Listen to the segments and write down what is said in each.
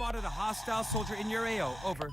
spotted a hostile soldier in your AO. Over.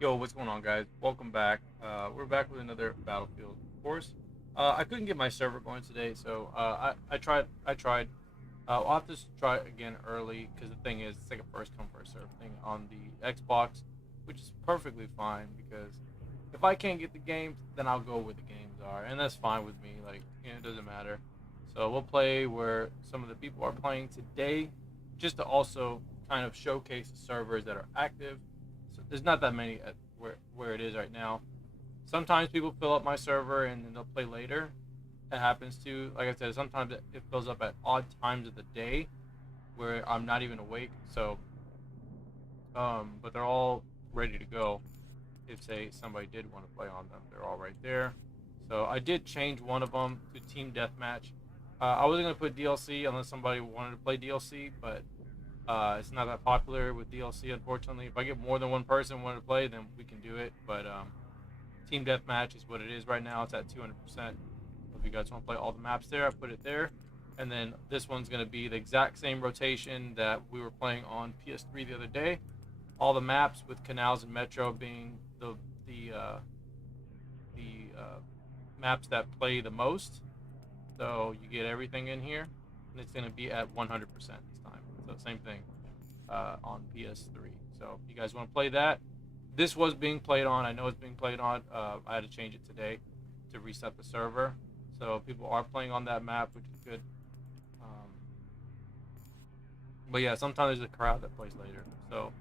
Yo, what's going on, guys? Welcome back. We're back with another Battlefield. Of course, I couldn't get my server going today, so I tried. I'll have to try again early because the thing is, it's like a first come first serve thing on the Xbox, which is perfectly fine because if I can't get the games, then I'll go where the games are, and that's fine with me. Like, you know, it doesn't matter. So we'll play where some of the people are playing today, just to also kind of showcase the servers that are active. There's not that many at where it is right now. Sometimes people fill up my server and then they'll play later. It happens too. Like I said, sometimes it fills up at odd times of the day where I'm not even awake. So, but they're all ready to go. If say somebody did want to play on them, they're all right there. So I did change one of them to Team Deathmatch. I wasn't gonna put DLC unless somebody wanted to play DLC, but it's not that popular with DLC, unfortunately. If I get more than one person wanting to play, then we can do it. But Team Deathmatch is what it is right now. It's at 200%. If you guys want to play all the maps there, I put it there. And then this one's going to be the exact same rotation that we were playing on PS3 the other day. All the maps with canals and metro being the maps that play the most. So you get everything in here, and it's going to be at 100% this time. So same thing on PS3. So if you guys want to play that, this was being played on. I know it's being played on. I had to change it today to reset the server. So people are playing on that map, which is good. But yeah, sometimes there's a crowd that plays later. So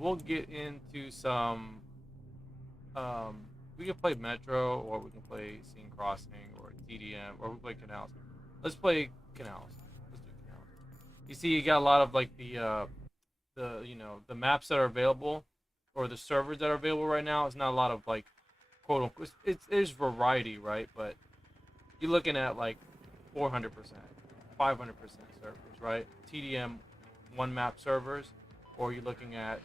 we'll get into some. We can play Metro, or we can play Scene Crossing, or TDM, or we play Canals. Let's play Canals. You see, you got a lot of like the you know, the maps that are available, or the servers that are available right now. It's not a lot of like, quote unquote. It's variety, right? But you're looking at like 400%, 500% servers, right? TDM one map servers, or you're looking at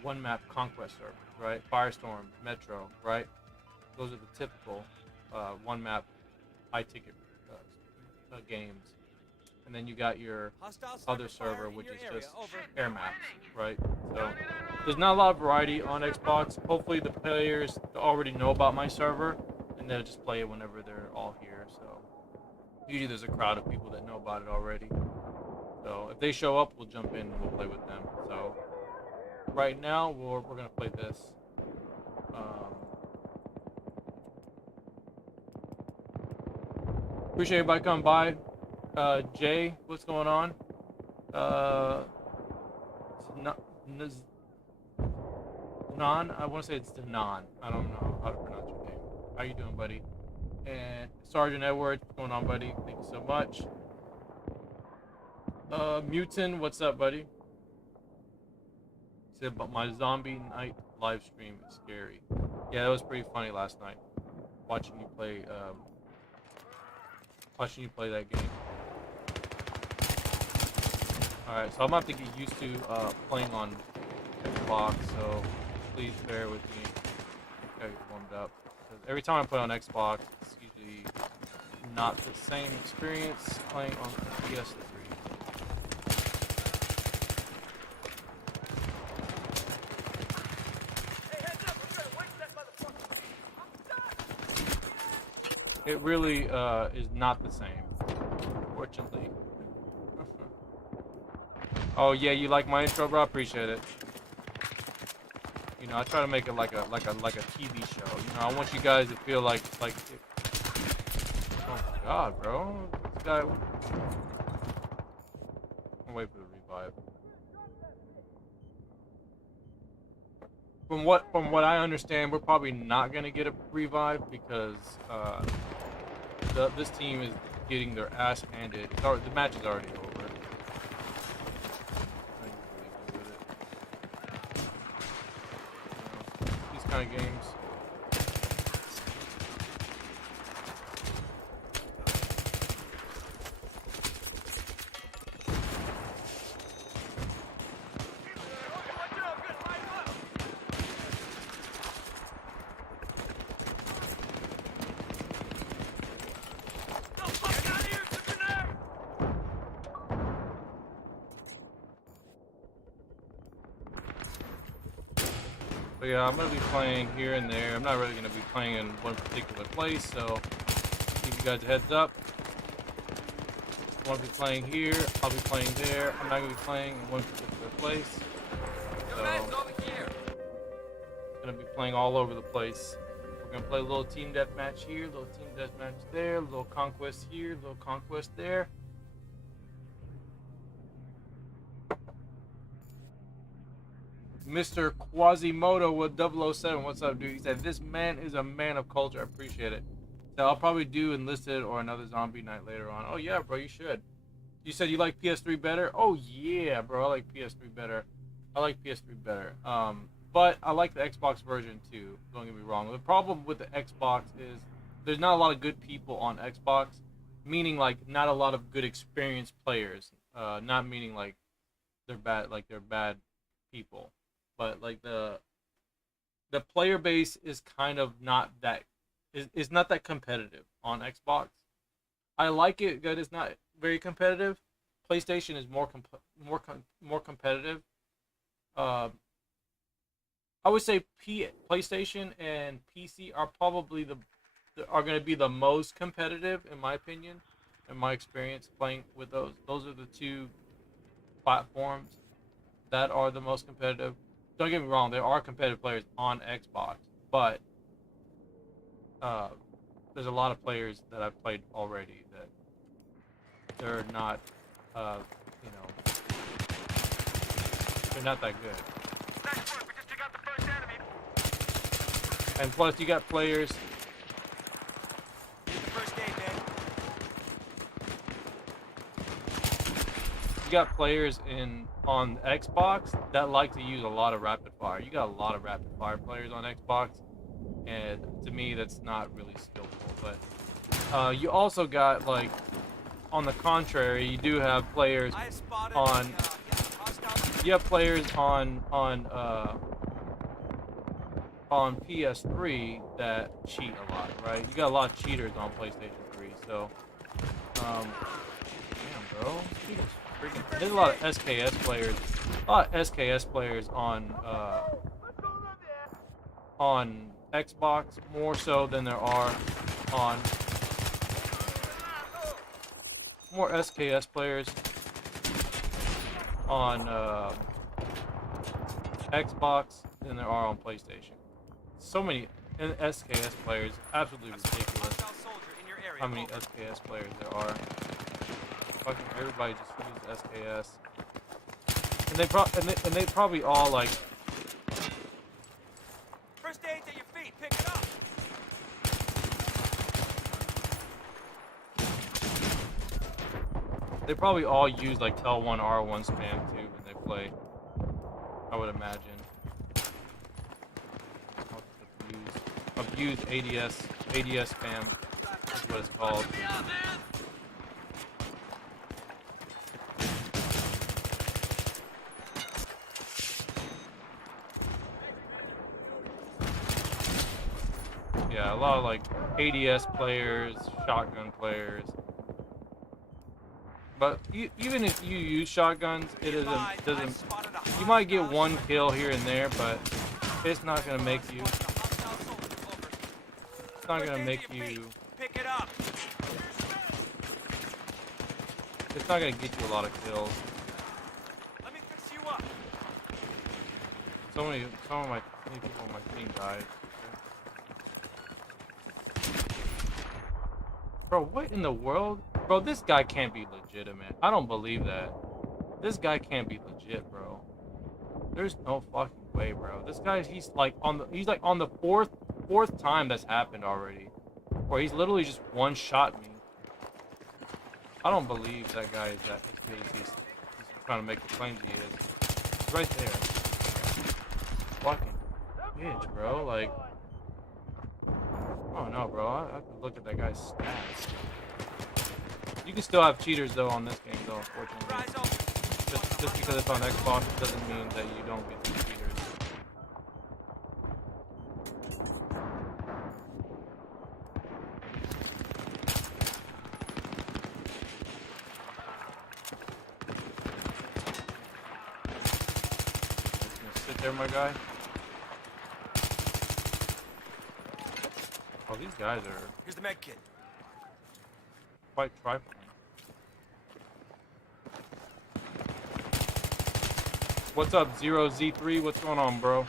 one map conquest servers, right? Firestorm, Metro, right? Those are the typical one map high ticket games. And then you got your other server, which is just air maps, right? So there's not a lot of variety on Xbox. Hopefully the players already know about my server, and they'll just play it whenever they're all here. So usually there's a crowd of people that know about it already. So if they show up, we'll jump in and we'll play with them. So right now we're gonna play this. Appreciate everybody coming by. Jay, what's going on? Nan, I want to say it's Danan. I don't know how to pronounce your name. How you doing, buddy? And Sergeant Edwards, what's going on, buddy? Thank you so much. Mutant, what's up, buddy? He said, but my zombie night live stream is scary. Yeah, that was pretty funny last night. Watching you play that game. Alright, so I'm gonna have to get used to playing on Xbox, so please bear with me. Gotta get warmed up. Because every time I play on Xbox, it's usually not the same experience playing on PS3. It really is not the same, unfortunately. Oh yeah, you like my intro, bro? I appreciate it. You know, I try to make it like a TV show. You know, I want you guys to feel like oh my god, bro. This guy. I'm waiting for the revive. from what I understand, we're probably not gonna get a revive because this team is getting their ass handed. The match is already over. These kind of games. But yeah, I'm going to be playing here and there. I'm not really going to be playing in one particular place, so give you guys a heads up. I want to be playing here, I'll be playing there. I'm not going to be playing in one particular place. So, I'm going to be playing all over the place. We're going to play a little team deathmatch here, a little team deathmatch there, a little conquest here, a little conquest there. Mr. Quasimodo with 007, what's up, dude? He said, this man is a man of culture. I appreciate it. So I'll probably do Enlisted or another zombie night later on. Oh, yeah, bro, you should. You said you like PS3 better? Oh, yeah, bro, I like PS3 better. I like PS3 better. But I like the Xbox version, too. Don't get me wrong. The problem with the Xbox is there's not a lot of good people on Xbox. Meaning, like, not a lot of good experienced players. Not meaning, like, they're bad people. But like the player base is kind of not that is not that competitive on Xbox. I like it that it's not very competitive. PlayStation is more competitive. I would say PlayStation and PC are probably are going to be the most competitive in my opinion, in my experience playing with those. Those are the two platforms that are the most competitive. Don't get me wrong, there are competitive players on Xbox, but there's a lot of players that I've played already that they're not, they're not that good. And plus, you got players. You got players on Xbox that like to use a lot of rapid fire. You got a lot of rapid fire players on Xbox, and to me that's not really skillful. But you also got, like, on the contrary, you do have players on PS3 that cheat a lot, right? You got a lot of cheaters on PlayStation 3, so damn, bro, there's a lot of SKS players. A lot of SKS players on Xbox, more so than there are on more SKS players on Xbox than there are on PlayStation. So many SKS players, absolutely ridiculous. How many SKS players there are? Fucking everybody just uses SKS, and they probably all like. First aid at your feet. Pick it up. They probably all use like L1 R1 spam too when they play. I would imagine. Abuse ADS spam is what it's called. Yeah, a lot of like ADS players, shotgun players. But even if you use shotguns, it doesn't. You might get one kill here and there, but it's not gonna make you. It's not gonna make you. Pick it up. It's not gonna get you a lot of kills. Let me fix you up. Many people on my team died. Bro, what in the world? Bro, this guy can't be legitimate. I don't believe that. This guy can't be legit, bro. There's no fucking way, bro. This guy, he's like on the fourth time that's happened already. Or he's literally just one shot me. I don't believe that guy is that as good as he's trying to make the claims he is. He's right there. Fucking bitch, bro. Like, oh no, bro. I have to look at that guy's stats. You can still have cheaters though on this game, though. Unfortunately, Rise open. just because it's on Xbox doesn't mean that you don't get these cheaters. Just gonna sit there, my guy. Oh, these guys are Here's the med kit. quite trifling. What's up, XB360? What's going on, bro?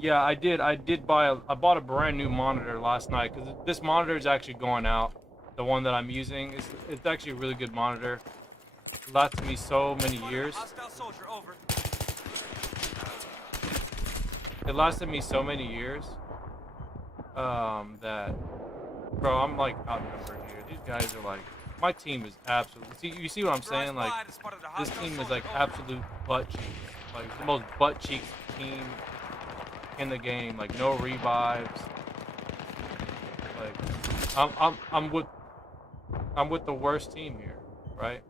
Yeah, I did. I bought a brand new monitor last night because this monitor is actually going out. The one that I'm using, it's actually a really good monitor. It lasted me so many years. Hostile soldier, over. It lasted me so many years. That, bro, I'm like outnumbered here. These guys are like, my team is absolutely. See, you see what I'm saying? Like, this team is like absolute butt cheeks. Like the most butt cheeks team in the game. Like no revives. Like, I'm with the worst team here, right?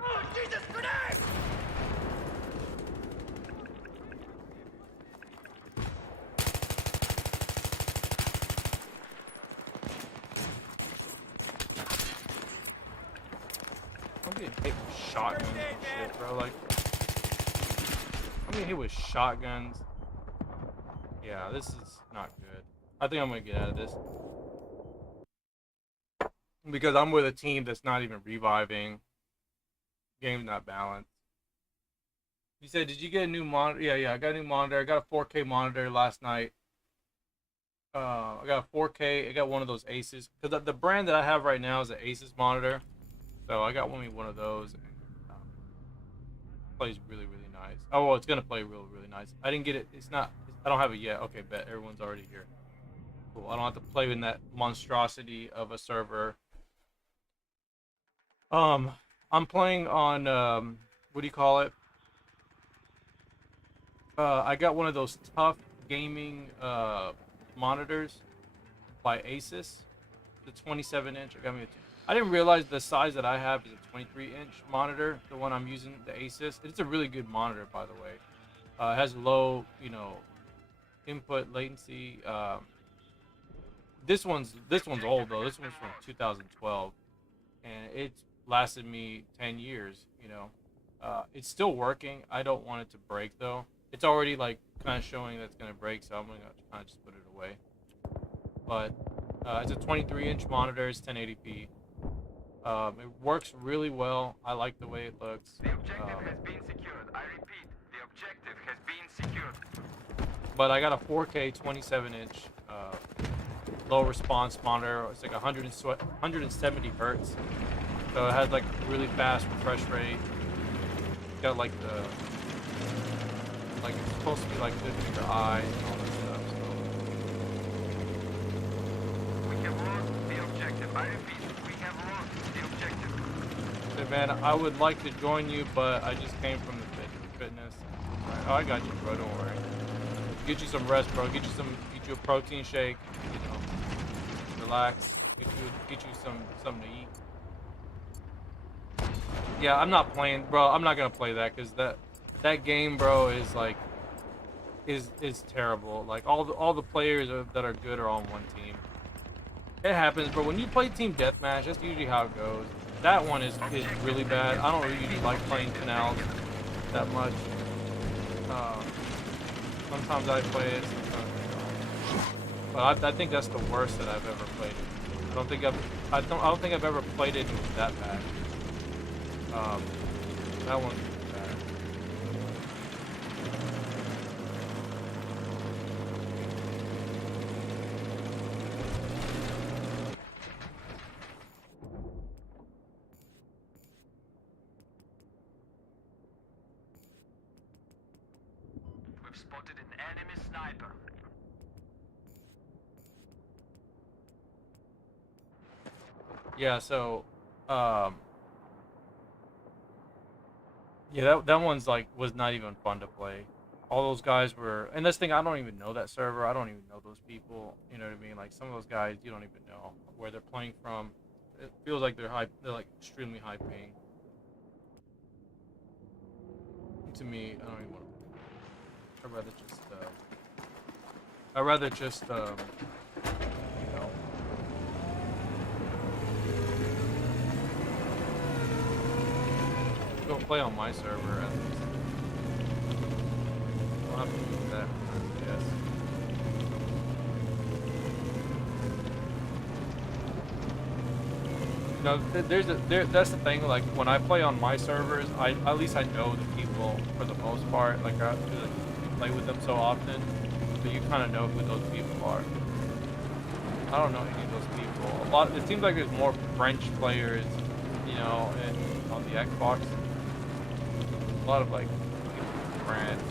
Oh, Jesus, grenade! I'm getting hit with shotguns and shit, bro. Like, I'm getting hit with shotguns. Yeah, this is not good. I think I'm gonna get out of this. Because I'm with a team that's not even reviving. Game's not balanced. You said, did you get a new monitor? Yeah, I got a new monitor. I got a 4K monitor last night. I got a 4K. I got one of those Asus. Because the brand that I have right now is an Asus monitor. So I got one of those. And, plays really, really nice. Oh, well, it's going to play really, really nice. I didn't get it. I don't have it yet. Okay, bet. Everyone's already here. Cool. I don't have to play in that monstrosity of a server. I'm playing on, what do you call it? I got one of those tough gaming monitors by Asus, the 27-inch. I didn't realize the size that I have is a 23-inch monitor. The one I'm using, the Asus. It's a really good monitor, by the way. It has low, input latency. This one's old though. This one's from 2012, and it's lasted me 10 years. It's still working. I don't want it to break though. It's already like kind of showing that it's gonna break, so I'm gonna kind of just put it away. But it's a 23-inch monitor. It's 1080p. It works really well. I like the way it looks. The objective has been secured. I repeat, the objective has been secured. But I got a 4K 27-inch low response monitor. It's like 170 hertz. So it has like really fast refresh rate. Got like it's supposed to be like good for your eye and all that stuff. So. We have lost the objective. I repeat, we have lost the objective. Hey man, I would like to join you, but I just came from the fitness. Right. Oh, I got you, bro. Don't worry. Get you some rest, bro. Get you a protein shake. Relax. Get you something to eat. Yeah, I'm not playing, bro. I'm not gonna play that because that game, bro, is like is terrible. Like all the players that are good are on one team. It happens, bro. When you play team deathmatch, that's usually how it goes. That one is really bad. I don't really usually like playing finals that much. Sometimes I play it, sometimes I don't. But I think that's the worst that I've ever played it. I don't think I've ever played it that bad. That one's bad. spotted an enemy sniper. Yeah, so, yeah, that one's like was not even fun to play. All those guys were, and this thing, I don't even know that server. I don't even know those people. You know what I mean? Like some of those guys, you don't even know where they're playing from. It feels like they're like extremely high paying. To me, I don't even want to. I'd rather just, you know. Go play on my server at least. I'll have to do that, yes. You know, that's the thing. Like when I play on my servers, at least I know the people for the most part. Like I play with them so often, but you kind of know who those people are. I don't know any of those people. It seems like there's more French players, you know, on the Xbox. A lot of like France.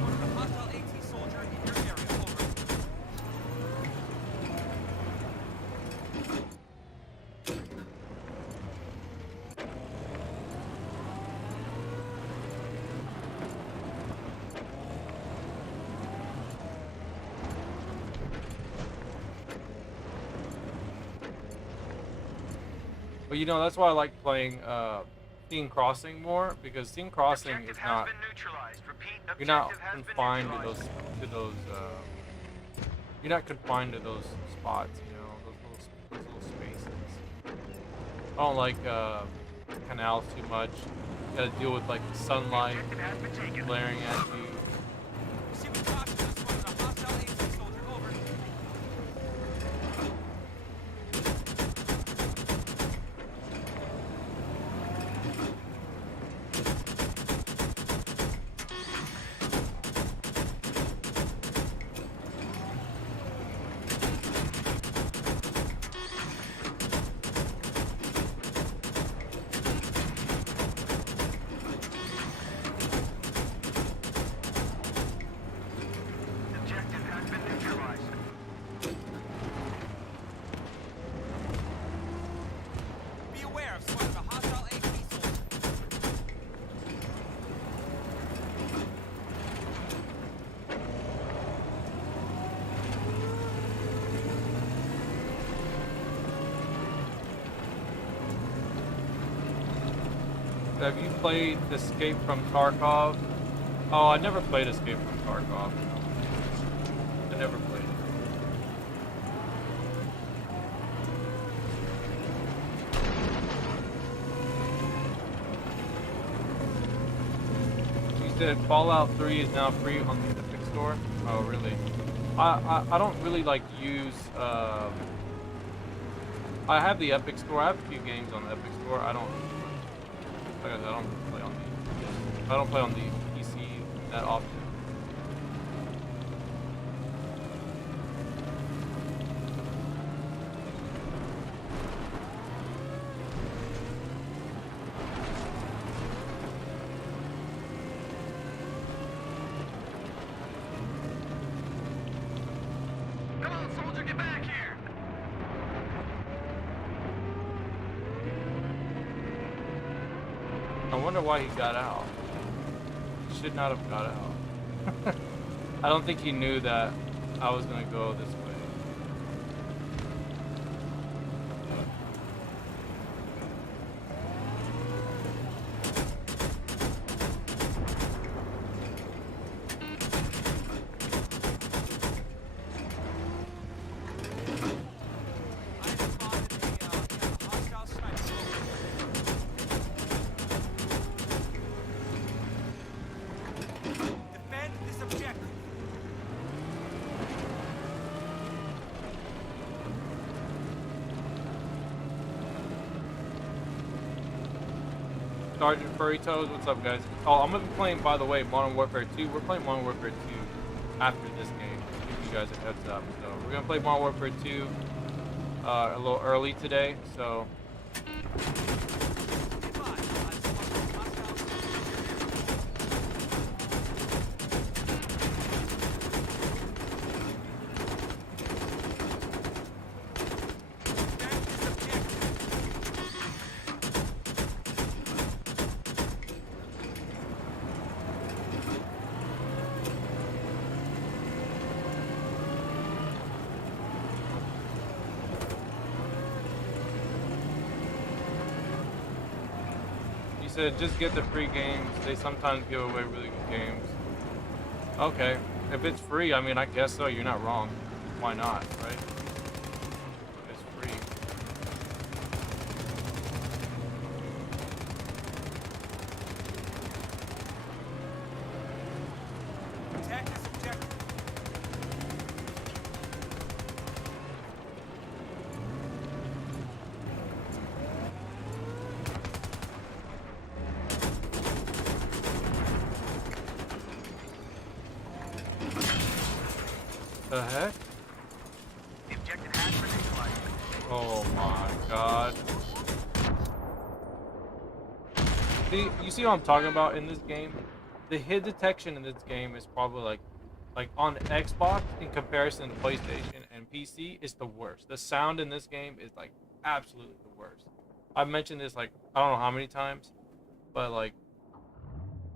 One of the hostile AT soldier in your area. Over. But you know, that's why I like playing Scene Crossing more, because Scene Crossing Objective is has not, been neutralized. Repeat, you're not objective has been confined to neutralized. you're not confined to those spots, you know, those little spaces. I don't like canals too much. You gotta deal with like the sunlight Objective has been taken. glaring at you. Receiving talk to this one of the hostile AT soldier. Over. Objective has been neutralized. Be aware of one of the hostile AT soldier. Have you played Escape from Tarkov? Oh, I never played Escape from Tarkov. I never played it. You said Fallout 3 is now free on the Epic Store? Oh, really? I don't really like use, I have the Epic Store. I have a few games on the Epic Store. I don't play on the PC that often. Come on, soldier, get back here. I wonder why he got out. He should not have got out. I don't think he knew that I was gonna go this way. I have spotted a hostile sniper soldier. Defend this objective. Sergeant Furry Toes, what's up, guys? Oh, I'm gonna be playing, by the way, Modern Warfare 2. We're playing Modern Warfare 2 after this game. Give you guys a heads up. So we're gonna play Modern Warfare 2. a little early today, so he said just get the free games. They sometimes give away really good games. Okay, if it's free, I mean, I guess so. You're not wrong. Why not, right? It's free. Attack this objective. The heck? The objective has been neutralized. Oh my god. See, you see what I'm talking about in this game? The hit detection in this game is probably like on Xbox in comparison to PlayStation and PC is the worst. The sound in this game is like absolutely the worst. I've mentioned this like I don't know how many times, but like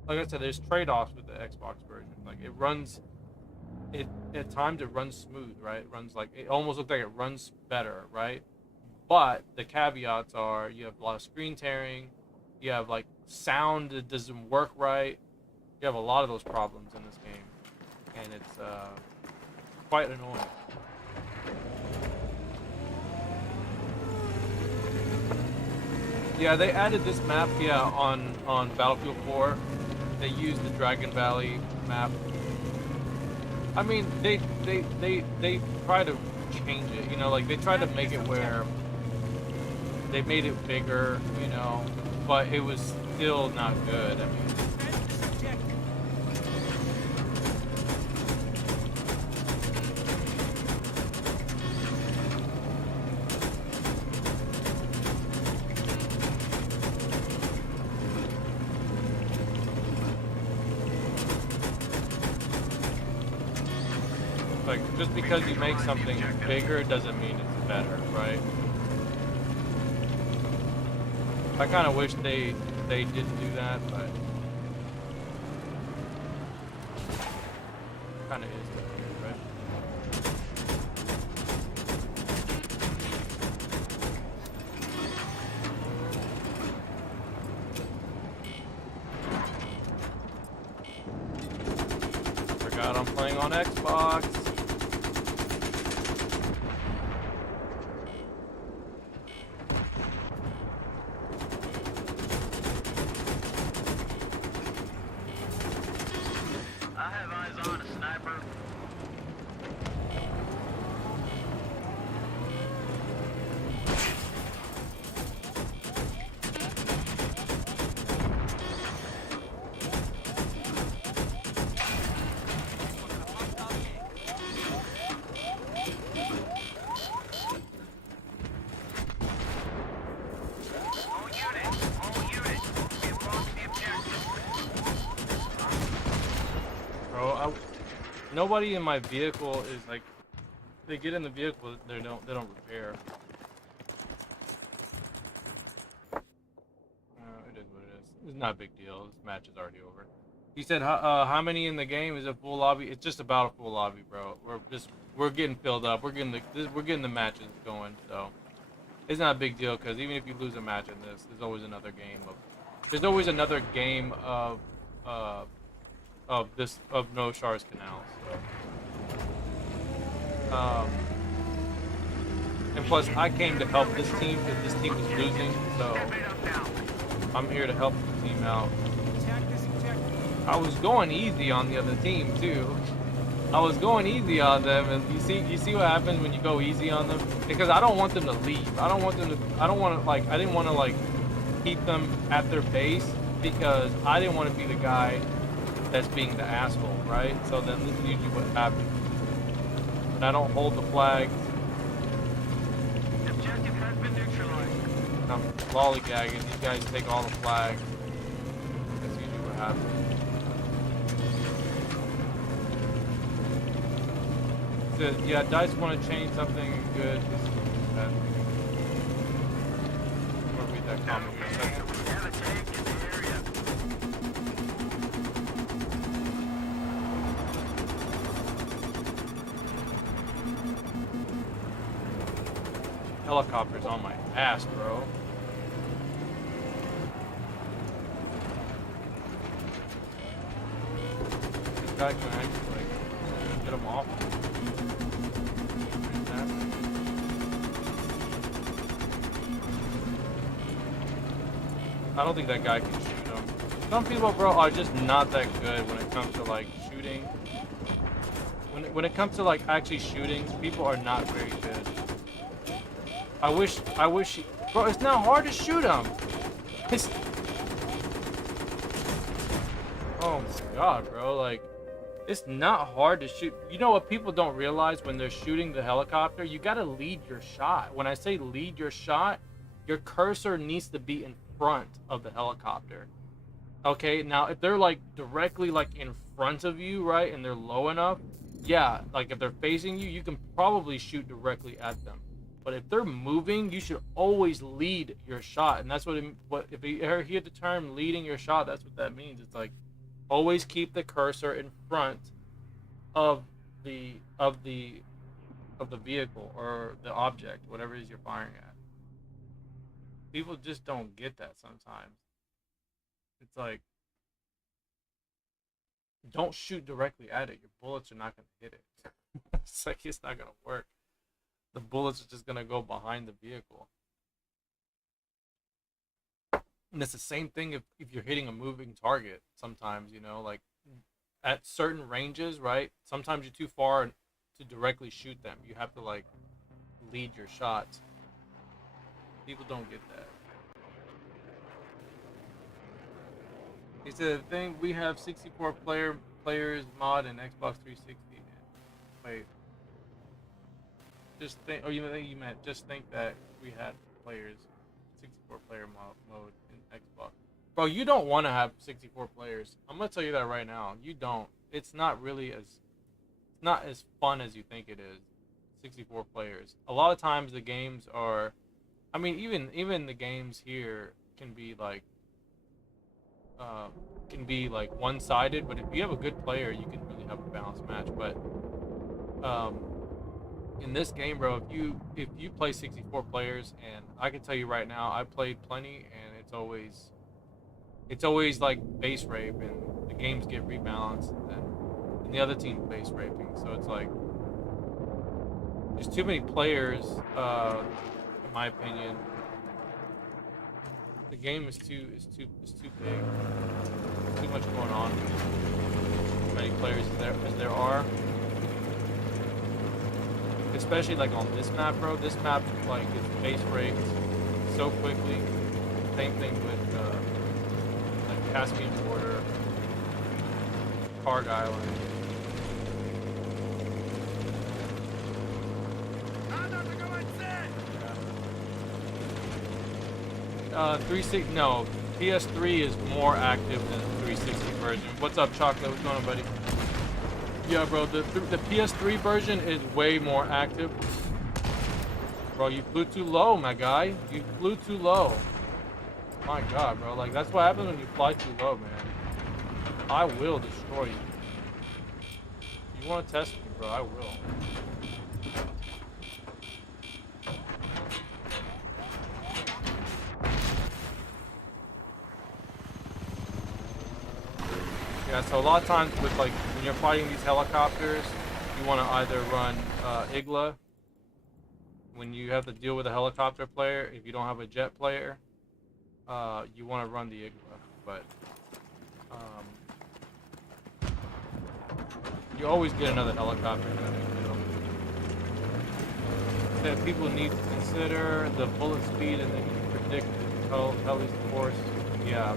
I said, there's trade-offs with the Xbox version. Like it runs, at times it runs smooth, right? It runs like it almost looks like it runs better, right? But the caveats are you have a lot of screen tearing, you have like sound that doesn't work right. You have a lot of those problems in this game, and it's quite annoying. Yeah, they added this map, on Battlefield 4. They used the Dragon Valley map. I mean, they try to change it, you know, like they try to make it where they made it bigger, you know, but it was still not good. I mean, Defend this objective. like just because you make something bigger doesn't mean it's better, right? I kind of wish they didn't do that, but kind of is weird, right? Forgot I'm playing on Xbox. I have eyes on a sniper. All units, we have lost the objective. Bro, nobody in my vehicle is like, they get in the vehicle, they don't repair. It is what it is. It's not a big deal. This match is already over. He said, how many in the game? Is it full lobby? It's just about a full lobby, bro. We're getting filled up. We're getting the matches going. So it's not a big deal because even if you lose a match in this, there's always another game of No Shars Canal. So, and plus, I came to help this team because this team was losing. So I'm here to help the team out. Attack this objective. I was going easy on the other team too. I was going easy on them, and you see what happens when you go easy on them? Because I don't want them to leave. I didn't want to like keep them at their base because I didn't want to be the guy that's being the asshole, right? So then this is usually what happens. And I don't hold the flags. I'm lollygagging. These guys take all the flags. That's usually what happens. It says, yeah, Dice want to change something good. This is bad. I'm gonna read that comment for a second. We have a tank in the area. Helicopter's on my ass, bro. This guy can actually like get him off. I don't think that guy can shoot him. Some people, bro, are just not that good when it comes to like shooting. When it comes to like actually shooting, people are not very good. I wish, bro, it's not hard to shoot him. Oh my god, bro, like, it's not hard to shoot. You know what people don't realize when they're shooting the helicopter? You gotta lead your shot. When I say lead your shot, your cursor needs to be in front of the helicopter. Okay, now if they're like directly like in front of you, right, and they're low enough, yeah, like if they're facing you, you can probably shoot directly at them. But if they're moving, you should always lead your shot, and that's what if you ever hear the term leading your shot, that's what that means. It's like always keep the cursor in front of the vehicle or the object, whatever it is you're firing at. People just don't get that sometimes. It's like, don't shoot directly at it. Your bullets are not going to hit it. It's like it's not going to work. The bullets are just going to go behind the vehicle. And it's the same thing if you're hitting a moving target sometimes, you know, like at certain ranges, right? Sometimes you're too far to directly shoot them. You have to like lead your shots. People don't get that. He said, the thing, we have 64 players mod in Xbox 360. Wait. Just think, or you meant just think that we had players, 64 player mode in Xbox. Bro, you don't want to have 64 players. I'm gonna tell you that right now. You don't. It's not as fun as you think it is. 64 players. A lot of times the games are, I mean, even the games here can be like one-sided. But if you have a good player, you can really have a balanced match. But in this game, bro, if you play 64 players, and I can tell you right now, I played plenty, and it's always like base rape, and the games get rebalanced, and the other team's base raping. So it's like there's too many players, in my opinion. The game is too big. Too much going on. As many players as there are. Especially like on this map, bro. This map like is base raped so quickly. Same thing with like Caspian Border, Karg Island. Yeah. 360 no. PS3 is more active than the 360 version. What's up, Chocolate? What's going on, buddy? Yeah, bro, the PS3 version is way more active. Bro, you flew too low, my guy. You flew too low. My God, bro. Like, that's what happens when you fly too low, man. I will destroy you. You want to test me, bro? I will. Yeah, so a lot of times with like when you're fighting these helicopters, you want to either run Igla when you have to deal with a helicopter player. If you don't have a jet player, you want to run the Igla. But you always get another helicopter. That people need to consider the bullet speed and then predict the heli's course. Yeah.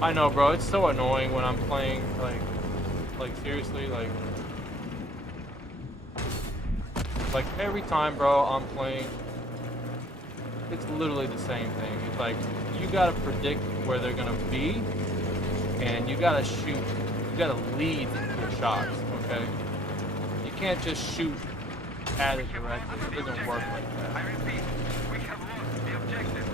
I know, bro. It's so annoying when I'm playing, like seriously, like every time, bro, I'm playing it's literally the same thing. It's like you gotta predict where they're gonna be, and you gotta shoot. You gotta lead your shots. Okay, you can't just shoot at it directly. It doesn't work like I that. repeat, we have lost the objective.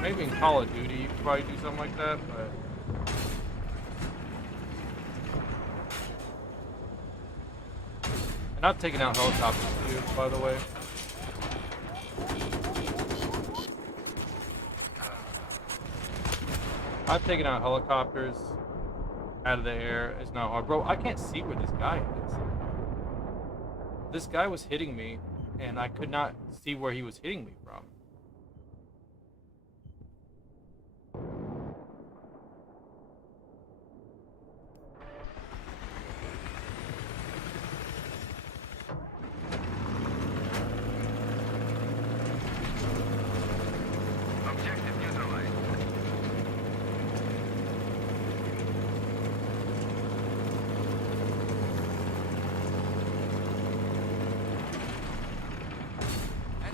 Maybe in Call of Duty you could probably do something like that, but. And I've taken out helicopters too, by the way. I've taken out helicopters out of the air. It's not hard. Bro, I can't see where this guy is. This guy was hitting me, and I could not see where he was hitting me from. Objective neutralized.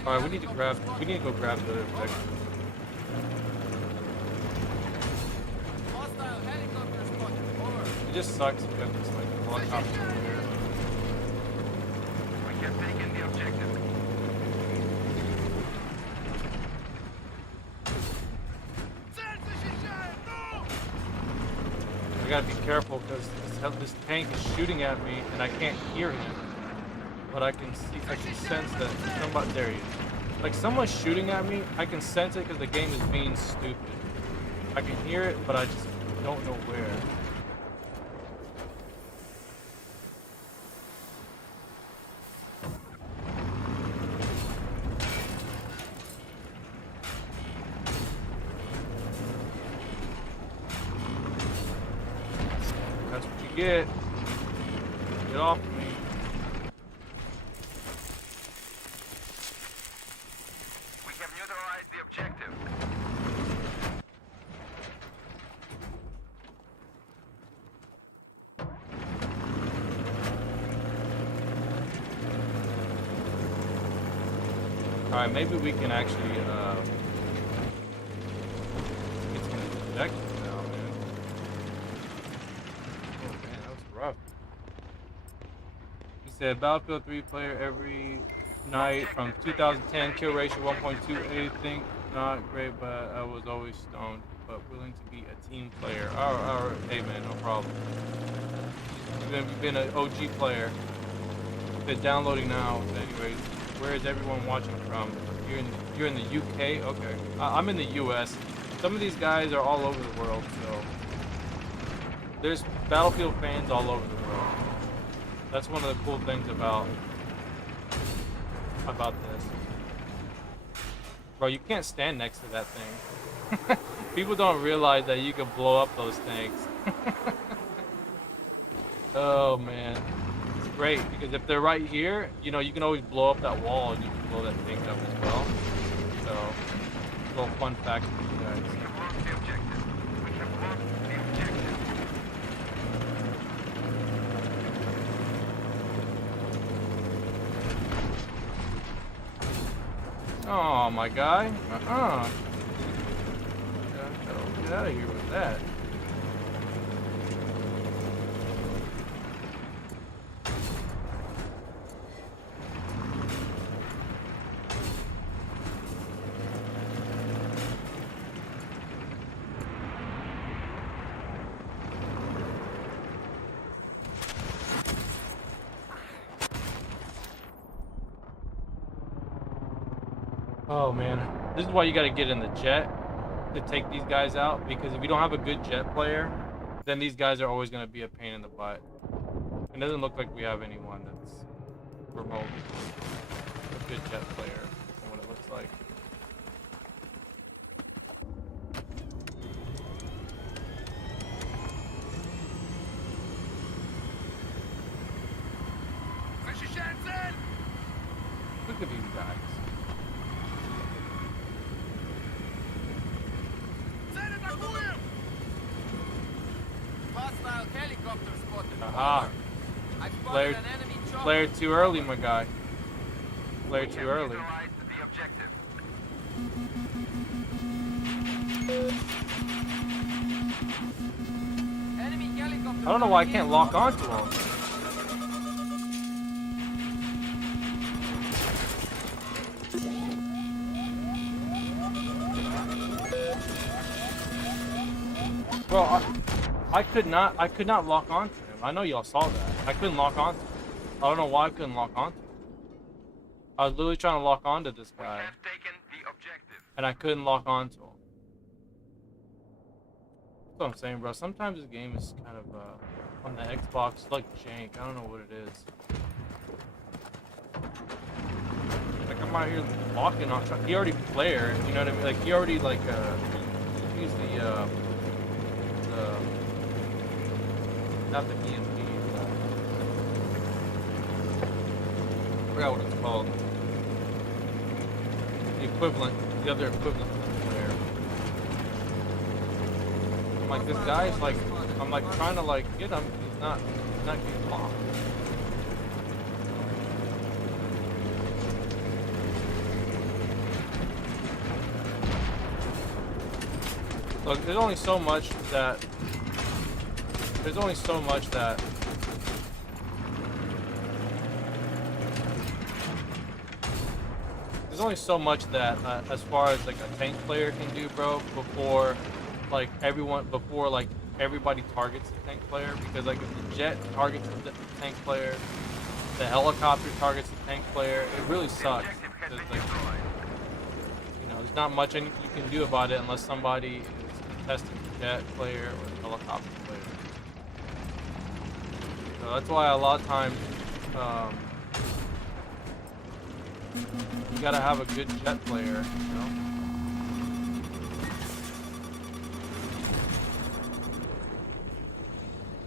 Alright, we need to go grab the objective. Hostile helicopter spotted. Over. It just sucks because it's like a helicopter in the air. We have taken the objective. I gotta be careful because this tank is shooting at me and I can't hear him. But I can sense that somebody, there he is. Like someone's shooting at me, I can sense it because the game is being stupid. I can hear it, but I just don't know where. That's what you get. Get off me. We have neutralized the objective. Alright, maybe we can actually get some objectives now, man. Oh man, that was rough. He said Battlefield 3 player every night from 2010, kill ratio 1.28. Think not great, but I was always stoned, but willing to be a team player. Alright, hey man, no problem. You've been an OG player. Been downloading now. Anyways, where is everyone watching from? You're in the UK? Okay. I'm in the US. Some of these guys are all over the world, so there's Battlefield fans all over the world. That's one of the cool things about this. Bro, you can't stand next to that thing. People don't realize that you can blow up those things. Oh man. It's great because if they're right here, you know, you can always blow up that wall and you can blow that thing up as well. So, a little fun fact for you guys. We have lost the objective. We have lost the objective. Oh, my guy. Get out of here with that. Oh man, this is why you got to get in the jet to take these guys out, because if you don't have a good jet player, then these guys are always going to be a pain in the butt. It doesn't look like we have anyone that's remotely a good jet player from what it looks like. Look at these guys. Hostile helicopter spotted. Aha. Over. I spotted Player, an enemy chopper. player too early, my guy. Player We too have early. neutralized the objective. Enemy helicopter. I don't know why I can't lock onto him. Bro, I could not lock onto him. I know y'all saw that. I couldn't lock onto him. I don't know why I couldn't lock onto him. I was literally trying to lock onto this We guy, have taken the objective. and I couldn't lock onto him. That's what I'm saying, bro. Sometimes this game is kind of, on the Xbox, like jank. I don't know what it is. Like, I'm out here locking on. He already flared, you know what I mean? Like, he already, like, used the, not the EMP, I forgot what it's called. The equivalent, the other equivalent of the flare. I'm like, this guy's like, I'm like trying to like get him, he's not getting locked. Look, there's only so much that as far as like a tank player can do, bro, before like everybody targets the tank player, because like if the jet targets the tank player, the helicopter targets the tank player, it really sucks. Because, like, you know, there's not much you can do about it unless somebody is contesting the jet player or the helicopter player. So that's why a lot of times you gotta have a good jet player, you know?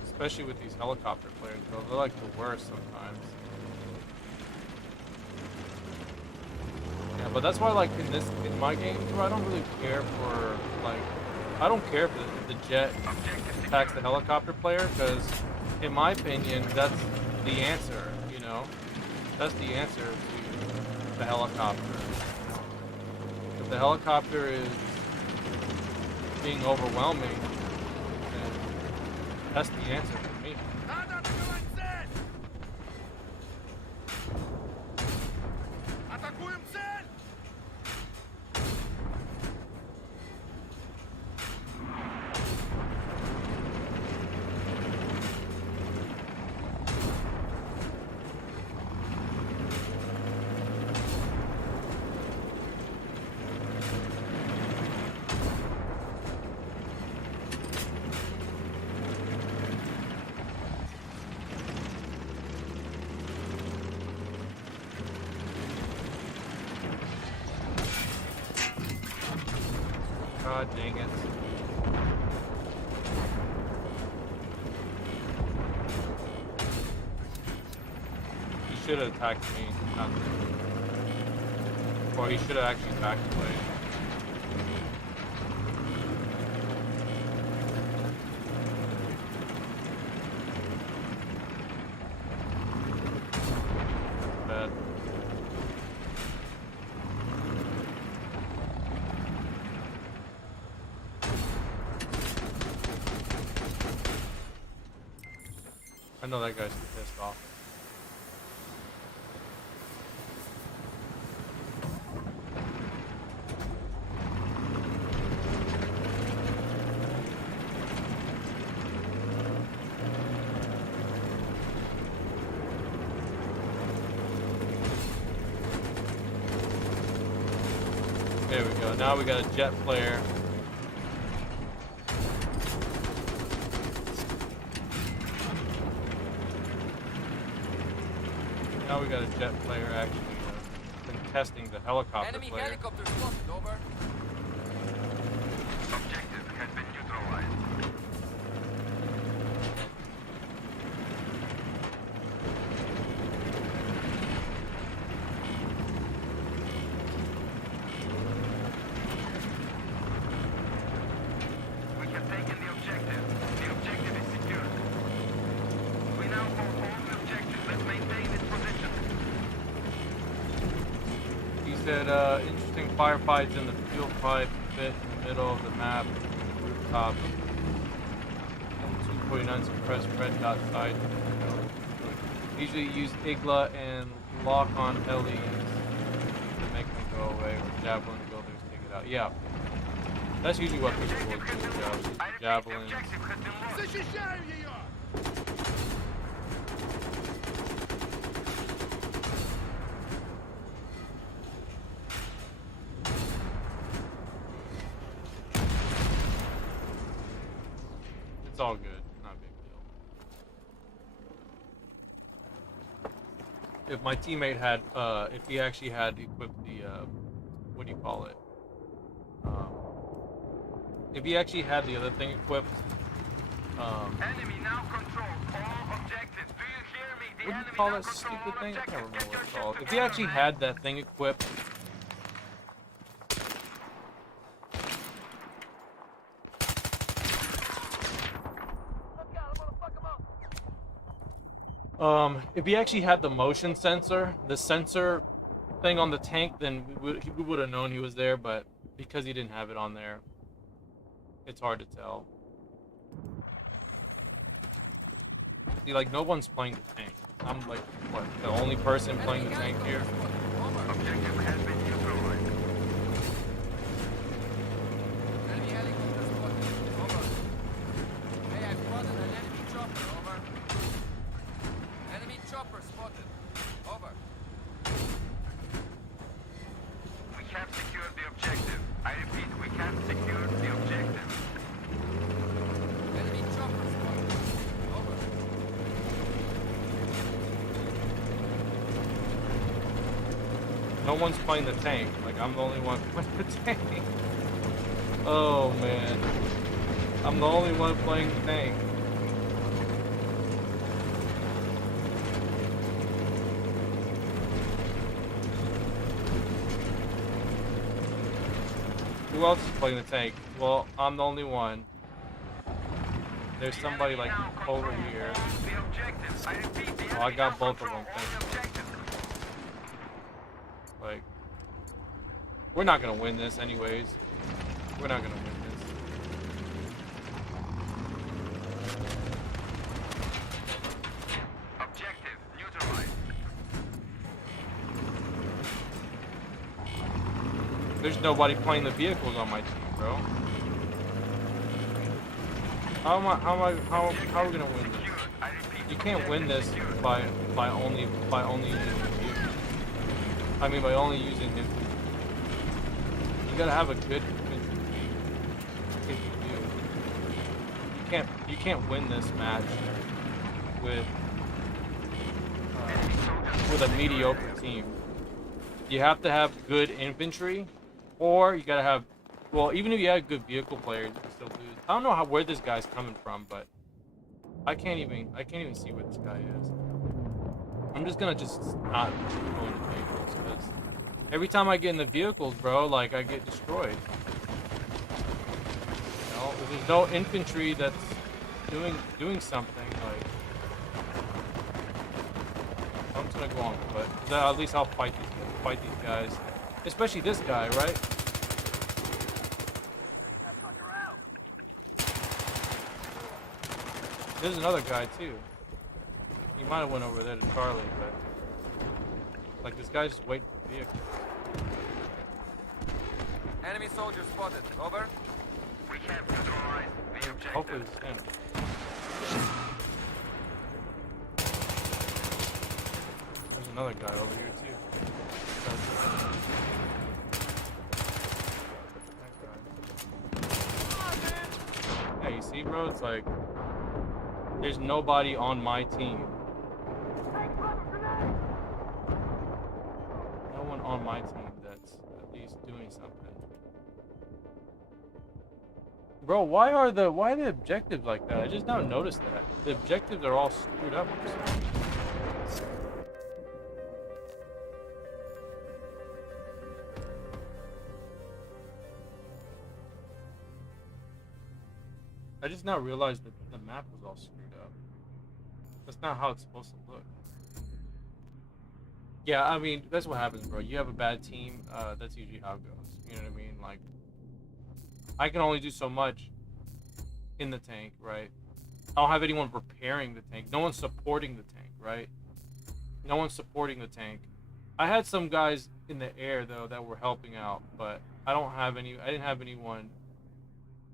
Especially with these helicopter players, bro. They're like the worst sometimes. Yeah, but that's why, like, in my game, bro, I don't really care for, like, I don't care if the jet attacks the helicopter player, because in my opinion, that's the answer, you know? That's the answer to the helicopter. If the helicopter is being overwhelming, then that's the answer for me. Атакуем цель! God dang it. He should have attacked me, not me. Or he should have actually backed away. Bad. I know that guy's pissed off. There we go. Now we got a jet flare. Now we got a jet player actually contesting the helicopter Enemy player. helicopter spotted, over. Objective has been neutralized. We have taken the objective. The objective is secured. We now hold all the objectives. Let's maintain this position. He's said, interesting firefights in the fuel pipe pit in the middle of the map, rooftop. And 249 suppressed red dot side. Usually use Igla and lock on LEs to make them go away, or javelin builders take it out. Yeah. That's usually what people will do, javelins. Защищаю ее! It's all good, not a big deal. If my teammate had, if he actually had equipped the, what do you call it? If he actually had the other thing equipped, Enemy now controls all objectives. Do you hear me? The what do you enemy call now that controls stupid all thing? I can't objectives. remember Get what your it's shit called. If he together, actually man. had that thing equipped, if he actually had the motion sensor, the sensor thing on the tank, then we would have known he was there, but because he didn't have it on there, it's hard to tell. See, like, no one's playing the tank. I'm like, what, the only person playing the tank here? Objective has been neutralized. Enemy helicopter spotted. Over. Hey, I've spotted an enemy chopper. Over. Enemy chopper spotted. Over. We have secured the objective. I repeat, we have secured the objective. Enemy chopper spotted. Over. No one's playing the tank. Like, I'm the only one playing the tank. Oh, man. I'm the only one playing the tank. Who else is playing the tank? Well, I'm the only one. There's somebody like over here. The objective. I repeat, the Oh, I enemy got now both of control them, all thank the objectives. Like, we're not gonna win this anyways. We're not gonna win this. Objective neutralized. There's nobody playing the vehicles on my team, bro. How are we gonna win this? Secured. I repeat, You can't win this secured. by only using the vehicles. I mean, by only using the. You gotta have a good. If you do, you can't win this match with a mediocre team. You have to have good infantry, or you gotta have. Well, even if you have good vehicle players, you can still lose. I don't know where this guy's coming from, but I can't even see where this guy is. I'm just gonna not go into vehicles because every time I get in the vehicles, bro, like I get destroyed. You know, if there's no infantry that's doing something, like I'm just gonna go on foot. At least I'll fight these guys, especially this guy, right? There's another guy too. He might have went over there to Charlie, but like this guy's just waiting for the vehicle. Enemy soldier spotted. Over. We have neutralized the objective. Hopefully it's him. There's another guy over here too. That guy. Yeah, you see, bro? It's like there's nobody on my team. No one on my team that's at least doing something. Bro, why are the objectives like that? I just now noticed that. The objectives are all screwed up or something. I just now realized that the map was all screwed up. That's not how it's supposed to look. Yeah, I mean, that's what happens, bro. You have a bad team, that's usually how it goes. You know what I mean? Like, I can only do so much in the tank, right? I don't have anyone preparing the tank. No one's supporting the tank, right? No one's supporting the tank. I had some guys in the air, though, that were helping out, but I didn't have anyone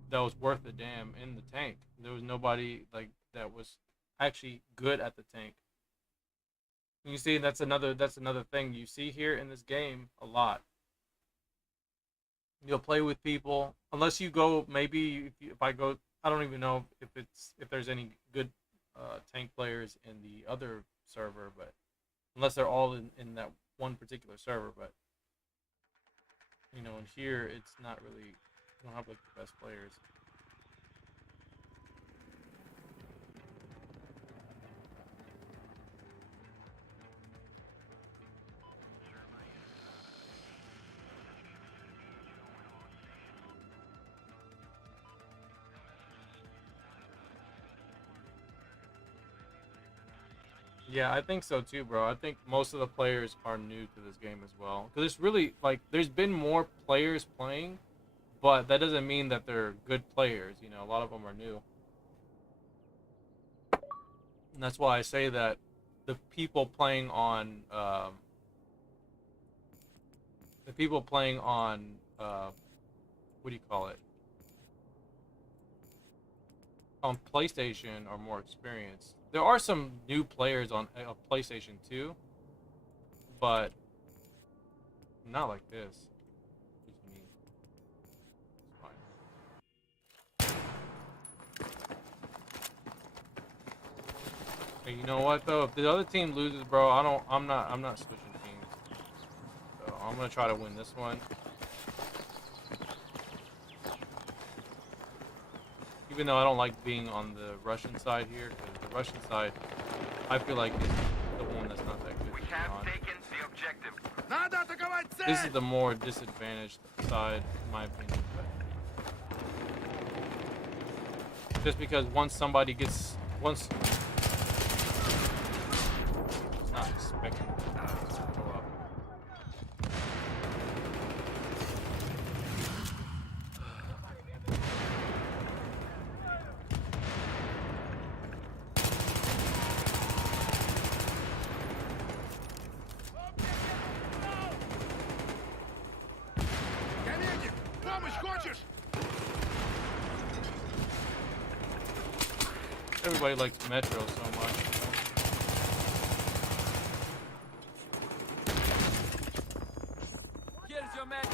that was worth a damn in the tank. There was nobody, like, that was actually good at the tank. You see, that's another thing you see here in this game a lot. You'll play with people unless you go. Maybe if I go, I don't even know if there's any good tank players in the other server, but unless they're all in that one particular server. But you know, in here it's not really. You don't have like the best players. Yeah, I think so too, bro. I think most of the players are new to this game as well. Because it's really, like, there's been more players playing, but that doesn't mean that they're good players. You know, a lot of them are new. And that's why I say that the people playing on, what do you call it? On PlayStation are more experienced. There are some new players on PlayStation 2, but not like this. Just me. It's fine. Hey, you know what though? If the other team loses, bro, I'm not switching teams. So I'm gonna try to win this one. Even though I don't like being on the Russian side here, because the Russian side, I feel like is the one that's not that good. We have taken the objective. Надо атаковать цель! This is the more disadvantaged side, in my opinion. But just because once somebody gets, it's not expecting to go up. Я медик! Помощь хочешь? Everybody likes Metro so much. Here's your med kit.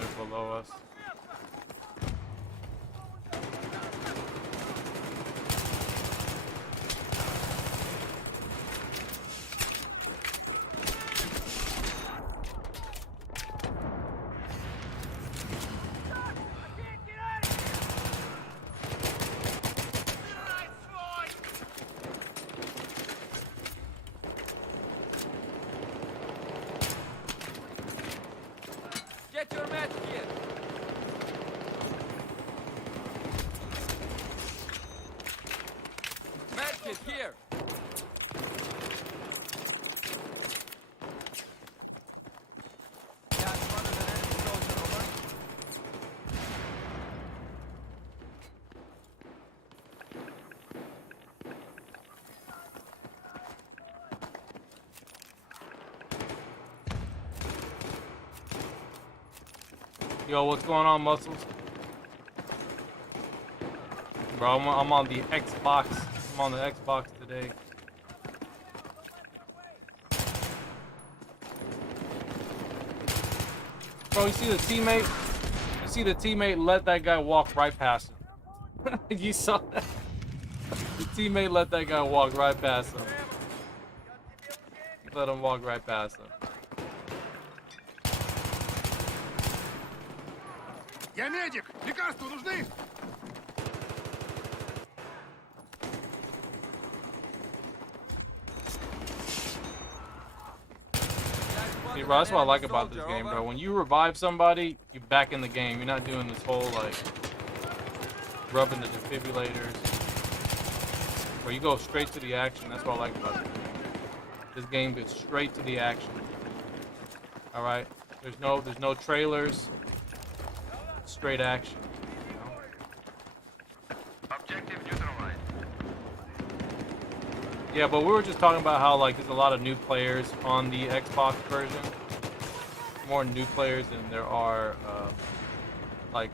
They're below us. Get your med kit. Med kit here. Yeah, one of the enemy soldier over. Yo, what's going on, Muscles? Bro, I'm on the Xbox. I'm on the Xbox today. Bro, you see the teammate? You see the teammate let that guy walk right past him. You saw that? The teammate let that guy walk right past him. Let him walk right past him. Я медик! Лекарства нужны? See, bro, that's what I like about this game, bro. When you revive somebody, you're back in the game. You're not doing this whole, like, rubbing the defibrillators. Bro, you go straight to the action. That's what I like about this game. This game gets straight to the action. All right? There's no trailers. Straight action. You know? Objective neutralized. Yeah, but we were just talking about how, like, there's a lot of new players on the Xbox version. More new players than there are, like...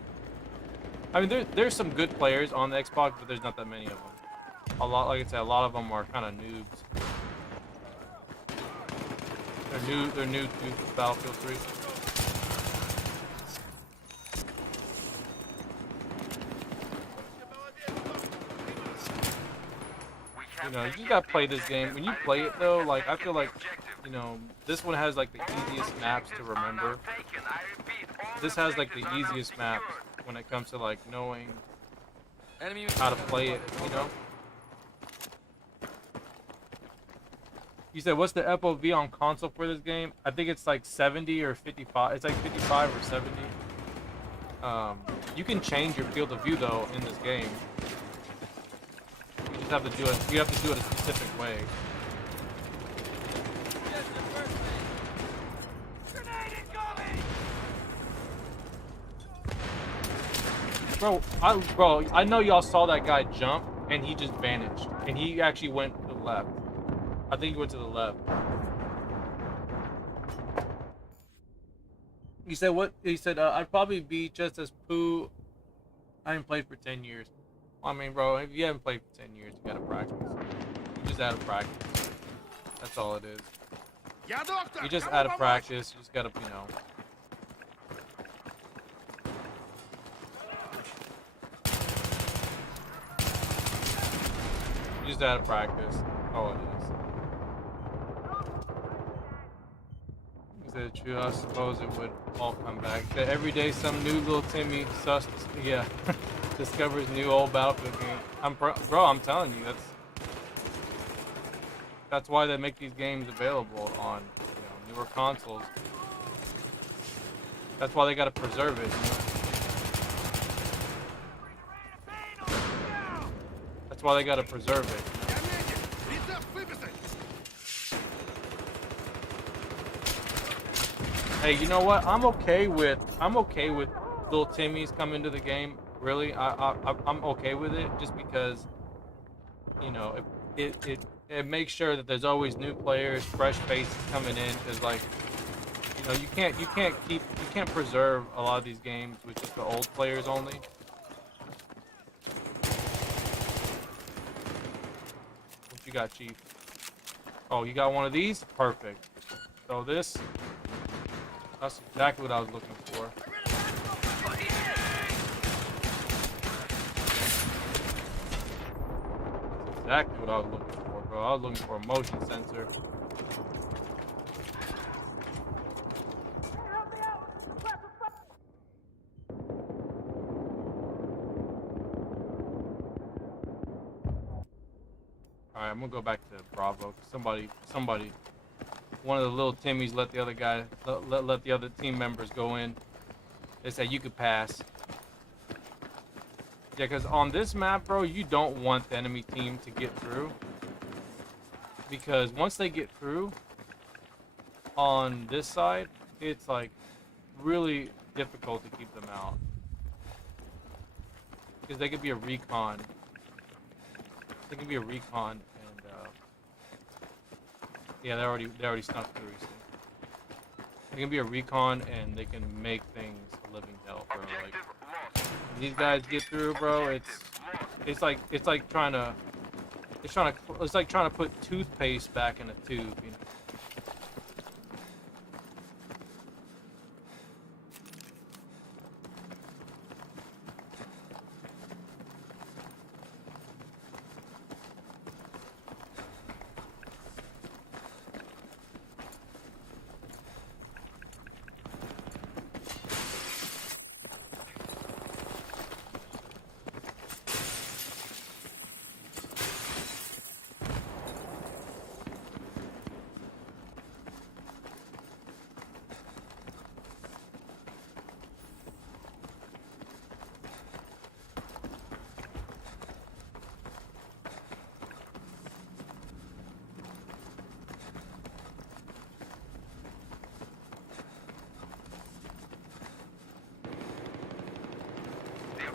I mean, there's some good players on the Xbox, but there's not that many of them. A lot, like I said, a lot of them are kind of noobs. They're new to Battlefield 3. You know, you just gotta play this game. When you play it though, like I feel like, you know, this one has like the easiest maps to remember. This has like the easiest maps when it comes to like knowing how to play it, you know? You said what's the FOV on console for this game? I think it's like 70 or 55. It's like 55 or 70. You can change your field of view though in this game. You just have to do it. You have to do it a specific way. Bro, I know y'all saw that guy jump and he just vanished, and he actually went to the left. I think he went to the left. He said what? He said I'd probably be just as poo. I haven't played for 10 years. I mean, bro, if you haven't played for 10 years, you gotta practice. You just out of practice. That's all it is. You just out of practice. You just gotta, you know. You just out of practice. Oh, it is. Is that true? I suppose it would all come back. That every day some new little Timmy discovers new old Battlefield game. Bro, I'm telling you, that's why they make these games available on, you know, newer consoles. That's why they gotta preserve it, you know? That's why they gotta preserve it. Hey, you know what? I'm okay with little Timmys coming to the game. Really, I'm okay with it just because, you know, it makes sure that there's always new players, fresh faces coming in. Because, like, you know, you can't preserve a lot of these games with just the old players only. What you got, Chief? Oh, you got one of these? Perfect. So this. That's exactly what I was looking for. That's exactly what I was looking for, bro. I was looking for a motion sensor. Alright, I'm gonna go back to Bravo. Somebody, one of the little Timmys let the other guy, let the other team members go in. They said you could pass. Yeah, because on this map, bro, you don't want the enemy team to get through. Because once they get through on this side, it's like really difficult to keep them out. Because they could be a recon. They could be a recon, and yeah, they already snuck through. So. They can be a recon, and they can make things a living hell, bro. Like, when these guys get through, bro, it's like trying to put toothpaste back in a tube, you know.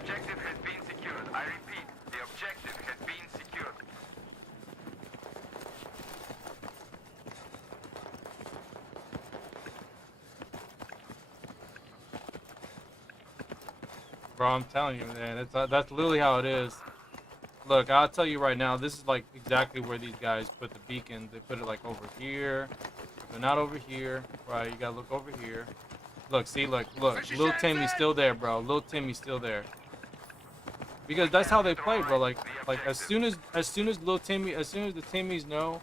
objective has been secured. I repeat, the objective has been secured. Bro, I'm telling you, man, that's literally how it is. Look, I'll tell you right now, this is like exactly where these guys put the beacon. They put it like over here. They're not over here, right? You gotta look over here. Look, see, look, little Timmy's still there, bro. Little Timmy's still there. Because that's how they play, bro. Like as soon as the Timmys know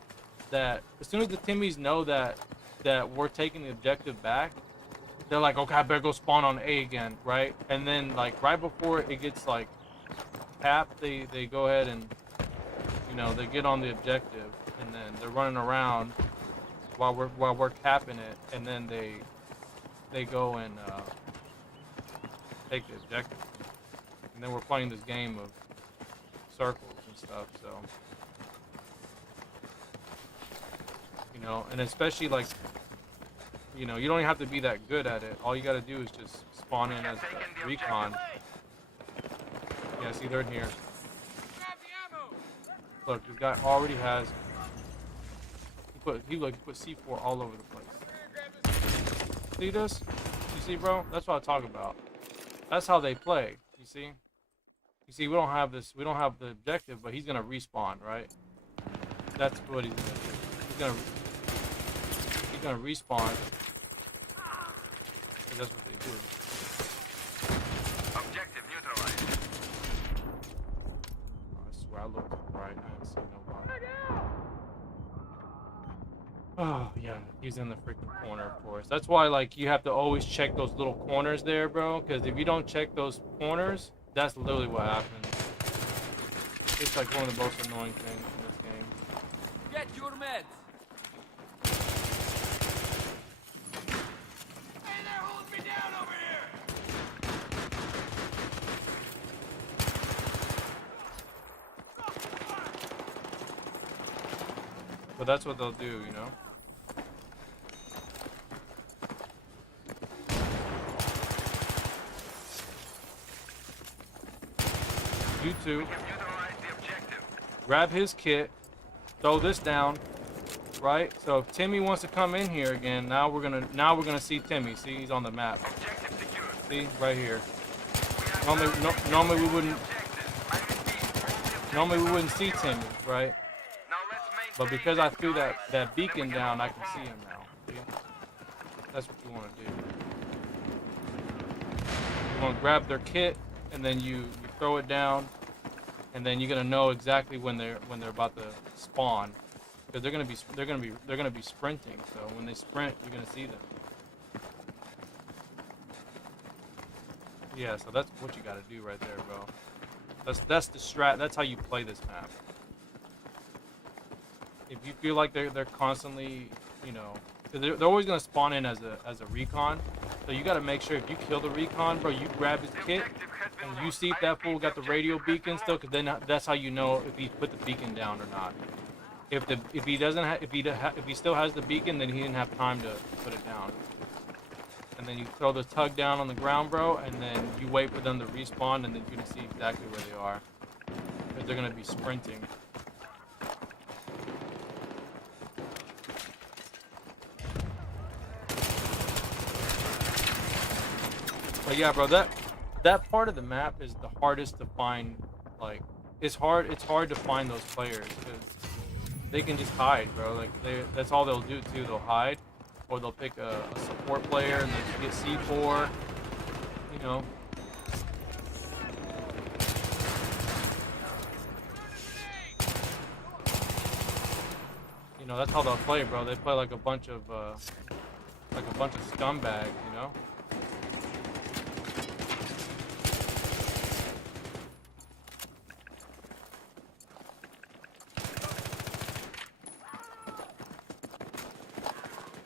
that we're taking the objective back, they're like, okay, I better go spawn on A again, right? And then like right before it gets like tapped, they go ahead and, you know, they get on the objective, and then they're running around while we're capping it, and then they go and take the objective. And then we're playing this game of circles and stuff, so, you know, and especially like, you know, you don't even have to be that good at it. All you gotta do is just spawn in as a recon. Yeah, see, they're in here. Look, this guy already has. He put C4 all over the place. See this? You see, bro? That's what I talk about. That's how they play. You see? You see, we don't have this. We don't have the objective, but he's gonna respawn, right? That's what he's gonna do. He's gonna respawn. That's what they do. Objective neutralized. Oh, I swear I looked right. I didn't see nobody. Oh yeah, he's in the freaking corner, of course. That's why, like, you have to always check those little corners there, bro. Because if you don't check those corners, that's literally what happens. It's like one of the most annoying things in this game. Get your meds. Hey, they're holding me down over here. But that's what they'll do, you know? You two. We have neutralized the objective. Grab his kit. Throw this down. Right? So if Timmy wants to come in here again, now we're gonna see Timmy. See, he's on the map. Objective secured. See? Right here. We Normally we wouldn't objective. I repeat, normally we wouldn't see Timmy, right? now let's maintain But because I threw noise. that beacon Then we can down, I move can see him now. See? That's what you want to do. You want to grab their kit, and then you throw it down, and then you're gonna know exactly when they're about to spawn, because they're gonna be sprinting. So when they sprint, you're gonna see them. Yeah, so that's what you gotta do right there, bro. That's the strat. That's how you play this map. If you feel like they're constantly, you know, because they're always gonna spawn in as a recon, so you gotta make sure if you kill the recon, bro, you grab his kit and you see if that fool got the radio beacon still, because then that's how you know if he put the beacon down or not. If he doesn't if he still has the beacon, then he didn't have time to put it down. And then you throw the tug down on the ground, bro, and then you wait for them to respawn, and then you're gonna see exactly where they are, because they're gonna be sprinting. But yeah, bro, that part of the map is the hardest to find. Like, it's hard to find those players, because they can just hide, bro. Like, that's all they'll do too. They'll hide, or they'll pick a support player and they get C4. You know. You know, that's how they'll play, bro. They play like a bunch of scumbags, you know.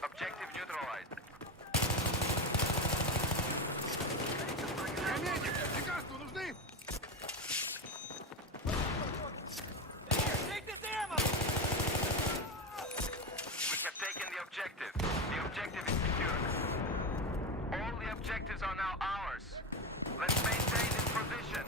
Objective neutralized. Take this ammo. We have taken the objective. The objective is secured. All the objectives are now ours. Let's maintain this position.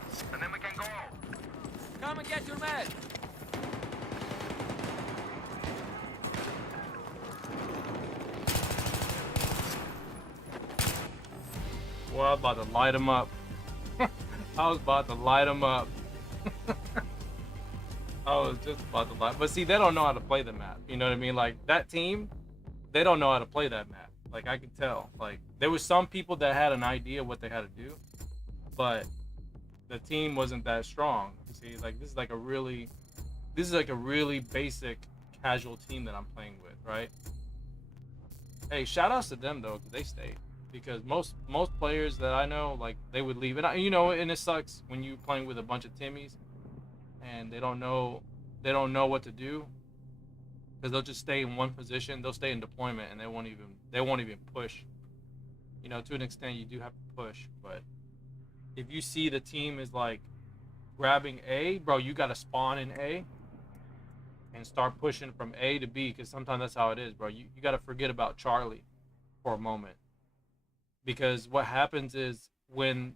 Boy, I was about to light him up. I was about to light him up. I was just about to light. But see, they don't know how to play the map. You know what I mean? Like, that team, they don't know how to play that map. Like, I can tell. Like, there was some people that had an idea what they had to do, but the team wasn't that strong. You see, like, this is like a really basic casual team that I'm playing with, right? Hey, shout outs to them though, because they stayed. Because most players that I know, like, they would leave. And you know, and it sucks when you playing with a bunch of Timmies and they don't know what to do, because they'll just stay in one position. They'll stay in deployment and they won't even push. You know, to an extent you do have to push, but if you see the team is like grabbing A, bro, you got to spawn in A and start pushing from A to B, because sometimes that's how it is, bro. You got to forget about Charlie for a moment, because what happens is when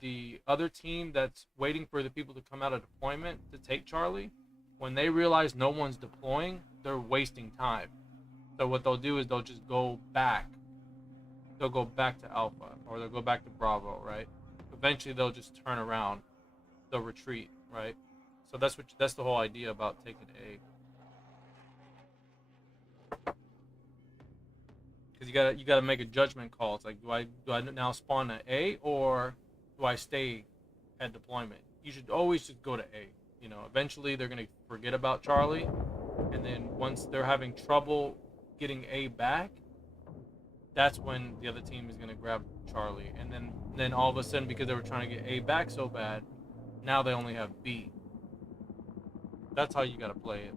the other team that's waiting for the people to come out of deployment to take Charlie, when they realize no one's deploying, they're wasting time. So what they'll do is they'll just go back. They'll go back to Alpha, or they'll go back to Bravo, right? Eventually they'll just turn around. They'll retreat, right? So that's the whole idea about taking A. Because you gotta make a judgment call. It's like, do I now spawn at A, or do I stay at deployment? You should always just go to A. You know, eventually they're gonna forget about Charlie, and then once they're having trouble getting A back, that's when the other team is gonna grab Charlie, and then all of a sudden, because they were trying to get A back so bad, now they only have B. That's how you gotta play it.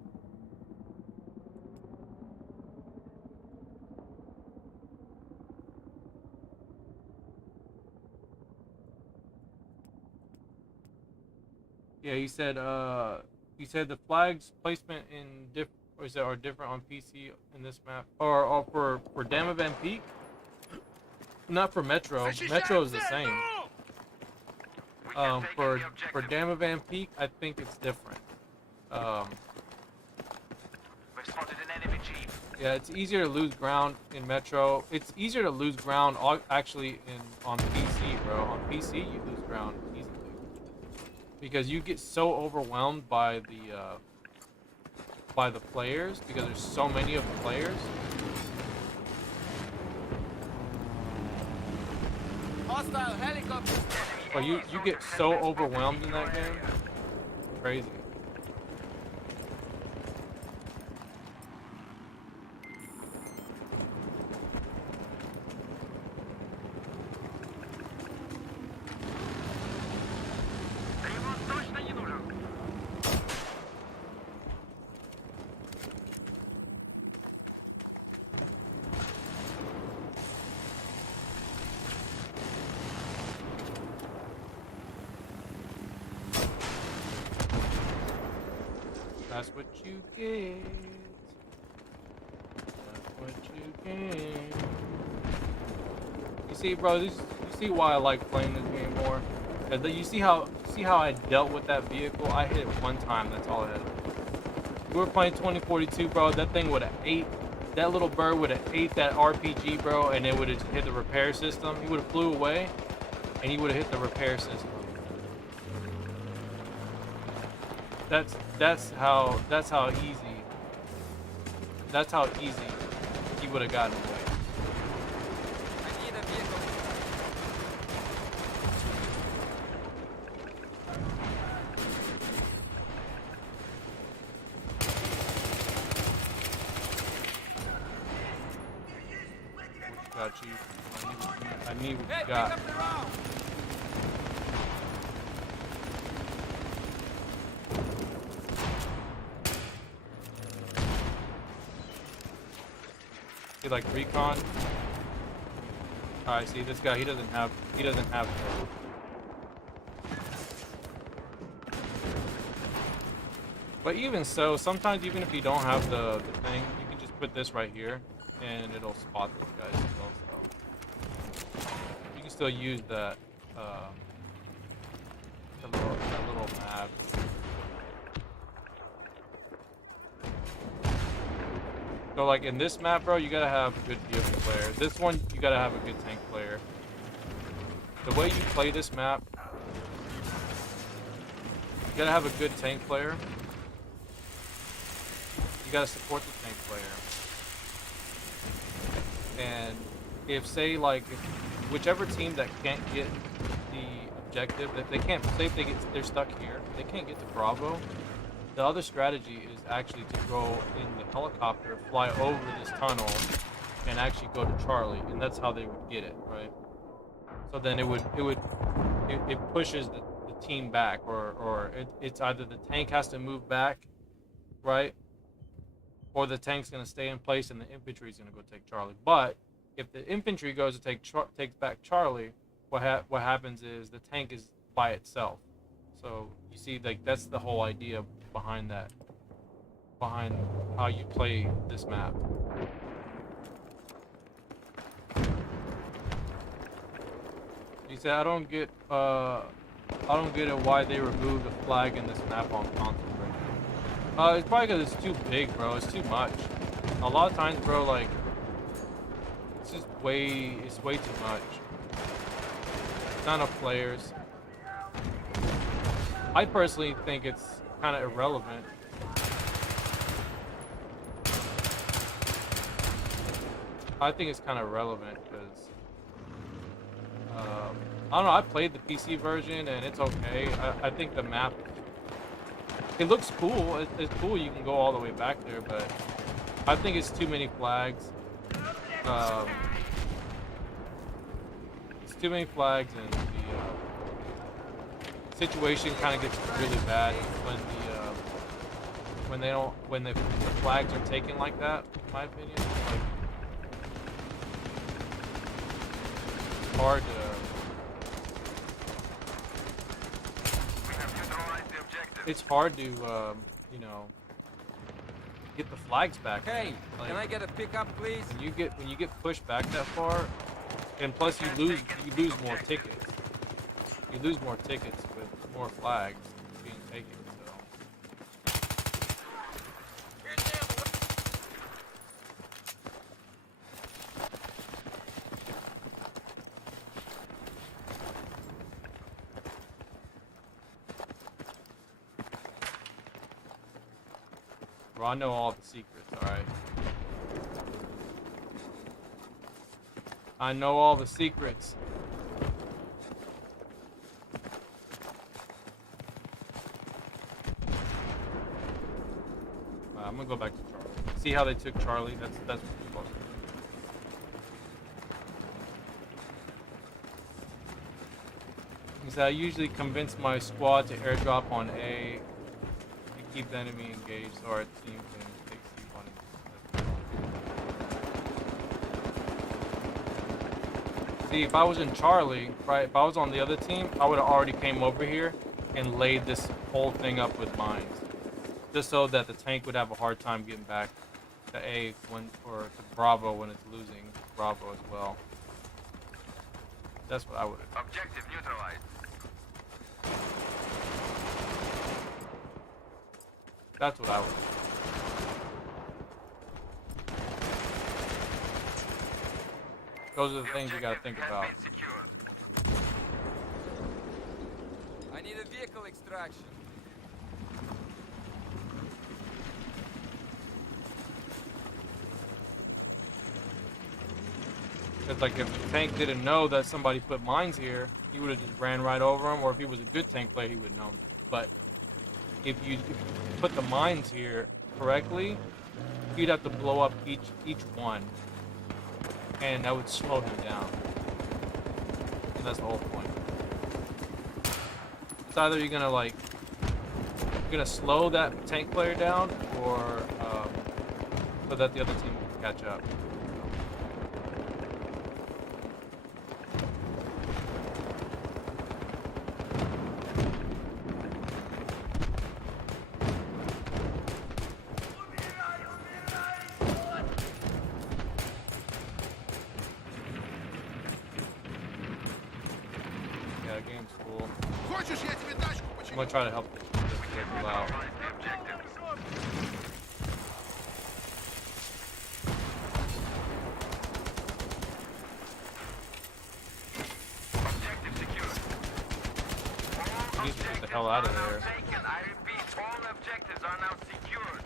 Yeah, he said the flags placement are different on PC in this map, or for Dam of Van Peak. Not for Metro. Metro is the same. For Dam of Van Peak, I think it's different. We've spotted an enemy jeep. Yeah, it's easier to lose ground in Metro. It's easier to lose ground actually on PC, bro. On PC, you lose ground easily because you get so overwhelmed by the players, because there's so many of the players. Hostile helicopter. But you get so overwhelmed in that game. Crazy. That's what you get. That's what you get. You see, bro, you see why I like playing this game more? Cause you see how I dealt with that vehicle? I hit it one time, that's all I had. We were playing 2042, bro. That thing would have ate, that little bird would have ate that RPG, bro, and it would have hit the repair system. He would have flew away, and he would have hit the repair system. That's how easy he would have gotten away. I need a vehicle. Got you. I need what Hey, you pick got. up the round. See, like recon. Alright, see this guy, he doesn't have But even so, sometimes even if you don't have the thing, you can just put this right here and it'll spot those guys as well. So you can still use that little map. So like in this map, bro, you gotta have a good vehicle player. This one, you gotta have a good tank player. the way you play this map, you gotta have a good tank player. You gotta support the tank player. And if say like if whichever team that can't get the objective, if they can't, say if they're stuck here, they can't get to Bravo. The other strategy is actually to go in the helicopter, fly over this tunnel, and actually go to Charlie, and that's how they would get it, right? So then it pushes the team back, or it's either the tank has to move back, right? Or the tank's gonna stay in place and the infantry's gonna go take Charlie. But if the infantry goes to takes back Charlie, what happens is the tank is by itself. So you see, like that's the whole idea behind that, behind how you play this map. You said I don't get it why they removed the flag in this map on console right now. It's probably because it's too big, bro. It's too much. A lot of times, bro, like it's way too much. Not enough players. I personally think it's kind of irrelevant. I think it's kind of irrelevant because I don't know. I played the PC version and it's okay. I think the map, it looks cool. It's cool. You can go all the way back there, but I think it's too many flags. It's too many flags, and the situation kind of gets really bad when the flags are taken like that. In my opinion, like, it's hard to. It's hard to, you know, get the flags back. Hey, like, can I get a pickup, please? When you get pushed back that far, and plus you lose more tickets. You lose more tickets with more flags being taken. Bro, I know all the secrets, alright? I know all the secrets. I'm gonna go back to Charlie. See how they took Charlie? That's what we're supposed to do. So I usually convince my squad to airdrop on A. Keep the enemy engaged so our team can take C1. See, if I was in Charlie, right, if I was on the other team, I would have already came over here and laid this whole thing up with mines. Just so that the tank would have a hard time getting back to A or to Bravo when it's losing Bravo as well. That's what I would have. Objective neutralized. That's what I would do. Those are the things you gotta think about. I need a vehicle extraction. It's like if the tank didn't know that somebody put mines here, he would have just ran right over them, or if he was a good tank player, he would know. But if you put the mines here correctly, you'd have to blow up each one, and that would slow him down. And that's the whole point. It's either you're gonna slow that tank player down, or so that the other team can catch up. I'm gonna try to help this people out. Objective needs to get the hell out of Objectives are there. now taken. I repeat, all objectives are now secured.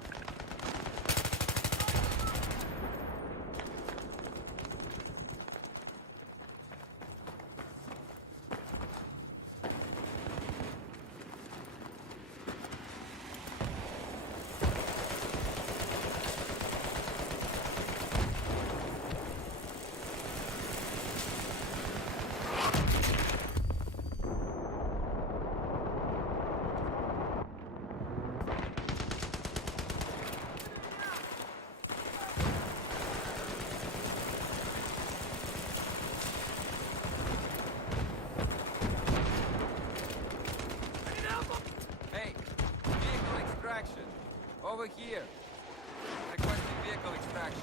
Hey, vehicle extraction. Over here. Requesting vehicle extraction.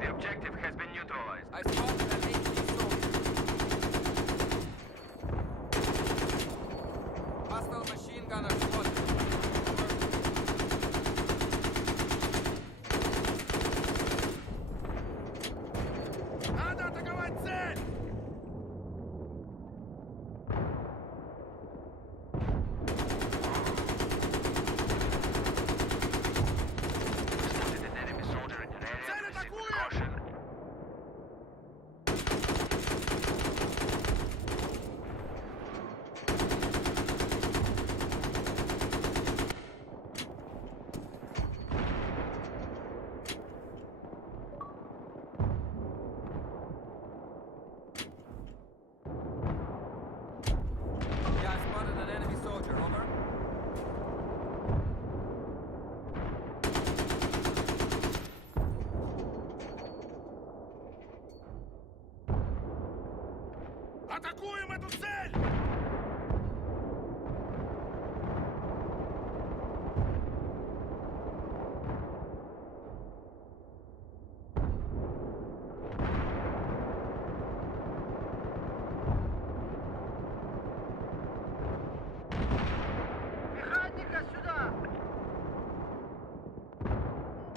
The objective has been neutralized. I spotted an HE soldier. Hostile machine gunner spotted. Надо атаковать цель! Spotted an enemy soldier in your area. Proceed with caution. Yeah, I spotted an enemy soldier. Over. Атакуем эту цель! Механика сюда!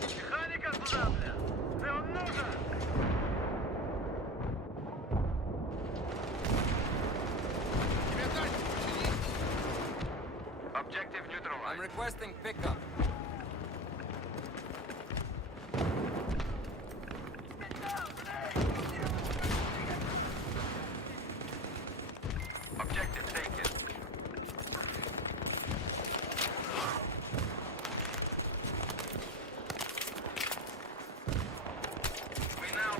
Механика сюда, бля! Ты он нужен! Тебе дать починить? Objective I'm neutralized. requesting pickup. Objective taken. We now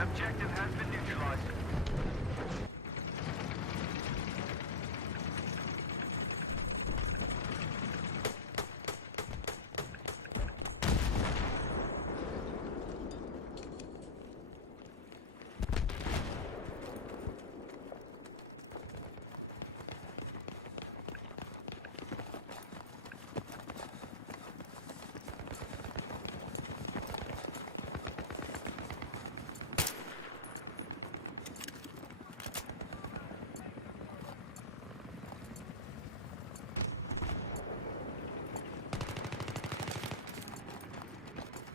Objective has been neutralized.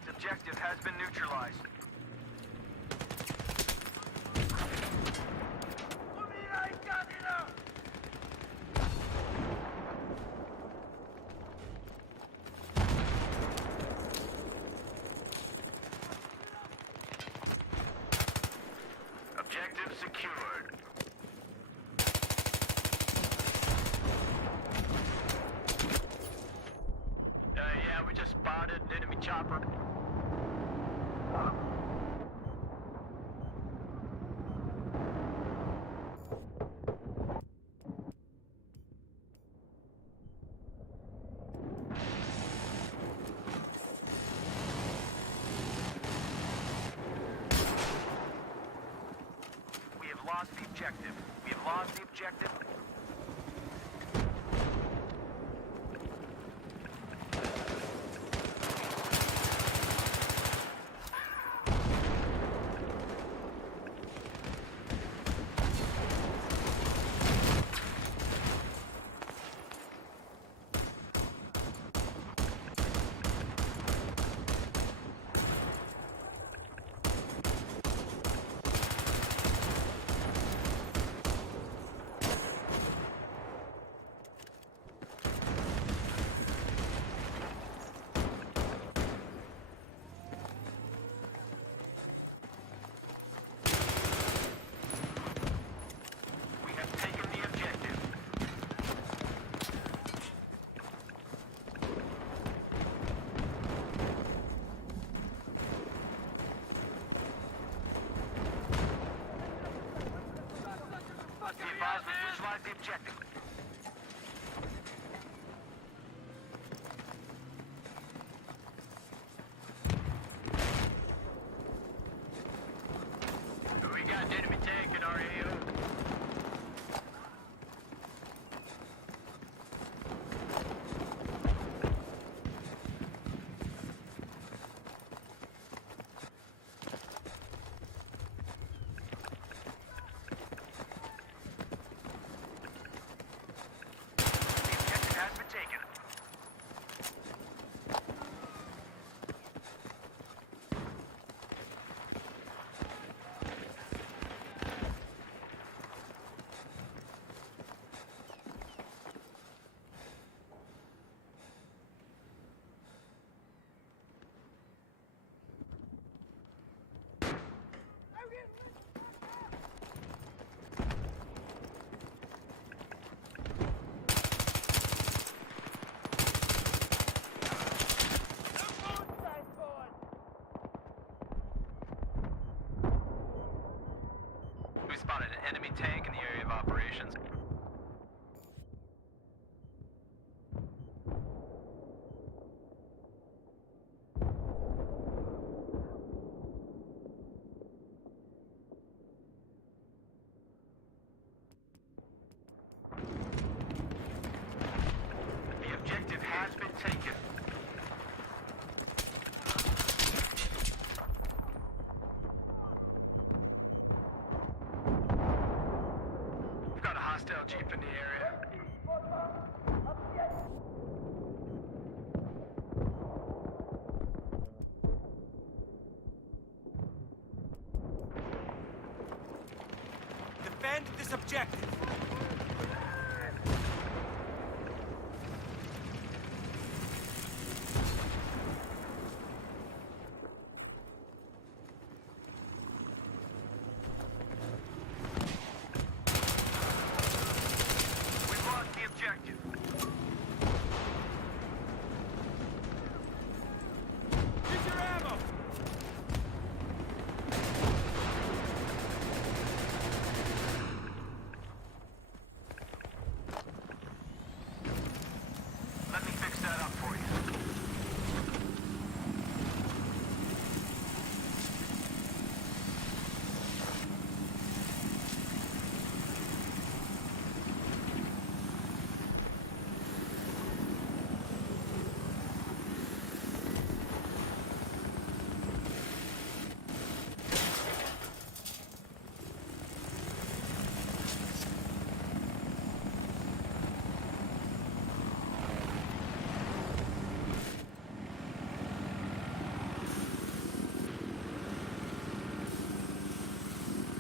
Objective has been neutralized. Objective secured. Yeah, we just spotted an enemy chopper. We have lost the objective. We have lost the objective. We have taken the objective. Be advised, we neutralized the objective. We got an enemy tank in our AO. The objective has been taken. We spotted an enemy tank in the area of operations. The objective has been taken. We've got a hostile jeep in the area. Defend this objective. We've lost the objective. Use your ammo.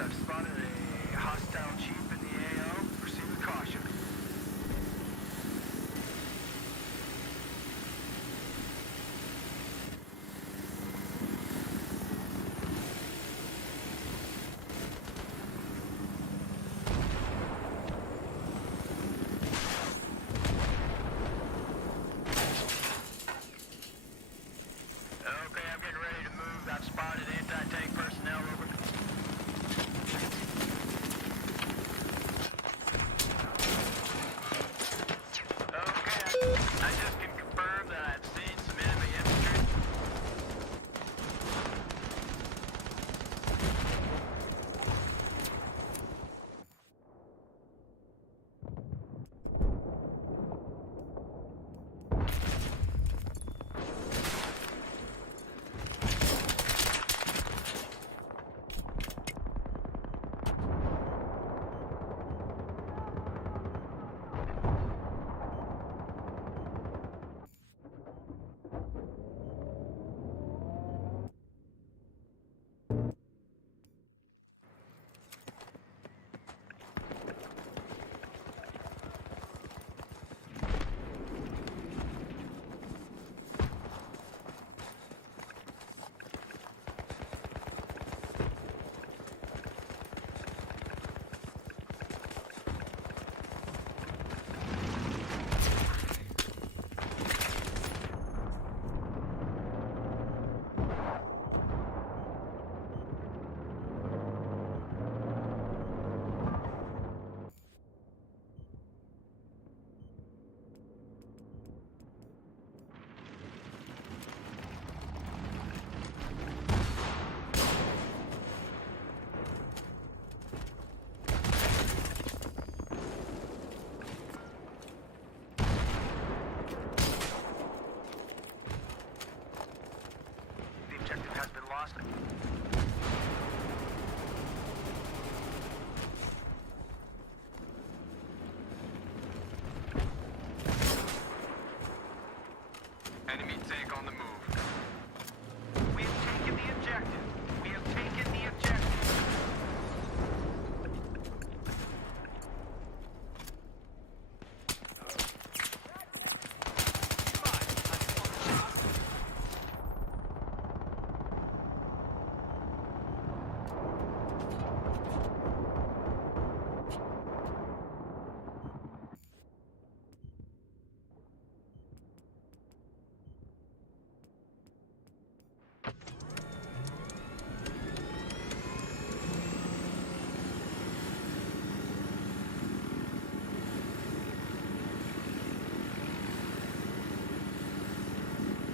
I've spotted a hostile jeep in the AO. Proceed with caution. Okay, I'm getting ready to move. I've spotted anti-tank personnel over. Okay, I just can confirm that I've seen some enemy infantry. The objective has been lost. Enemy tank on the move. We have taken the objective. We have taken the objective.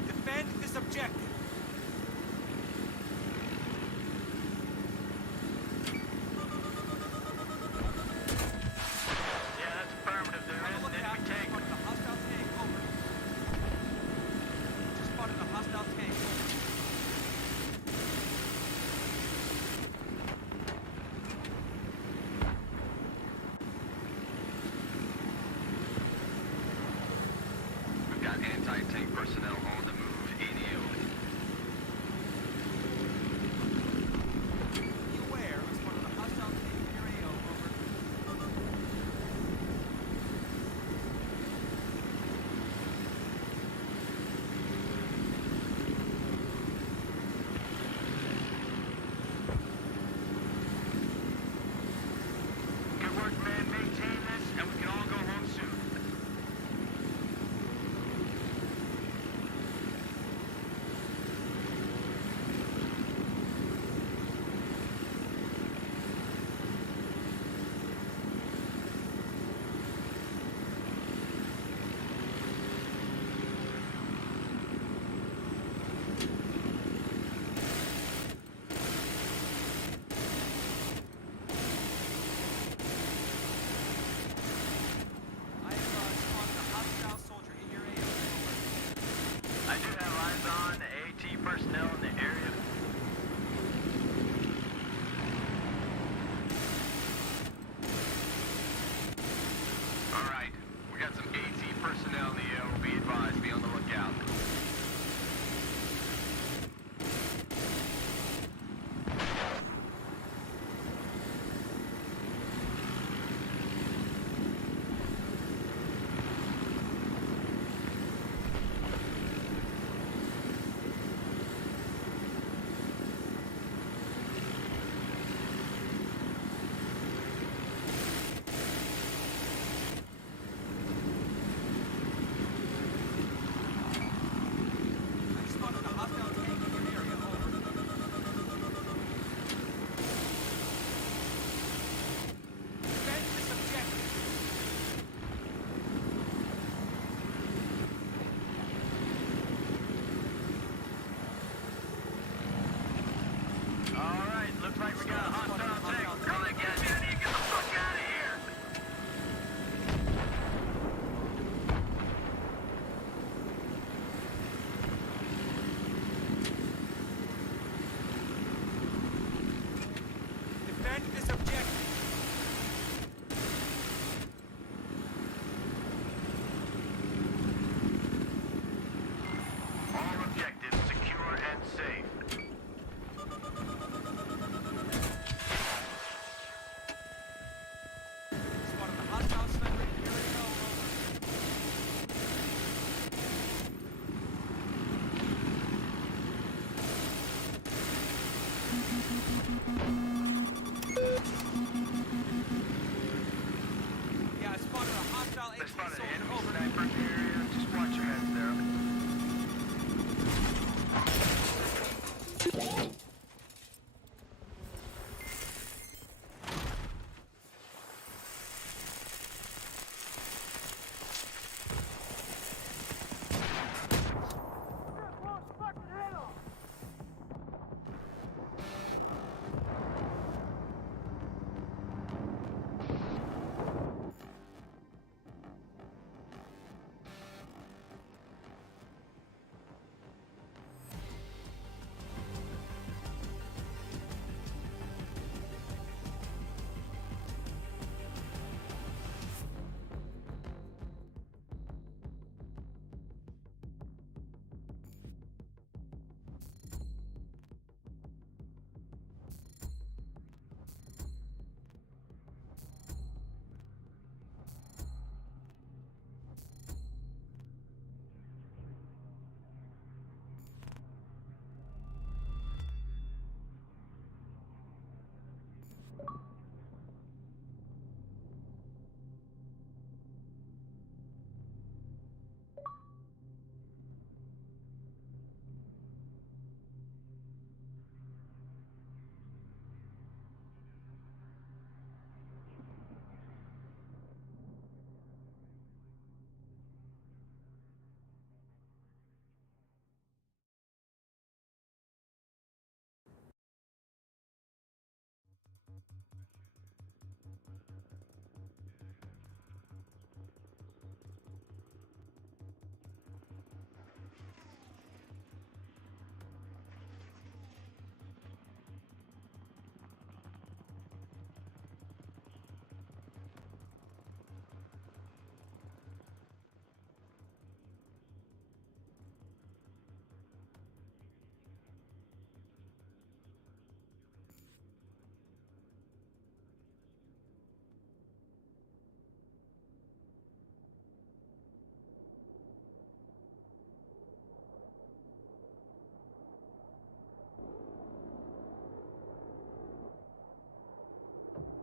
Defend this objective. Yeah, that's affirmative. There is an enemy tank. Spotted a hostile tank. Over. Just spotted a hostile tank. We've got anti-tank personnel on the move in AO. Be aware. I spotted a hostile tank near AO. Over. Good work, man. Maintain this, and we can all go home soon.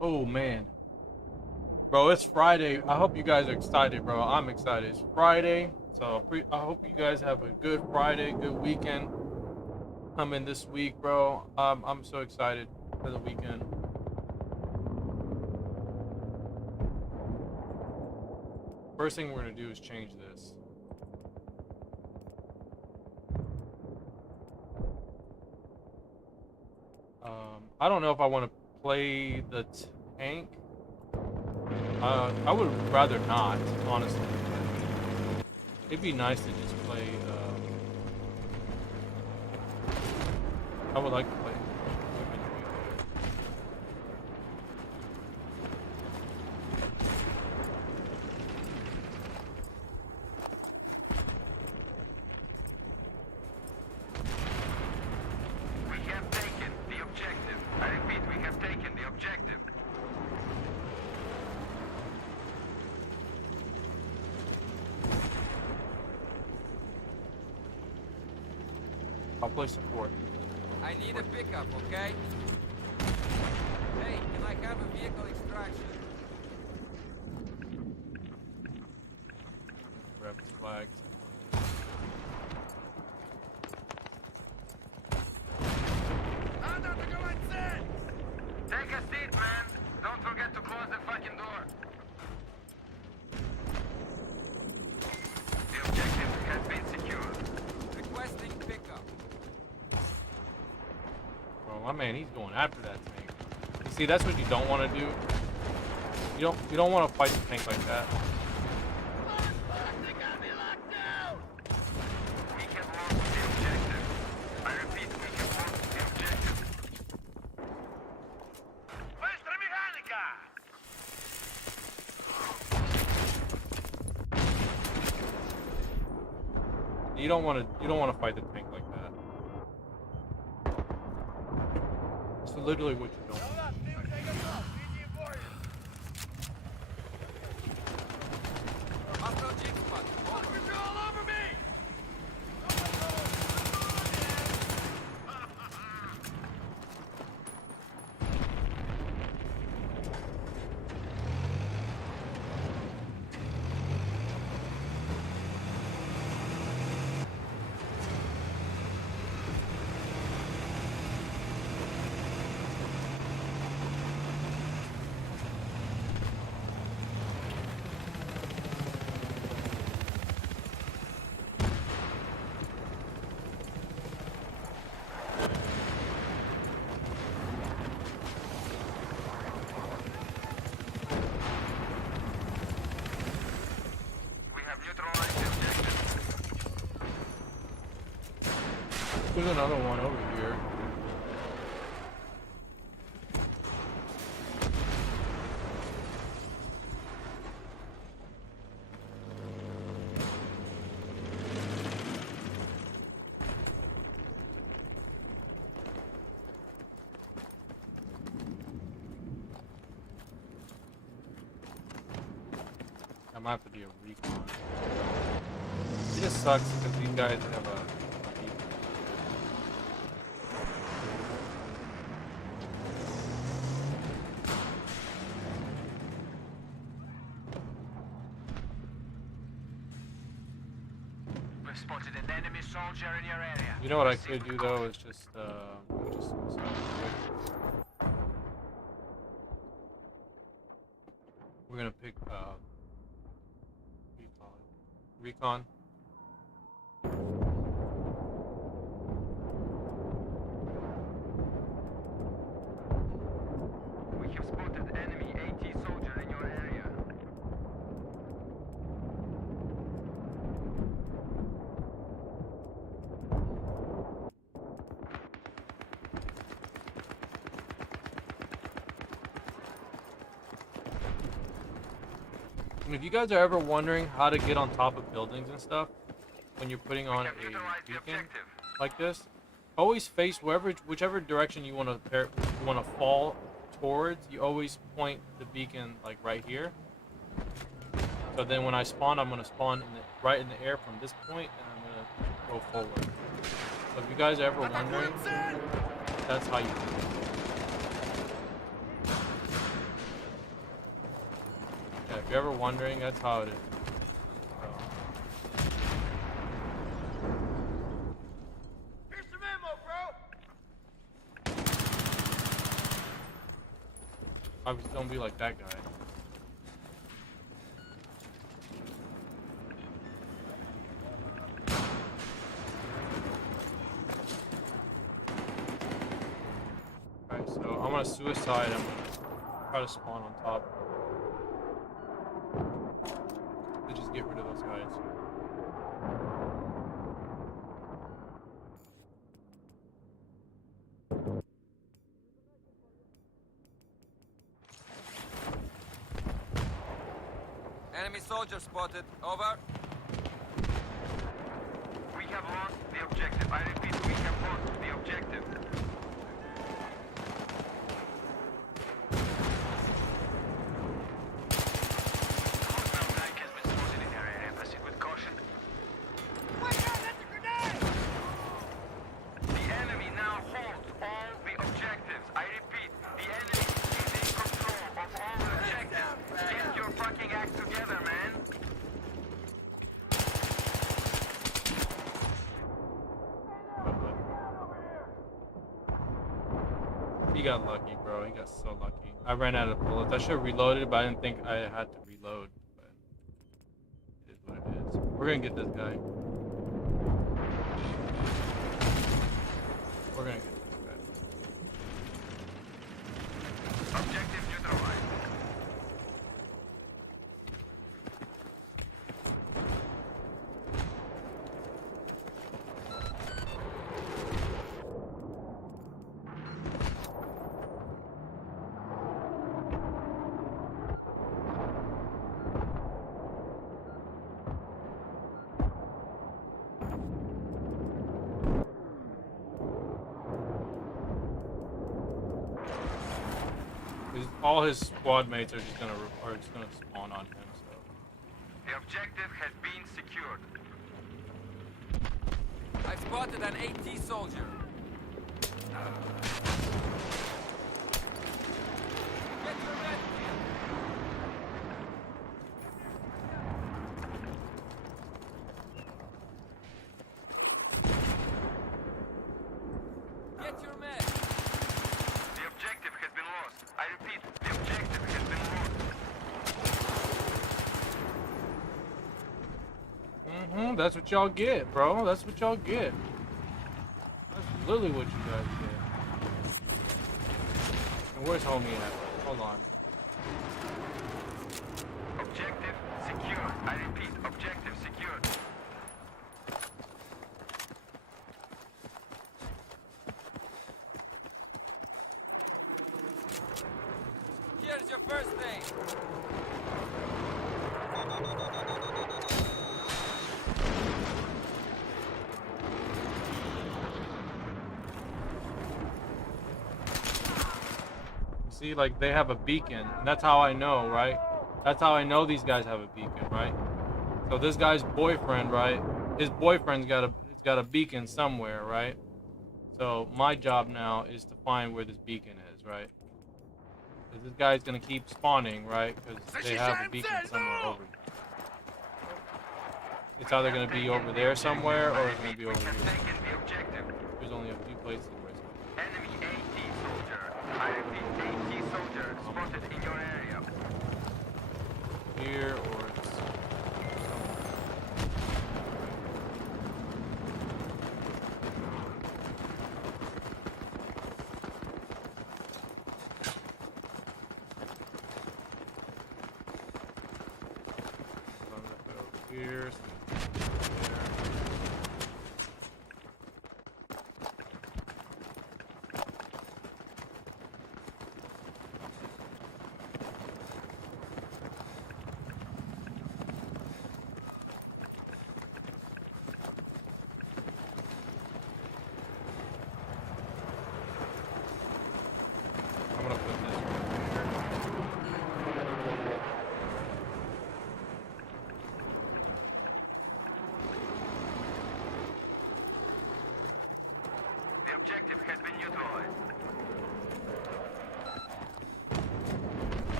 Oh man, bro, it's Friday. I hope you guys are excited, bro. I'm excited. It's Friday, so I hope you guys have a good Friday, good weekend coming this week, bro. I'm so excited for the weekend. First thing we're gonna do is change this. I don't know if I want to play the tank. I would rather not, honestly. It'd be nice to just play. I would like to play. We have taken the objective. I repeat, we have taken the objective. I'll play support. I need a pickup, okay? Hey, can I have a vehicle extraction? Grab his flags. Take a seat, man. Don't forget to close the fucking door. The objective has been secured. Requesting pickup. Bro, my man, he's going after that tank. You see, that's what you don't want to do. You don't want to fight the tank like that. We have lost the objective. I repeat, we have lost the objective. Bystra mechanika! You don't want to fight the tank like that. It's literally what you don't want. Hostile jeep spot. Over. We have neutralized the objective. There's another one over here. I might have to do a recon. It just sucks because these guys have a We've spotted an enemy soldier in your area. You know what I could do though is just we're gonna pick what do you call it? Recon. We have spotted enemy AT soldier in your area. And if you guys are ever wondering how to get on top of buildings and stuff when you're putting on a We have neutralized the beacon objective. like this, always face whichever direction you want to fall towards. You always point the beacon like right here. So then when I spawn, I'm gonna spawn right in the air from this point, and I'm gonna go forward. So if you guys are ever wondering, that's how you do it. If you're ever wondering, that's how it is. So. Here's some ammo, bro. Obviously, don't be like that guy. Alright, so I'm gonna suicide. I'm gonna try to spawn on top. To just get rid of those guys. Enemy soldier spotted. Over. We have lost the objective. I repeat, we have lost the objective. Hostile tank has been spotted in our area. Proceed with caution. The enemy now holds all the objectives. I repeat, the enemy is in control of all the objectives. Get your fucking act together, man. He got lucky, bro. He got so lucky. I ran out of bullets. I should have reloaded, but I didn't think I had to reload. But it is what it is. We're gonna get this guy. We're gonna get this guy. Objective neutralized. All his squad mates are just gonna spawn on him. So The objective has been secured. I spotted an AT soldier. Get your med kit. Get your med. The objective has been lost. I repeat, the objective has been lost. that's what y'all get, bro. That's what y'all get. That's literally what you guys get. And where's homie at? Hold on. Objective secured. I repeat, objective secured. Here's your first aid. See, like they have a beacon, and that's how I know, right? That's how I know these guys have a beacon, right? So this guy's boyfriend, right? His boyfriend's got a beacon somewhere, right? So my job now is to find where this beacon is, right? Because this guy's gonna keep spawning, right? Because they have a beacon somewhere over. It's either gonna be over there somewhere, or it's gonna be over We have here. taken the objective. There's only a few places where it's. Enemy AT soldier. I repeat, AT soldier spotted in your area. Here or it's here. I'm gonna put this right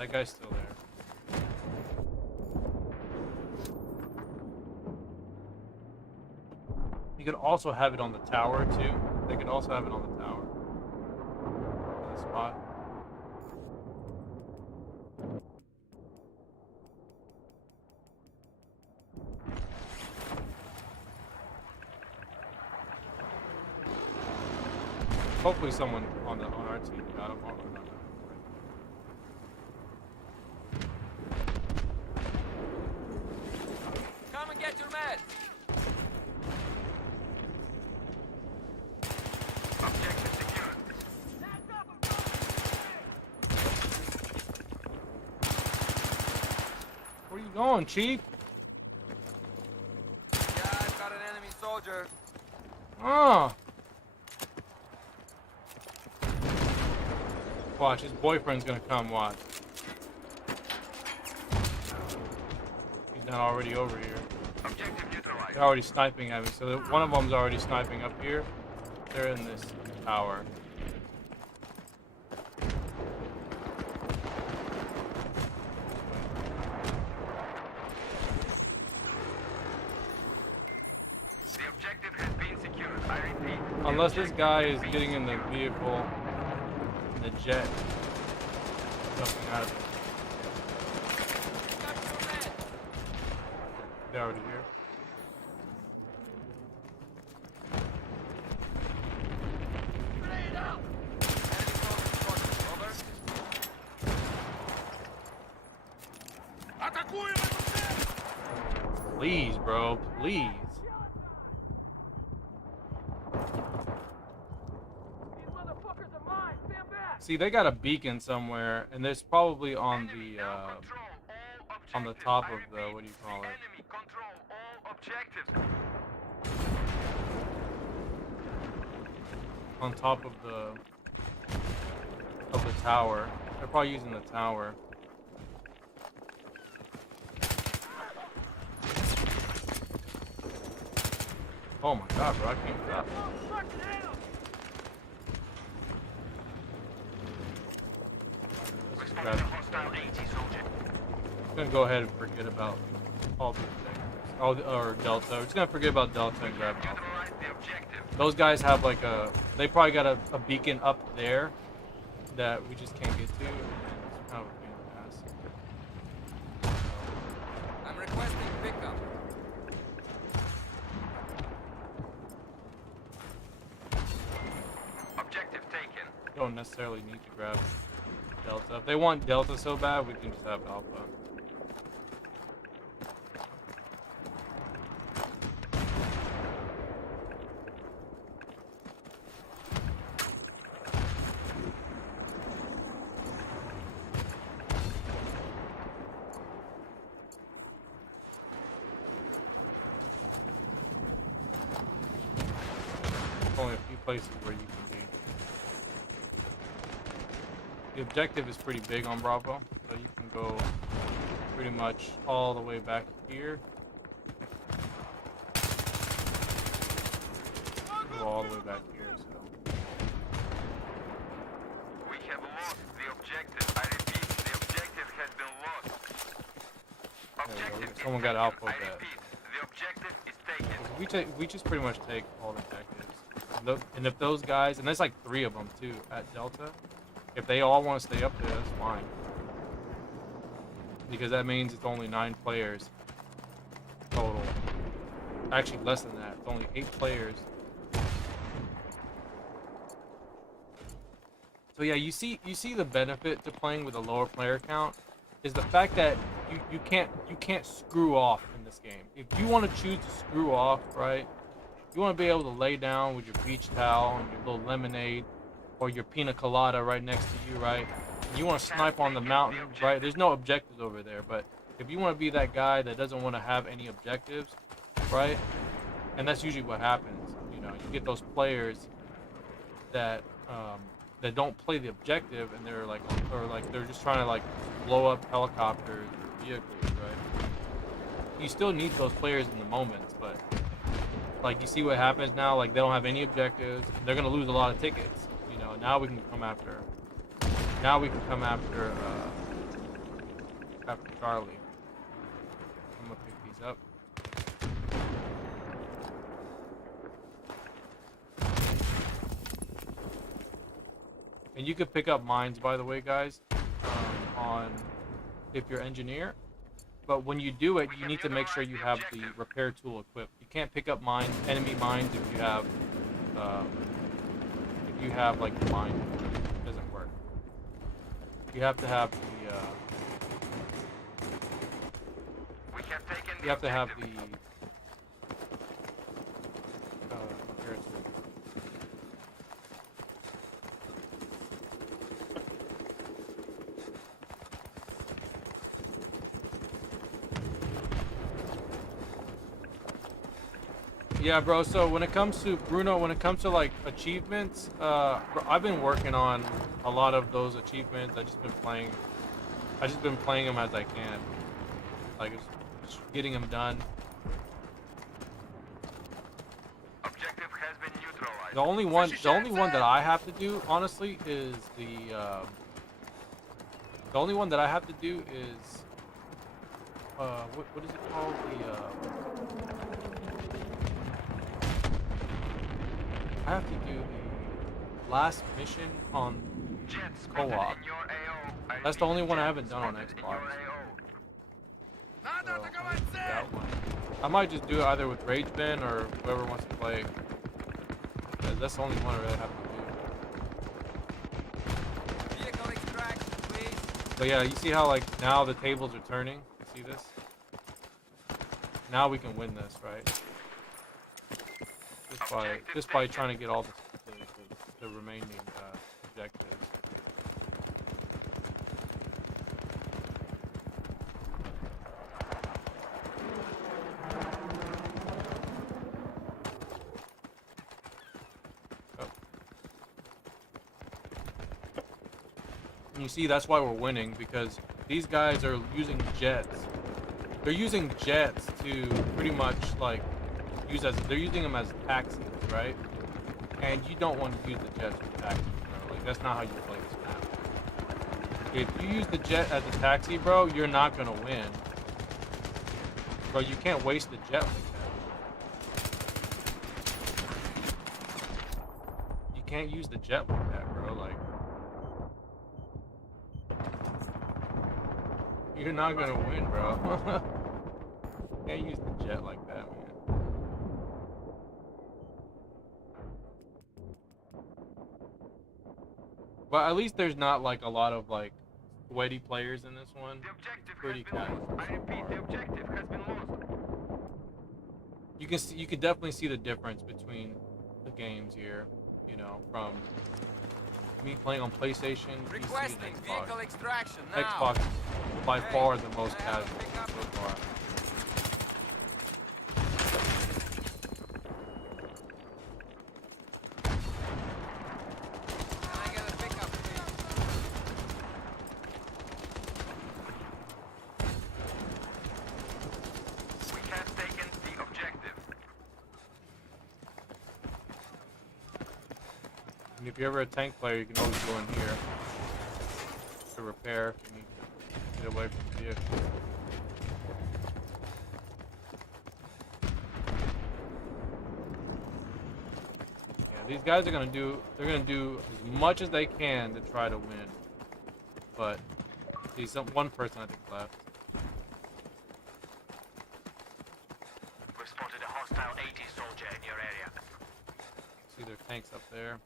that guy's still there. You could also have it on the tower too. They could also have it on the tower. In the spot. Hopefully someone on our team got him. Oh, no. Come and get your meds. Objective secured. Where are you going, Chief? Yeah, I've got an enemy soldier. Oh. Watch, his boyfriend's gonna come, watch. He's not already over here. Objective neutralized. They're already sniping at me, so one of them's already sniping up here. They're in this tower. The objective has been secured. I repeat. Unless this guy is getting in the vehicle, in the jet, jumping out of it. Got your meds. They're already here. Grenade out. Enemy soldier spotted. Over. Атакуем эту цель! Please, bro, please. These motherfuckers are mine. Stand back. See, they got a beacon somewhere, and there's probably on Enemy the now control all on the objectives. top I of the repeat, what do you call it? enemy control all objectives. On top of the tower. They're probably using the tower. Oh my god, bro, I can't stop. Let's just grab Respond to it. hostile AT soldier. I'm gonna go ahead and forget about all the objectives. Oh, or Delta. We're just gonna forget about Delta and grab Alpha. Neutralize the objective. Those guys have like they probably got a beacon up there that we just can't get to, and it's kind of a pain in the ass. I'm requesting pickup. Objective taken. You don't necessarily need to grab Delta. If they want Delta so bad, we can just have Alpha. Only a few places where you can be. The objective is pretty big on Bravo, so you can go pretty much all the way back here. Go all the way back here, so. We have lost the objective. I repeat, the objective has been lost. There we go. Objective is Someone got taken. Alpha I with that. repeat, the objective is taken. We just pretty much take all the objectives. And if those guys, and there's like 3 of them too at Delta, if they all want to stay up there, that's fine. Because that means it's only 9 players total. Actually, less than that. It's only 8 players. So yeah, you see the benefit to playing with a lower player count is the fact that you can't screw off in this game. If you want to choose to screw off, right? You want to be able to lay down with your beach towel and your little lemonade or your pina colada right next to you, right? And you want to snipe on the mountain, right? There's no objectives over there, but if you want to be that guy that doesn't want to have any objectives, right? And that's usually what happens. You know, you get those players that that don't play the objective and they're like, or like they're just trying to like blow up helicopters, vehicles, right? You still need those players in the moments, but like you see what happens now, like they don't have any objectives, and they're gonna lose a lot of tickets. You know, now we can come after after Charlie. I'm gonna pick these up. And you could pick up mines, by the way, guys, on if you're engineer. But when you do it, you need to make sure you have the repair tool equipped. You can't pick up mines, enemy mines, if you have like the mine. It doesn't work. You have to have the you have to have the repair tool. Yeah, bro. So when it comes to Bruno, when it comes to like achievements, I've been working on a lot of those achievements. I just been playing them as I can, like just getting them done. Objective has been neutralized. The only one that I have to do, honestly, is the only one that I have to do is what is it called? I have to do the last mission on co-op. That's the only one I haven't done on Xbox. So, that one. I might just do it either with Rage Ben or whoever wants to play. That's the only one I really have to do. Vehicle extraction, please. But yeah, you see how like now the tables are turning? You see this? Now we can win this, right? Just by trying to get all the remaining objectives. And you see, that's why we're winning, because these guys are using jets. They're using jets to pretty much like they're using them as taxis, right? And you don't want to use the jets as taxis, bro. Like that's not how you play this map. If you use the jet as a taxi, bro, you're not gonna win. Bro, you can't waste the jet like that. You can't use the jet like that, bro. Like you're not gonna win, bro. You can't use the jet like that, man. But at least there's not like a lot of like sweaty players in this one. It's pretty casual so far. The objective has been lost. You can definitely see the difference between the games here, you know, from me playing on PlayStation, PC, and Requesting vehicle Xbox. extraction now. Xbox is by far the most casual so far. Can I get a pickup, please? We have taken the objective. And if you're ever a tank player, you can always go in here to repair if you need to get away from the vehicle. Yeah, these guys are they're gonna do as much as they can to try to win. But see, one person I think left. We've spotted a hostile 80 soldier in your area. See their tanks up there.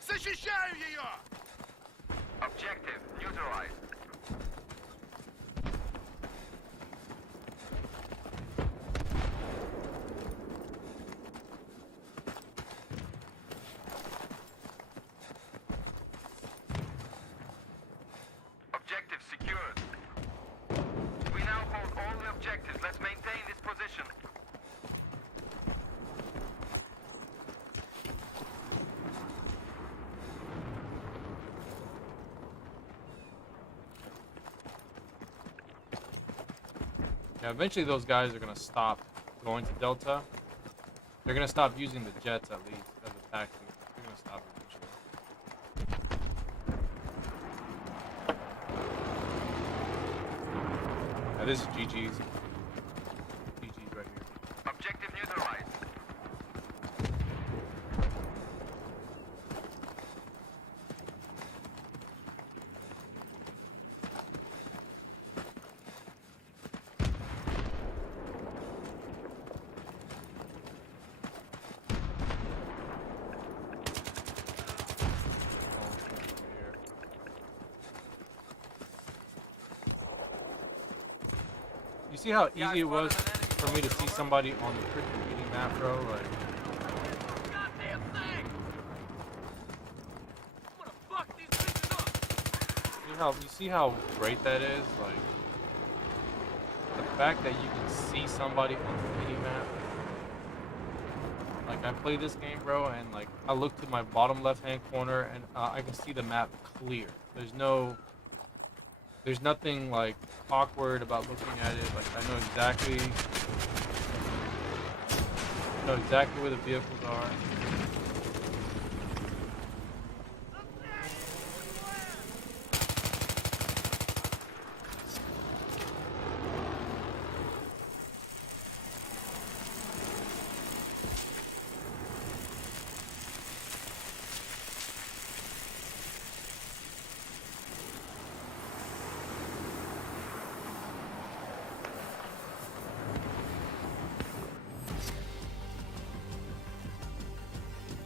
Защищаю ее! Objective neutralized. Objective secured. We now hold all the objectives. Let's maintain this position. Yeah, eventually those guys are gonna stop going to Delta. They're gonna stop using the jets at least as a taxi. They're gonna stop eventually. Yeah, this is GG's. GG's right here. Objective neutralized. You see how easy it was for me to see somebody on the freaking mini map, bro? Like, Goddamn thing! I'm gonna fuck these bitches up! you see how great that is? Like, the fact that you can see somebody on the mini map. Like, I play this game, bro, and like I look to my bottom left-hand corner and I can see the map clear. There's nothing like awkward about looking at it. Like, I know exactly where the vehicles are.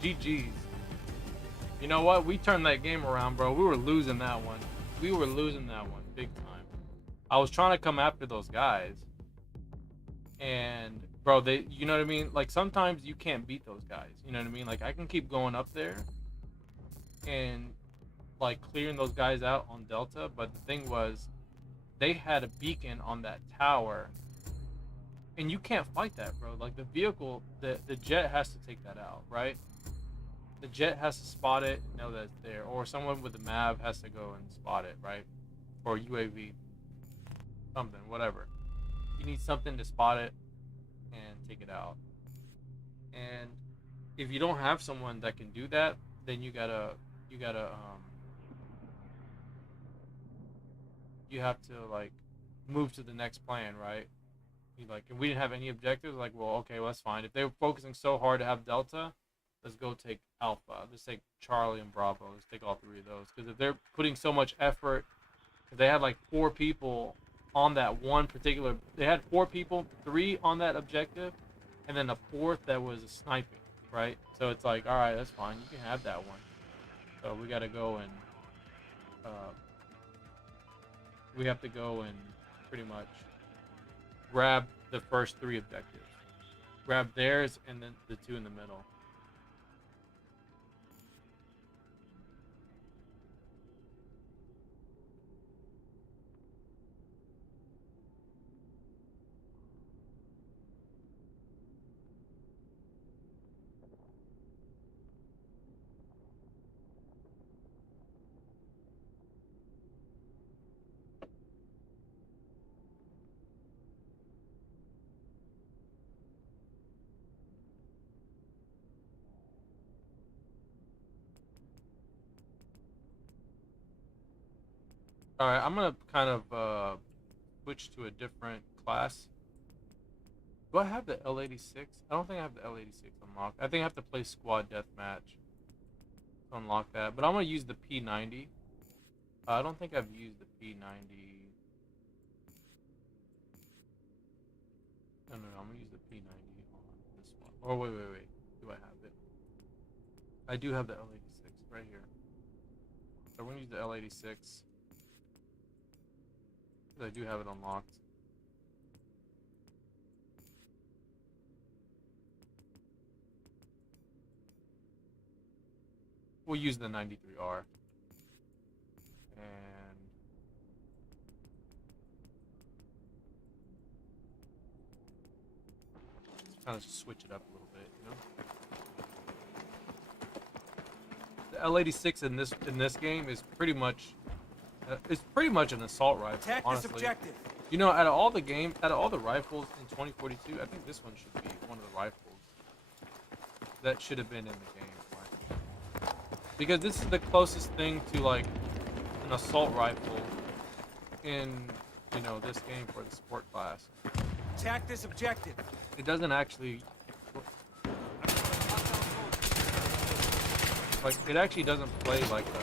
GG's. You know what? We turned that game around, bro. We were losing that one. We were losing that one big time. I was trying to come after those guys. And, bro, you know what I mean? Like, sometimes you can't beat those guys. You know what I mean? Like, I can keep going up there and, like, clearing those guys out on Delta. But the thing was, they had a beacon on that tower. And you can't fight that, bro. Like, the vehicle, the jet has to take that out, right? The jet has to spot it, know that it's there, or someone with the MAV has to go and spot it, right? Or UAV, something, whatever. You need something to spot it and take it out. And if you don't have someone that can do that, then you have to like move to the next plan, right? Like, if we didn't have any objectives, like, well, okay, well, that's fine. If they were focusing so hard to have Delta, let's go take Alpha. Let's take Charlie and Bravo. Let's take all three of those. Because if they're putting so much effort, if they had like 4 people on that one particular, they had 4 people, 3 on that objective, and then a 4th that was sniping, right? So it's like, all right, that's fine. You can have that one. So we got to go and we have to go and pretty much grab the first 3 objectives. Grab theirs and then the 2 in the middle. Alright, I'm gonna kind of switch to a different class. Do I have the L86? I don't think I have the L86 unlocked. I think I have to play squad deathmatch to unlock that. But I'm gonna use the P90. I don't think I've used the P90. No, I'm gonna use the P90 on this one. Oh, wait. Do I have it? I do have the L86 right here. So I'm gonna use the L86. I do have it unlocked. We'll use the 93R. And kind of switch it up a little bit, you know? The L86 in this game is pretty much an assault rifle. Attack honestly. this objective. You know, out of all the rifles in 2042, I think this one should be one of the rifles that should have been in the game. Because this is the closest thing to like an assault rifle in you know, this game for the sport class. Attack this objective. It doesn't actually, like, it actually doesn't play like a,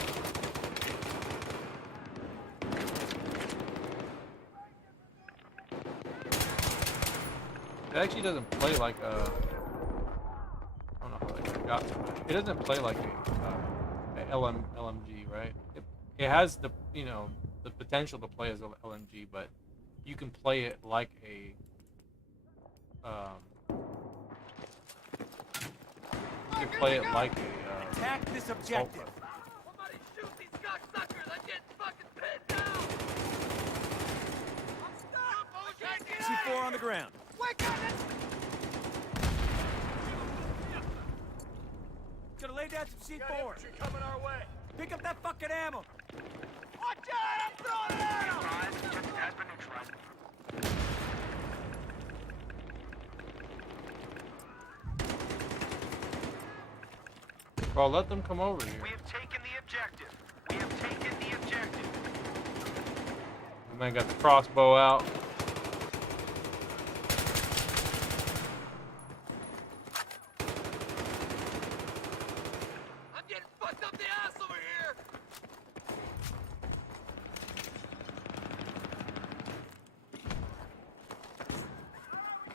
it actually doesn't play like a, I don't know how I got to it. It doesn't play like a LMG, right? It has the, you know, the potential to play as a LMG, but you can play it like a, you can play it like a, Attack this objective. Somebody shoot these cocksuckers! I'm getting fucking pinned down! I'm stuck! Oh, can't get out! C4 on the ground. Wake up! Gonna lay down some C4. Coming our way! Pick up that fucking ammo. Watch out! I'm throwing it at him! Has been neutralized. well, let them come over here. We have taken the objective. We have taken the objective. The man got the crossbow out. I'm getting fucked up the ass over here!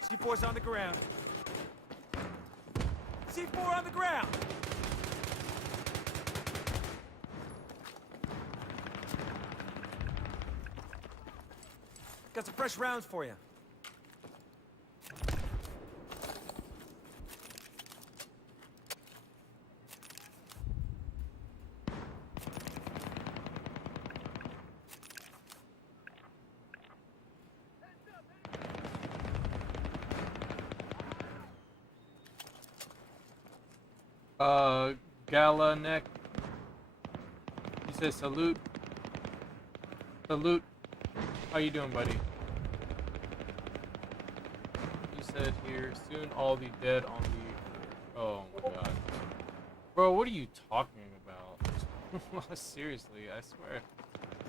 C4's on the ground. C4 on the ground. Got some fresh rounds for you. Gala neck. He says salute. Salute. How you doing, buddy? He said here, soon all be dead on the... Oh my god. Bro, what are you talking about? Seriously, I swear.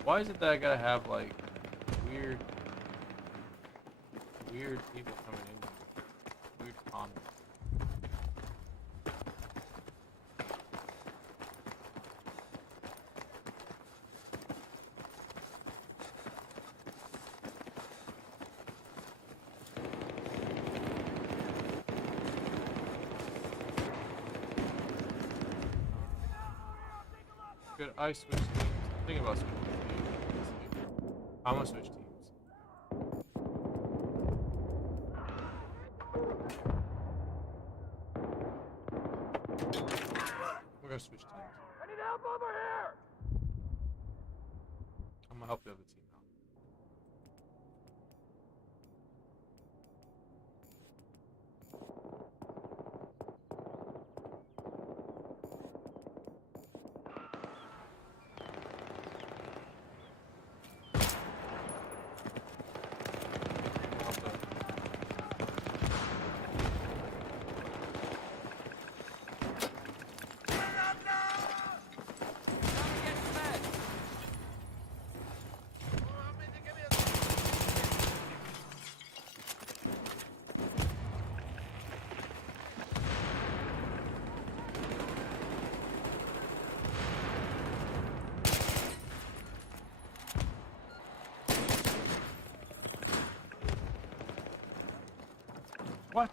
Why is it that I gotta have, like, weird people coming in here? Weird comments. Good, I switch teams. I'm thinking about switching teams. I'm gonna switch teams. We're gonna switch teams. I need help over here! I'm gonna help the other team out. What?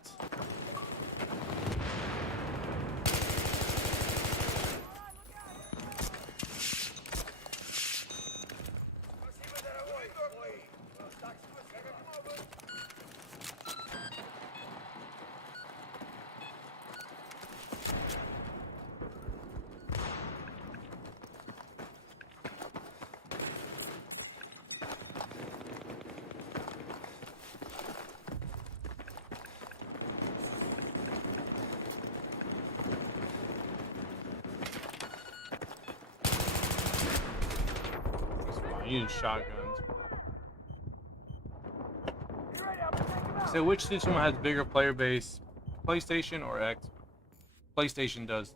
Using shotguns. So which system has bigger player base, PlayStation or X? PlayStation does.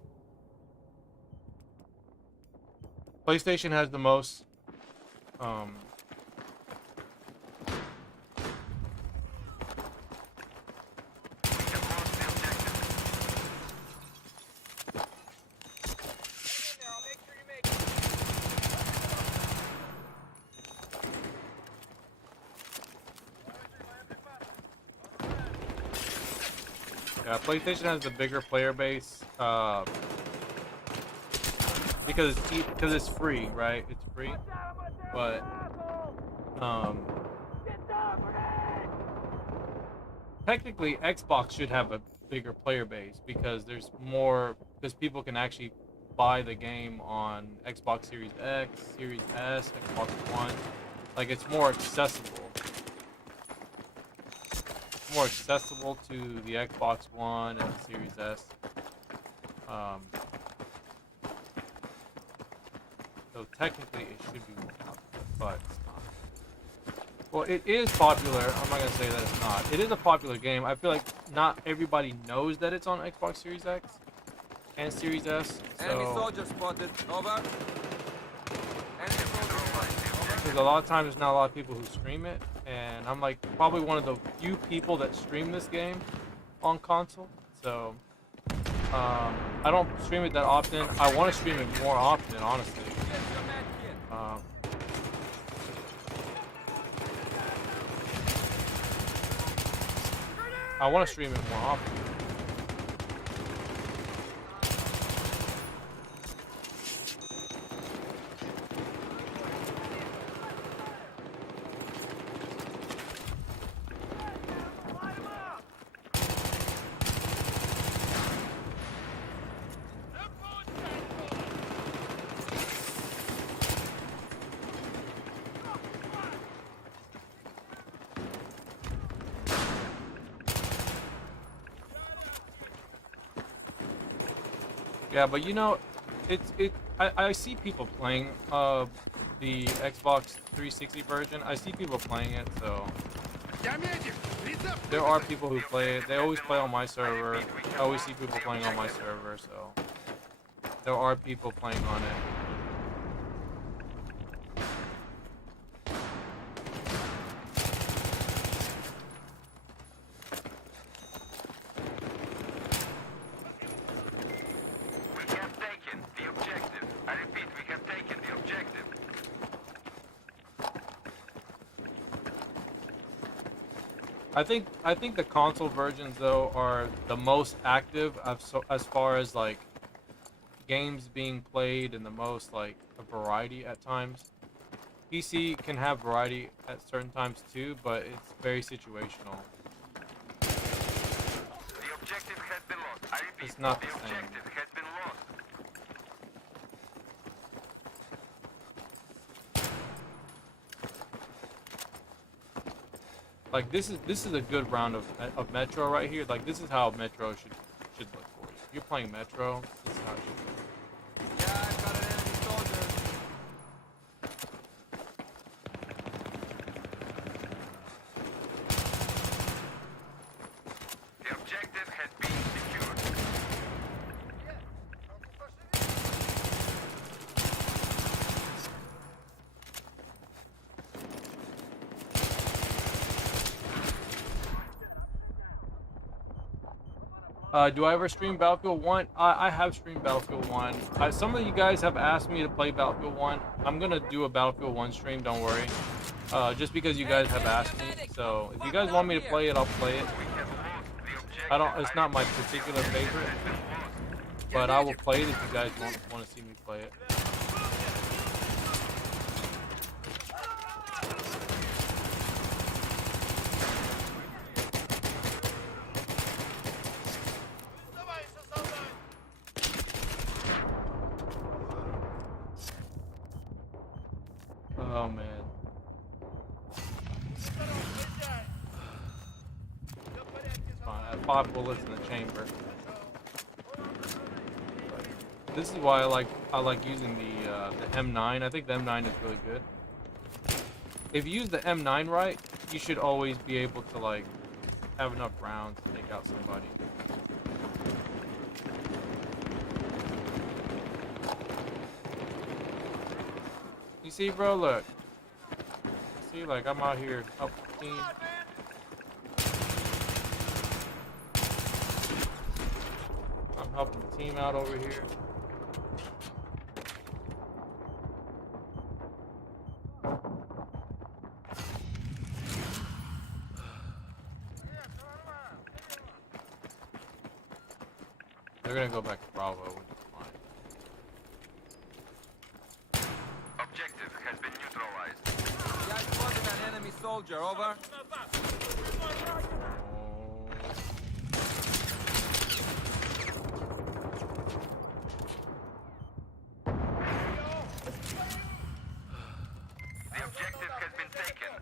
PlayStation has the most Yeah, PlayStation has the bigger player base because it's free, right? It's free, but technically Xbox should have a bigger player base because there's more, because people can actually buy the game on Xbox Series X, Series S, Xbox One. Like, it's more accessible. More accessible to the Xbox One and the Series S. So technically it should be more popular, but it's not. Well, it is popular. I'm not gonna say that it's not. It is a popular game. I feel like not everybody knows that it's on Xbox Series X and Series S. Enemy So, soldier spotted. Over. Enemy soldier spotted. because a lot of times there's not a lot of people who stream it, and I'm like probably one of the few people that stream this game on console. So I don't stream it that often. I want to stream it more often, honestly. I want to stream it more often. Yeah, but you know, I see people playing the Xbox 360 version. I see people playing it, so there are people who play it. They always play on my server. I always see people playing on my server, so there are people playing on it. I think the console versions though are the most active as far as like games being played and the most like a variety at times. PC can have variety at certain times too, but it's very situational. The objective has been lost. I repeat, It's not the the same. objective has been lost. Like this is a good round of Metro right here. Like this is how Metro should look for you. If you're playing Metro, this is how it should look. Yeah, I've got an enemy soldier. The objective has been secured. Do I ever stream Battlefield 1? I have streamed Battlefield 1. Some of you guys have asked me to play Battlefield 1. I'm gonna do a Battlefield 1 stream, don't worry. Just because you guys have asked me. So if you guys want me to play it, I'll play it. It's not my particular favorite, but I will play it if you guys want to see me play it. Oh man. Fine, I have 5 bullets in the chamber. This is why I like using the M9. I think the M9 is really good. If you use the M9 right, you should always be able to like have enough rounds to take out somebody. You see, bro, look. See, like, I'm out here helping the team. I'm helping the team out over here. They're gonna go back to Bravo, which is fine. Objective has been neutralized. Yeah, I spotted an enemy soldier. Over. The objective has been taken.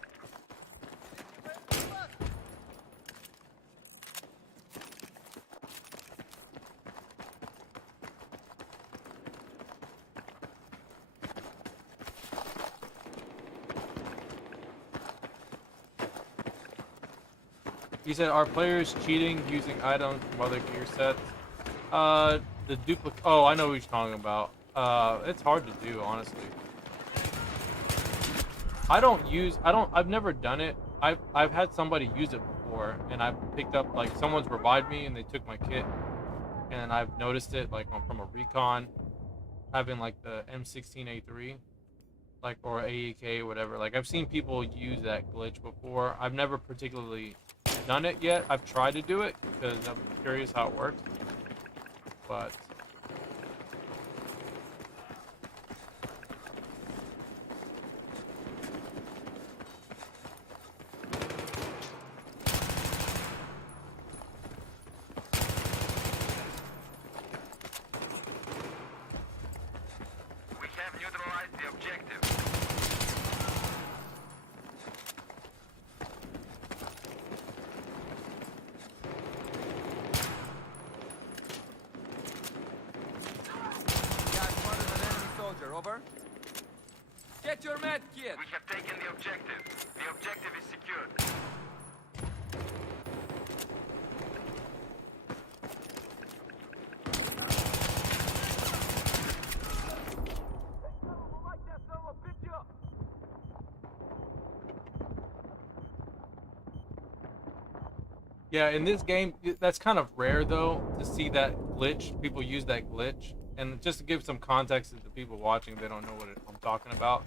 He said, are players cheating using items from other gear sets? The duplicate. Oh, I know what you're talking about. It's hard to do, honestly. I've never done it. I've had somebody use it before, and I've picked up, like, someone's revived me and they took my kit, and I've noticed it, like, from a recon, having, like, the M16A3, like, or AEK, whatever. Like, I've seen people use that glitch before. I've never particularly done it yet. I've tried to do it because I'm curious how it works, but We have neutralized the objective. Yeah, I spotted an enemy soldier. Over. Get your med kit. We have taken the objective. The objective is secured. yeah, in this game, that's kind of rare though to see that glitch. People use that glitch, and just to give some context to the people watching, they don't know what I'm talking about.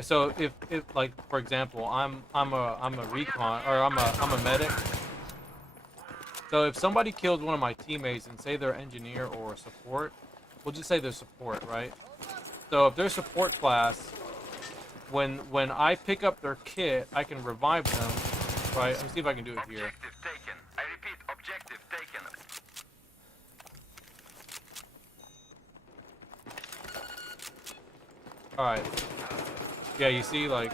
So if like, for example, I'm a recon, or I'm a medic. So if somebody kills one of my teammates and say they're engineer or support, we'll just say they're support, right? So if they're support class, when I pick up their kit, I can revive them, right? Let me see if I can do it here. Objective taken. I repeat, objective taken. All right. Yeah, you see, like,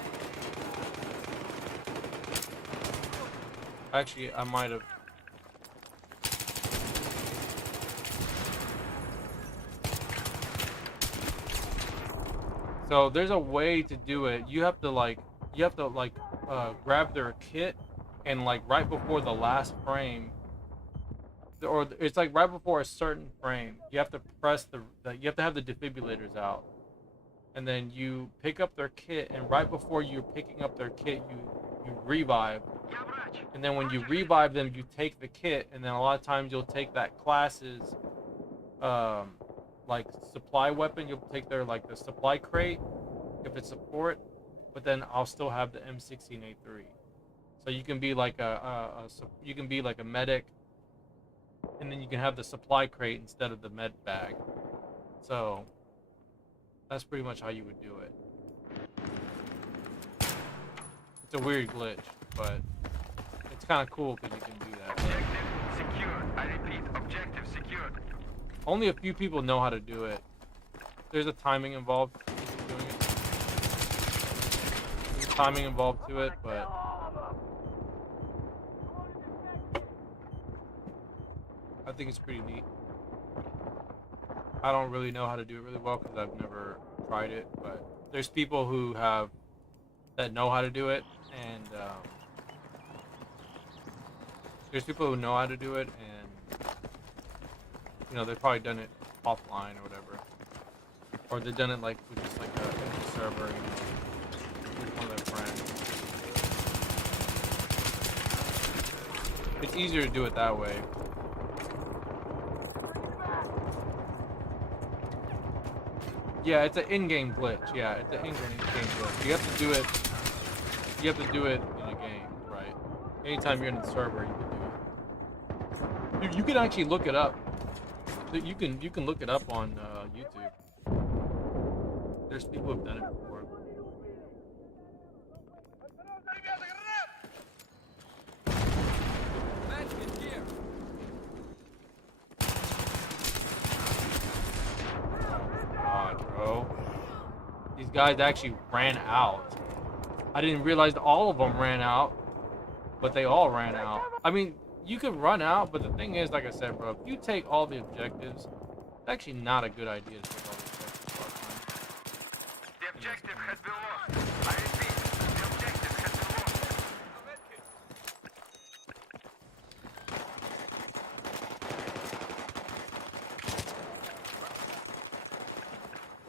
actually, I might have. So there's a way to do it. You have to grab their kit, and like right before the last frame, or it's like right before a certain frame, you have to press you have to have the defibrillators out, and then you pick up their kit, and right before you're picking up their kit, you revive, and then when you revive them, you take the kit, and then a lot of times you'll take that class's like supply weapon. You'll take their like the supply crate if it's support, but then I'll still have the M16A3. So you can be like you can be like a medic, and then you can have the supply crate instead of the med bag. So that's pretty much how you would do it. It's a weird glitch, but it's kind of cool because you can do that. Objective secured. I repeat, objective secured. Only a few people know how to do it. There's a timing involved in doing it. There's a timing involved to it, but I think it's pretty neat. I don't really know how to do it really well because I've never tried it, but there's people who that know how to do it, and there's people who know how to do it, and you know, they've probably done it offline or whatever, or they've done it like with just like a server, you know, with one of their friends. It's easier to do it that way. Yeah, it's an in-game glitch. Yeah, it's an in-game glitch. You have to do it. You have to do it in a game, right? Anytime you're in the server, you can do it. You can actually look it up. You can look it up on YouTube. There's people who've done it before. Medkit here. God, bro. These guys actually ran out. I didn't realize all of them ran out, but they all ran out. I mean, you could run out, but the thing is, like I said, bro, if you take all the objectives, it's actually not a good idea to take all the objectives. The objective has been lost. I repeat, the objective has been lost.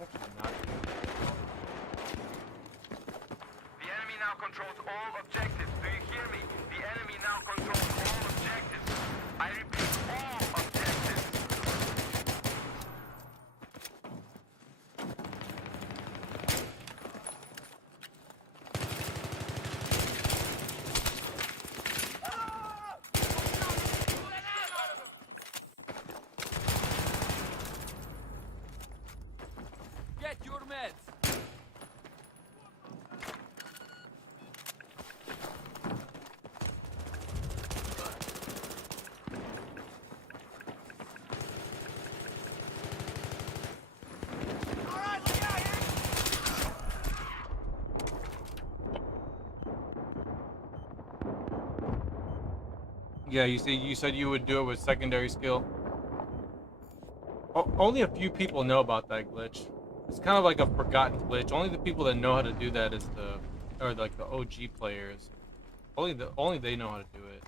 Actually not. The enemy now controls all objectives. Do you hear me? The enemy now controls all objectives. I repeat, all objectives. Get your meds. Yeah, you see, you said you would do it with secondary skill. Only a few people know about that glitch. It's kind of like a forgotten glitch. Only the people that know how to do that is like the OG players. Only they know how to do it.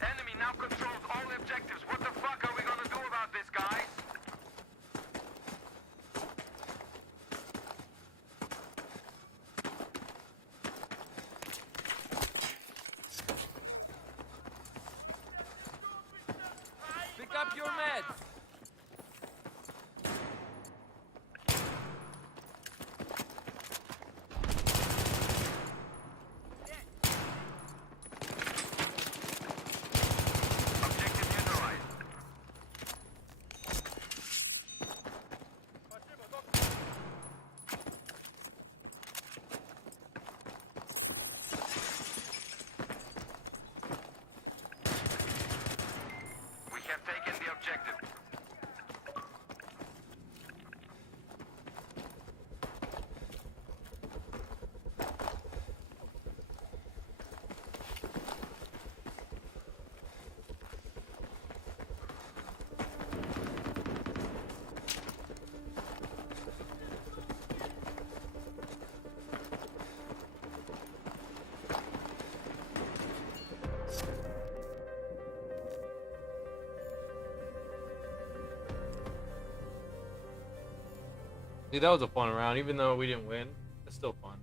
Enemy now controls all objectives. What the fuck are we gonna do about this, guys? Pick up your meds. Objective neutralized. We have taken the objective. See, that was a fun round, even though we didn't win. It's still fun.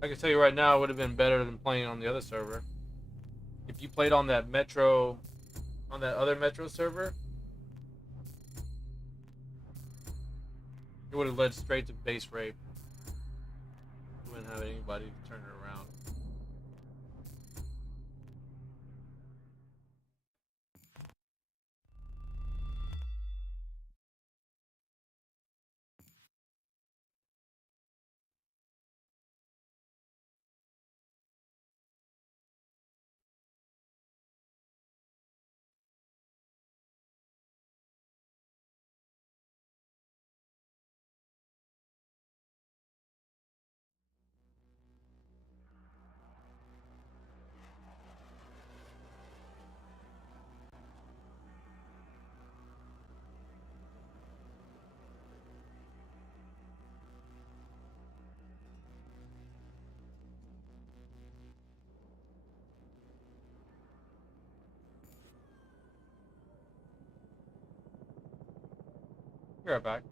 I can tell you right now, it would have been better than playing on the other server. If you played on that Metro, on that other Metro server, it would have led straight to base rape. You wouldn't have anybody to turn it around. Be right back.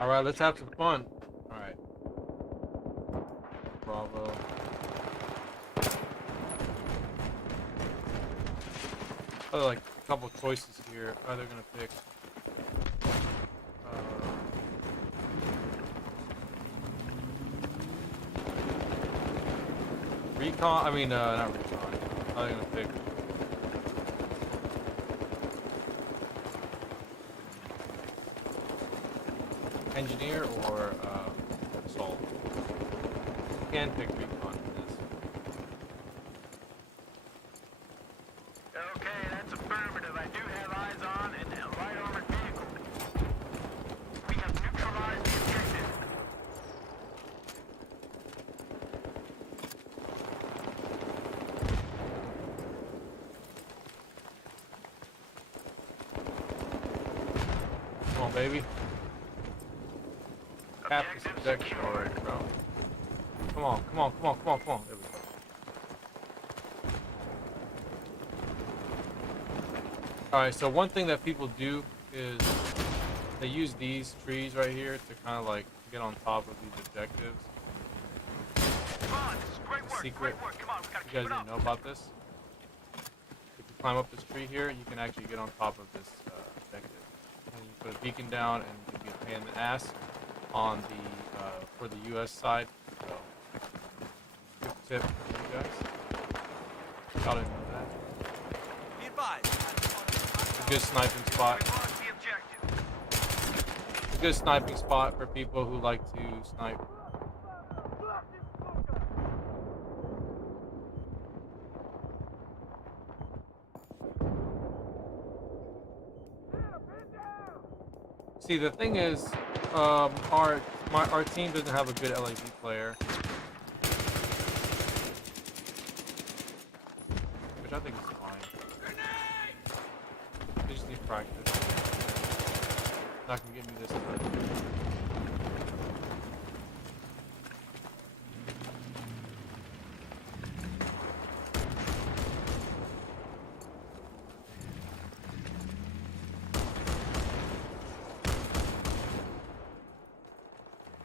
All right, let's have some fun. All right. Bravo. Oh, like a couple choices here. Are they gonna pick? Recon. I mean, not recon. Are they gonna pick? Engineer or assault? You can pick recon for this. Okay, that's affirmative. I do have eyes on and a light armored vehicle. We have neutralized the objective. Come on, baby. Cap this Objective objective secured. already, bro. Come on, come on, come on, come on, come on. There we go. Alright, so one thing that people do is they use these trees right here to kind of like get on top of these objectives. Come on, this is great work. Secret. Great work. Come on, we gotta You keep guys it didn't up. know about this? If you climb up this tree here, you can actually get on top of this objective. And you put a beacon down and you can get a pain in the ass on the for the US side. So good tip for you guys. Y'all didn't know that. Be advised. It's a good sniping spot. We lost the objective. It's a good sniping spot for people who like to snipe. See, the thing is, our team doesn't have a good LAV player, which I think is fine. They just need practice. Not gonna get me this time.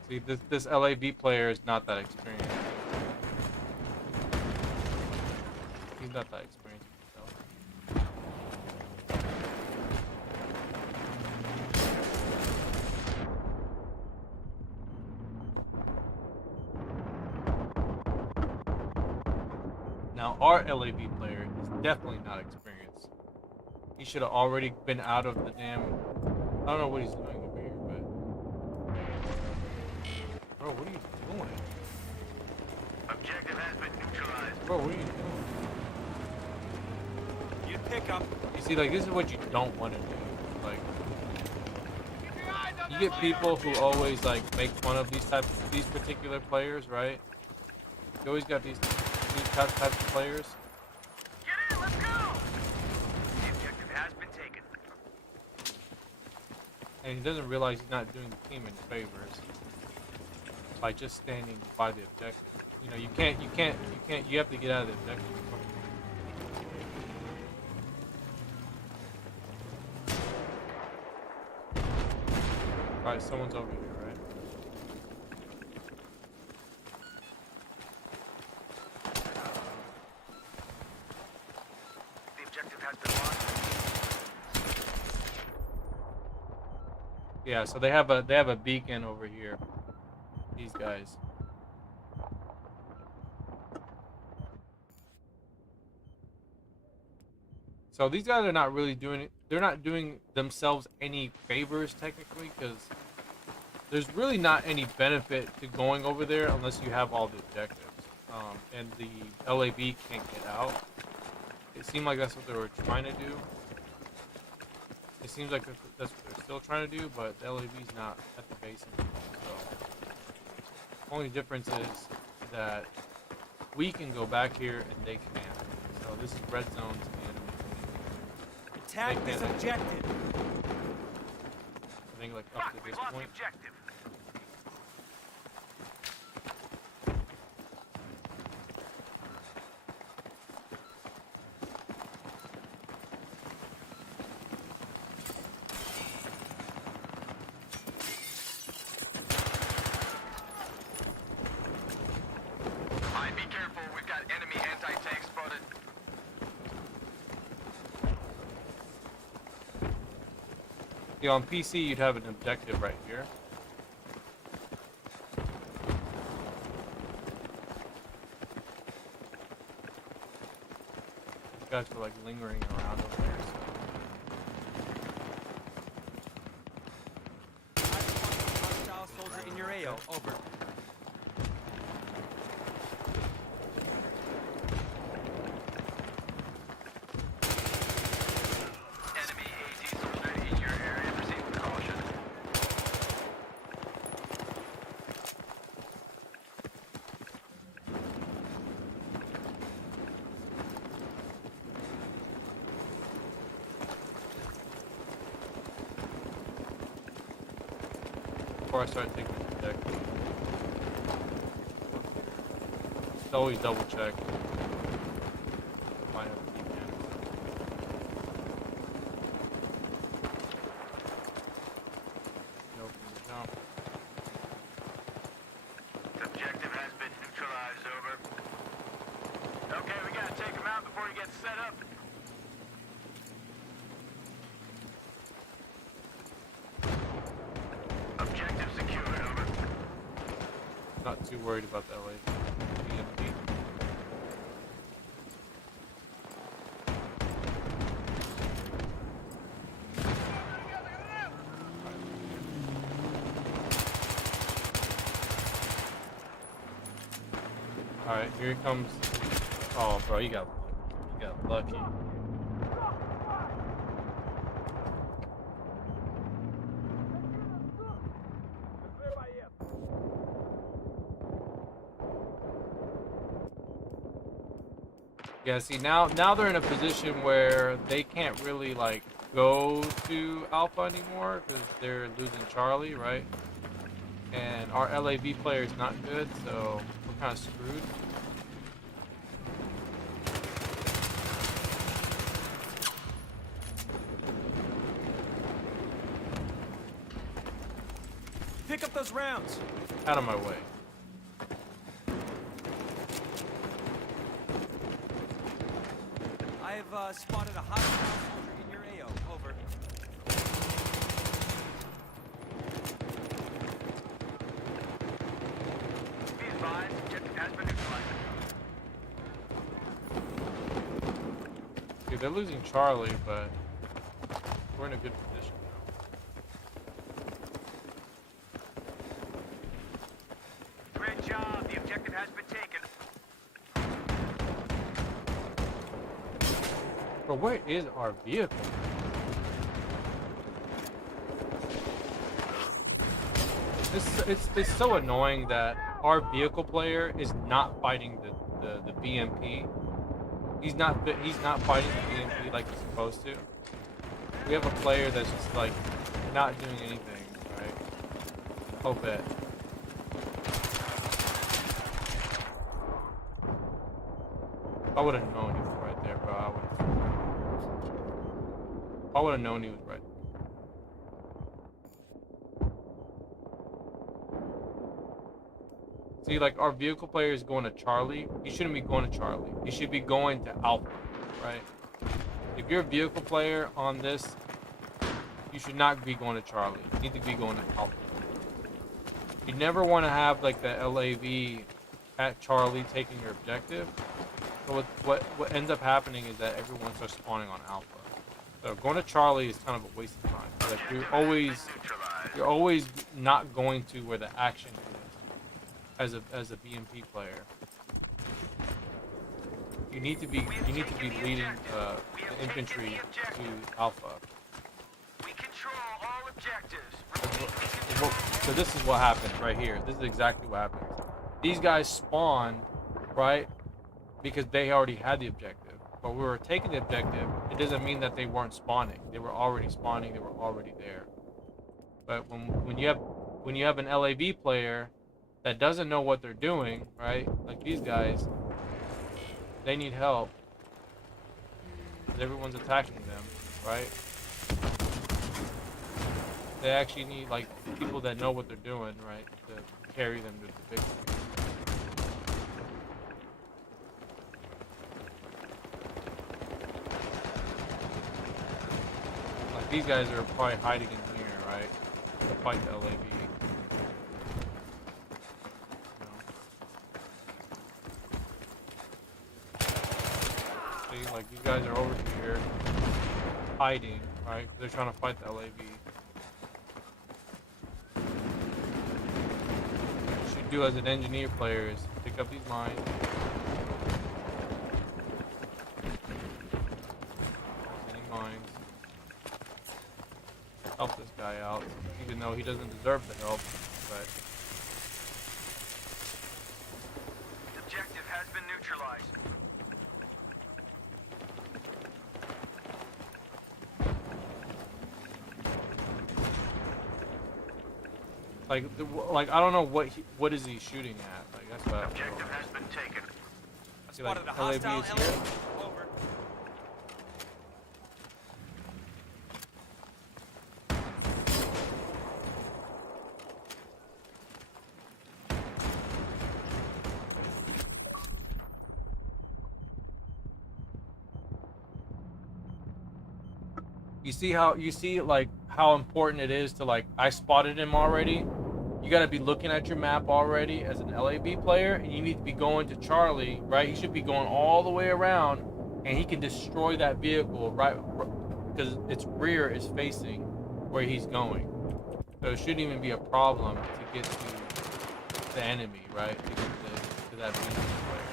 See, this LAV player is not that experienced. He's not that experienced himself. Now, our LAV player is definitely not experienced. He should have already been out of the damn... I don't know what he's doing over here, but... Bro, what are you doing? Objective has been neutralized. Bro, what are you doing? You pick up. You see, like, this is what you don't want to do. Like, you get people who always, like, make fun of these particular players, right? You always got these types of players. Get in, let's go! The objective has been taken. And he doesn't realize he's not doing the team any favors by just standing by the objective. You know, you have to get out of the objective. Alright, someone's over here, right? The objective has been lost. Yeah, so they have a beacon over here. These guys. So these guys are not really doing it. They're not doing themselves any favors technically, because there's really not any benefit to going over there unless you have all the objectives. And the LAV can't get out. It seemed like that's what they were trying to do. It seems like that's what they're still trying to do, but the LAV's not at the base anymore. So only difference is that we can go back here and they can't. So this is red zone to the enemy. Attack this objective. I think like up Fuck, to we this lost point. the objective. See, on PC, you'd have an objective right here. These guys were like lingering around over there. So. Hostile soldier in your AO. Over. Enemy AT soldier in your area. Proceed with caution. Before I start taking the objective, always double check. Might have a key cam. Open the jump. Objective has been neutralized. Over. Okay, we gotta take him out before he gets set up. Objective secured. Over. Not too worried about that lady. BMP. Alright, here he comes. Oh, bro, you got lucky. Yeah, see, now they're in a position where they can't really like go to Alpha anymore because they're losing Charlie, right? And our LAV player is not good, so we're kind of screwed. Pick up those rounds. Out of my way. I've spotted a hostile soldier in your AO. Over. Be advised, objective has been neutralized. Dude, they're losing Charlie, but we're in a good position now. Great job. The objective has been taken. But where is our vehicle? It's so annoying that our vehicle player is not fighting the BMP. He's not fighting the BMP like he's supposed to. We have a player that's just like not doing anything, right? Oh, bet. I would have known he was right there, bro. I would have known he was right. See, like, our vehicle player is going to Charlie. He shouldn't be going to Charlie. He should be going to Alpha, right? If you're a vehicle player on this, you should not be going to Charlie. You need to be going to Alpha. You never want to have, like, the LAV at Charlie taking your objective. So what ends up happening is that everyone starts spawning on Alpha. So going to Charlie is kind of a waste of time. Like, you're always not going to where the action is as a BMP player. You need to be leading the infantry to Alpha. We control all objectives. So this is what happens right here. This is exactly what happens. These guys spawn, right? Because they already had the objective. But we were taking the objective. It doesn't mean that they weren't spawning. They were already spawning. They were already there. But when you have an LAV player that doesn't know what they're doing, right? Like these guys, they need help. Because everyone's attacking them, right? They actually need like people that know what they're doing, right? To carry them to the victory. these guys are probably hiding in here, right? To fight the LAV. See, like these guys are over here hiding, right? They're trying to fight the LAV. What you should do as an engineer player is pick up these mines. Mines. Help this guy out, even though he doesn't deserve the help, but Objective has been neutralized. like I don't know what is he shooting at. Like that's what. Objective has been taken. I See, like, spotted a hostile LAV is here. Over. You see like how important it is to like I spotted him already. You gotta be looking at your map already as an LAB player, and you need to be going to Charlie, right? He should be going all the way around, and he can destroy that vehicle, right? Because its rear is facing where he's going. So it shouldn't even be a problem to get to the enemy, right? To get to that vehicle player.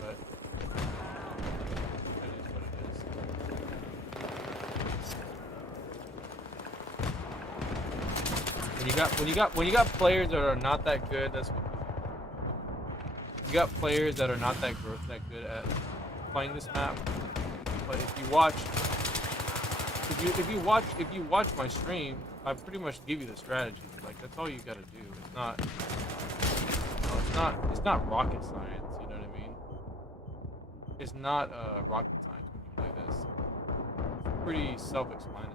But that is what it is. When you got players that are not that good, that's what you got players that are not that good at playing this map. But if you watch my stream, I pretty much give you the strategy. Like that's all you gotta do. It's not rocket science, you know what I mean? It's not rocket science when you play this. It's pretty self-explanatory.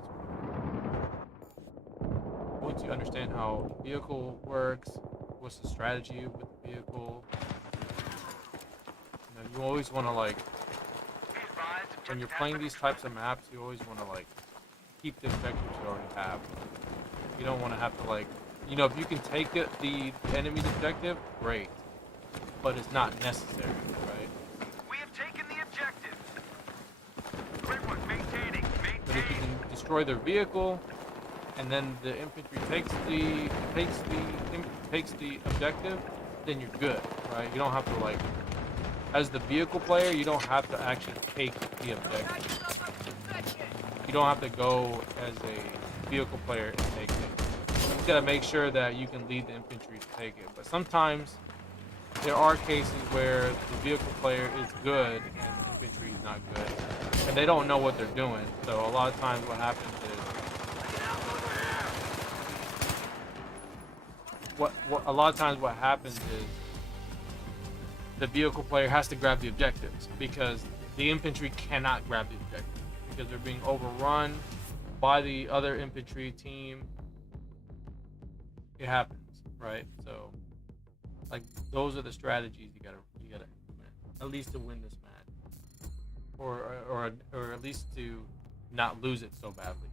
Once you understand how the vehicle works, what's the strategy with the vehicle, you always want to like, when you're playing these types of maps, you always want to like keep the objectives you already have. You don't want to have to like, you know, if you can take it, the enemy's objective, great, but it's not necessary, right? We have taken the objective. Red one, maintaining. But if you can destroy their vehicle, and then the infantry takes the objective, then you're good, right? You don't have to like, as the vehicle player, you don't have to actually take the objective. You don't have to go as a vehicle player and take it. You just gotta make sure that you can lead the infantry to take it. But sometimes there are cases where the vehicle player is good and the infantry is not good, and they don't know what they're doing. So a lot of times what happens is what happens is the vehicle player has to grab the objectives because the infantry cannot grab the objectives because they're being overrun by the other infantry team. It happens, right? So like those are the strategies you gotta implement, at least to win this match, or at least to not lose it so badly,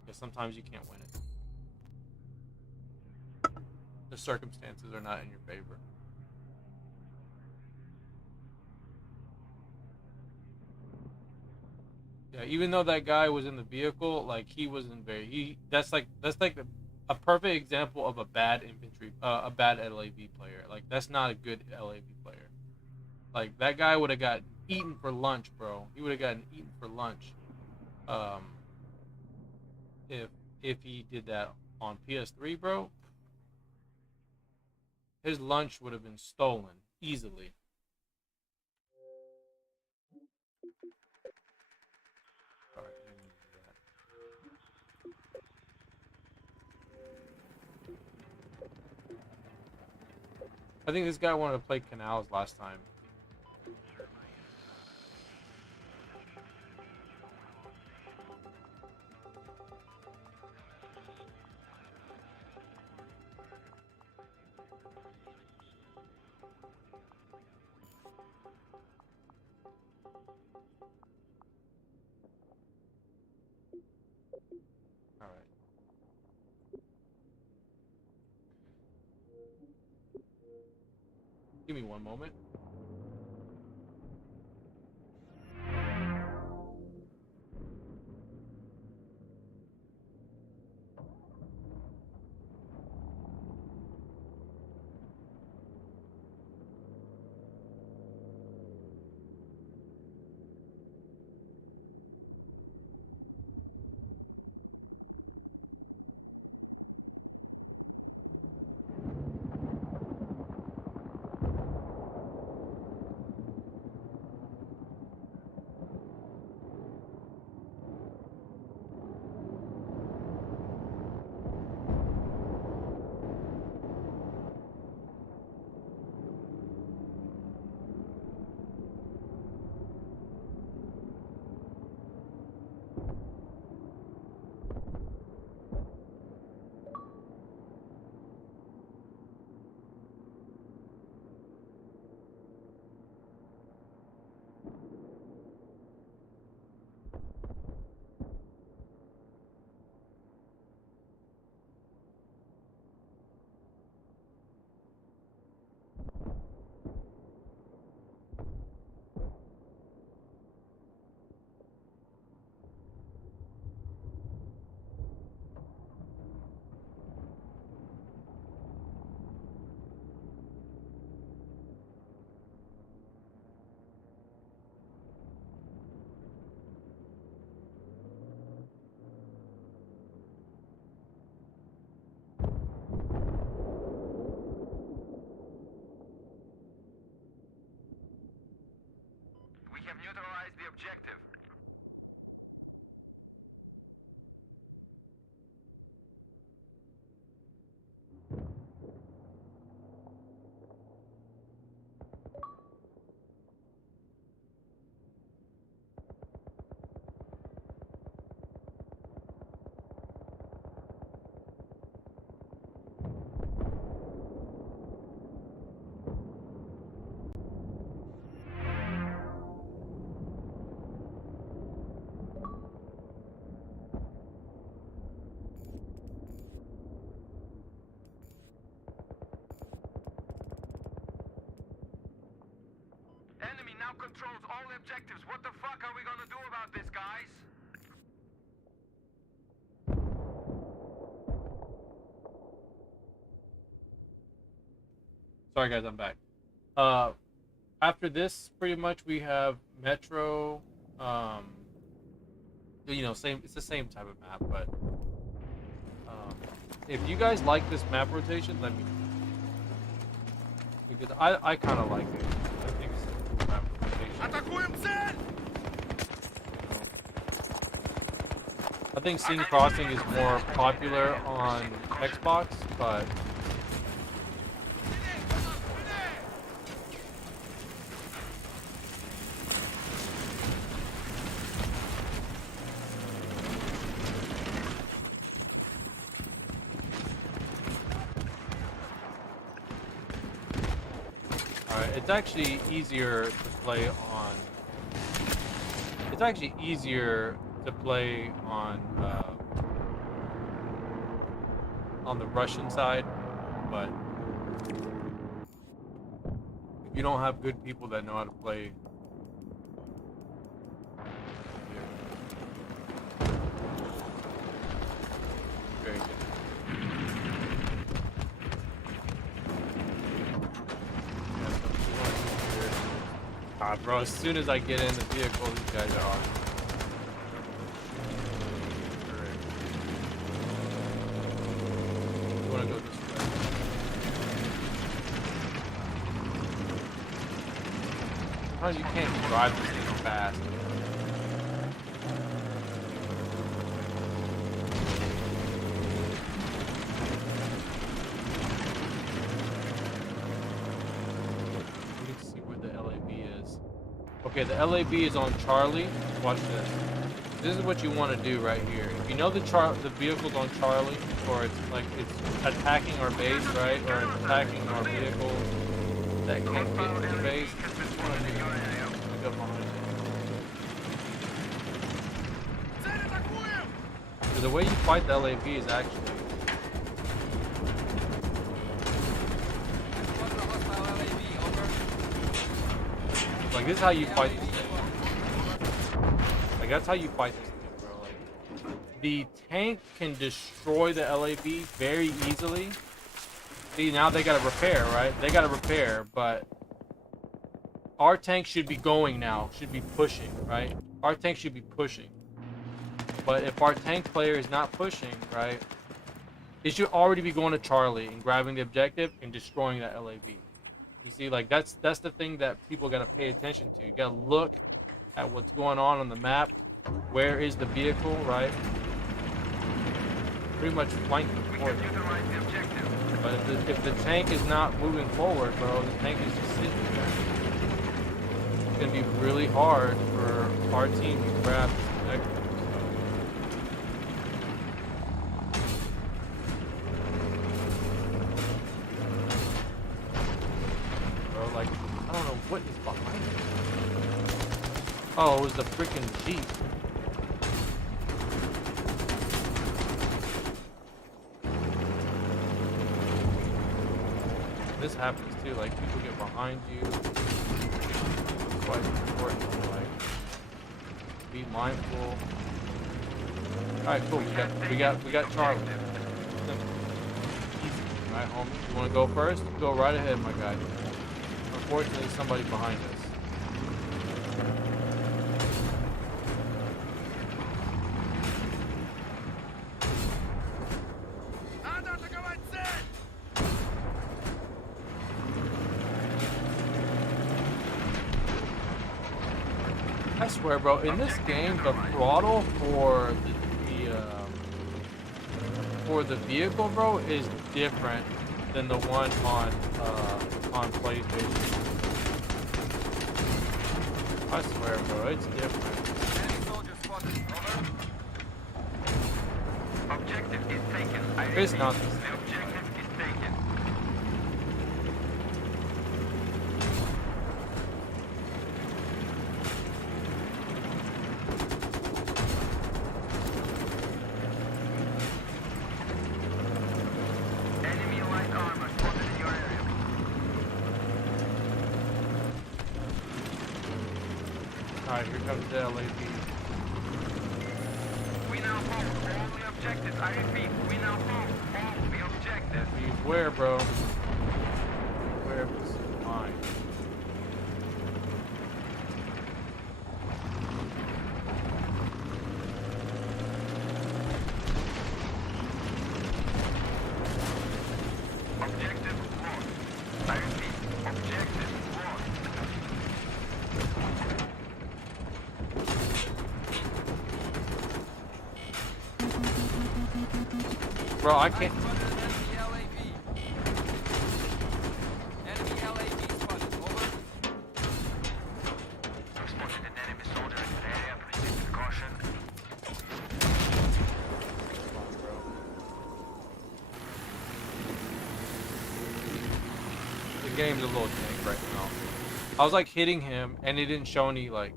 because sometimes you can't win it. The circumstances are not in your favor. Yeah, even though that guy was in the vehicle, like he wasn't very. That's like a perfect example of a bad a bad LAV player. Like that's not a good LAV player. Like that guy would have got eaten for lunch, bro. He would have gotten eaten for lunch. If he did that on PS3, bro. His lunch would have been stolen easily. Alright, I didn't do that. I think this guy wanted to play canals last time. All right. Give me one moment. We have neutralized the objective. Enemy now controls all objectives. What the fuck are we gonna do about this, guys? Sorry guys, I'm back. After this, pretty much we have Metro. You know, same. It's the same type of map, but if you guys like this map rotation, let me know. Because I kind of like it. I think it's a cool map rotation. Атакуем цель! I think Scene Crossing is more popular on Xbox, but it's actually easier to play on. It's actually easier to play on the Russian side, but if you don't have good people that know how to play, very good. Ah, bro, as soon as I get in the vehicle, these guys are awesome. You want to go this way? Sometimes you can't drive this thing fast. Okay, the LAB is on Charlie. Watch this. This is what you want to do right here. If you know the vehicle's on Charlie, or it's like it's attacking our base, right, or it's attacking our vehicle that can't get to the base, you want to go behind it. the way you fight the LAV is actually Spotted a hostile LAV, over. like this is how you fight this thing. Like that's how you fight this thing, bro. Like the tank can destroy the LAV very easily. See, now they gotta repair, right? They gotta repair, but our tank should be going now, should be pushing, right? Our tank should be pushing. But if our tank player is not pushing, right, it should already be going to Charlie and grabbing the objective and destroying that LAV. You see, like that's the thing that people gotta pay attention to. You gotta look at what's going on the map. Where is the vehicle, right? Pretty much flanking for them. Utilize the objective. But if the tank is not moving forward, bro, the tank is just sitting there. It's gonna be really hard for our team to grab this objective. Bro, like, I don't know what is behind it. Oh, it was the freaking Jeep. This happens too, like people get behind you. It's quite important to like be mindful. Alright, cool, we got Charlie. Easy. Alright, homie. You wanna go first? Go right ahead, my guy. Unfortunately somebody behind us. I swear, bro, in this game, the throttle for the vehicle, bro, is different than the one on PlayStation. I swear, bro, it's different. Enemy soldier spotted, over. Objective is taken. I It's repeat, not the the objective is taken. Enemy light armor spotted in your area. Alright, here comes the LAV. We now hold all the objectives. I repeat, we now hold all the objectives. Beware, bro. Beware of this mine. Objective lost. I repeat, objective lost. Bro, I can't. Spotted an enemy LAV. Enemy LAV spotted, over. I've spotted an enemy soldier in the area. Proceed with caution. The game's a little jank right now. I was like hitting him, and it didn't show any like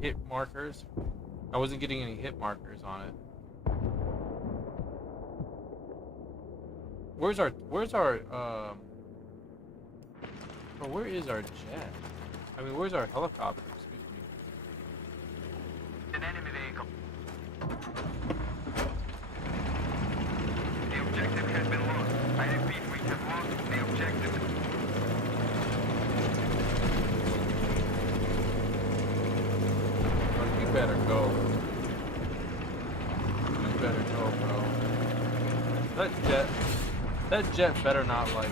hit markers. I wasn't getting any hit markers on it. Where's our bro, where is our jet? I mean, where's our helicopter? Excuse me. An enemy vehicle. The objective has been lost. I repeat, we have lost the objective. Bro, you better go. You better go, bro. That jet better not like.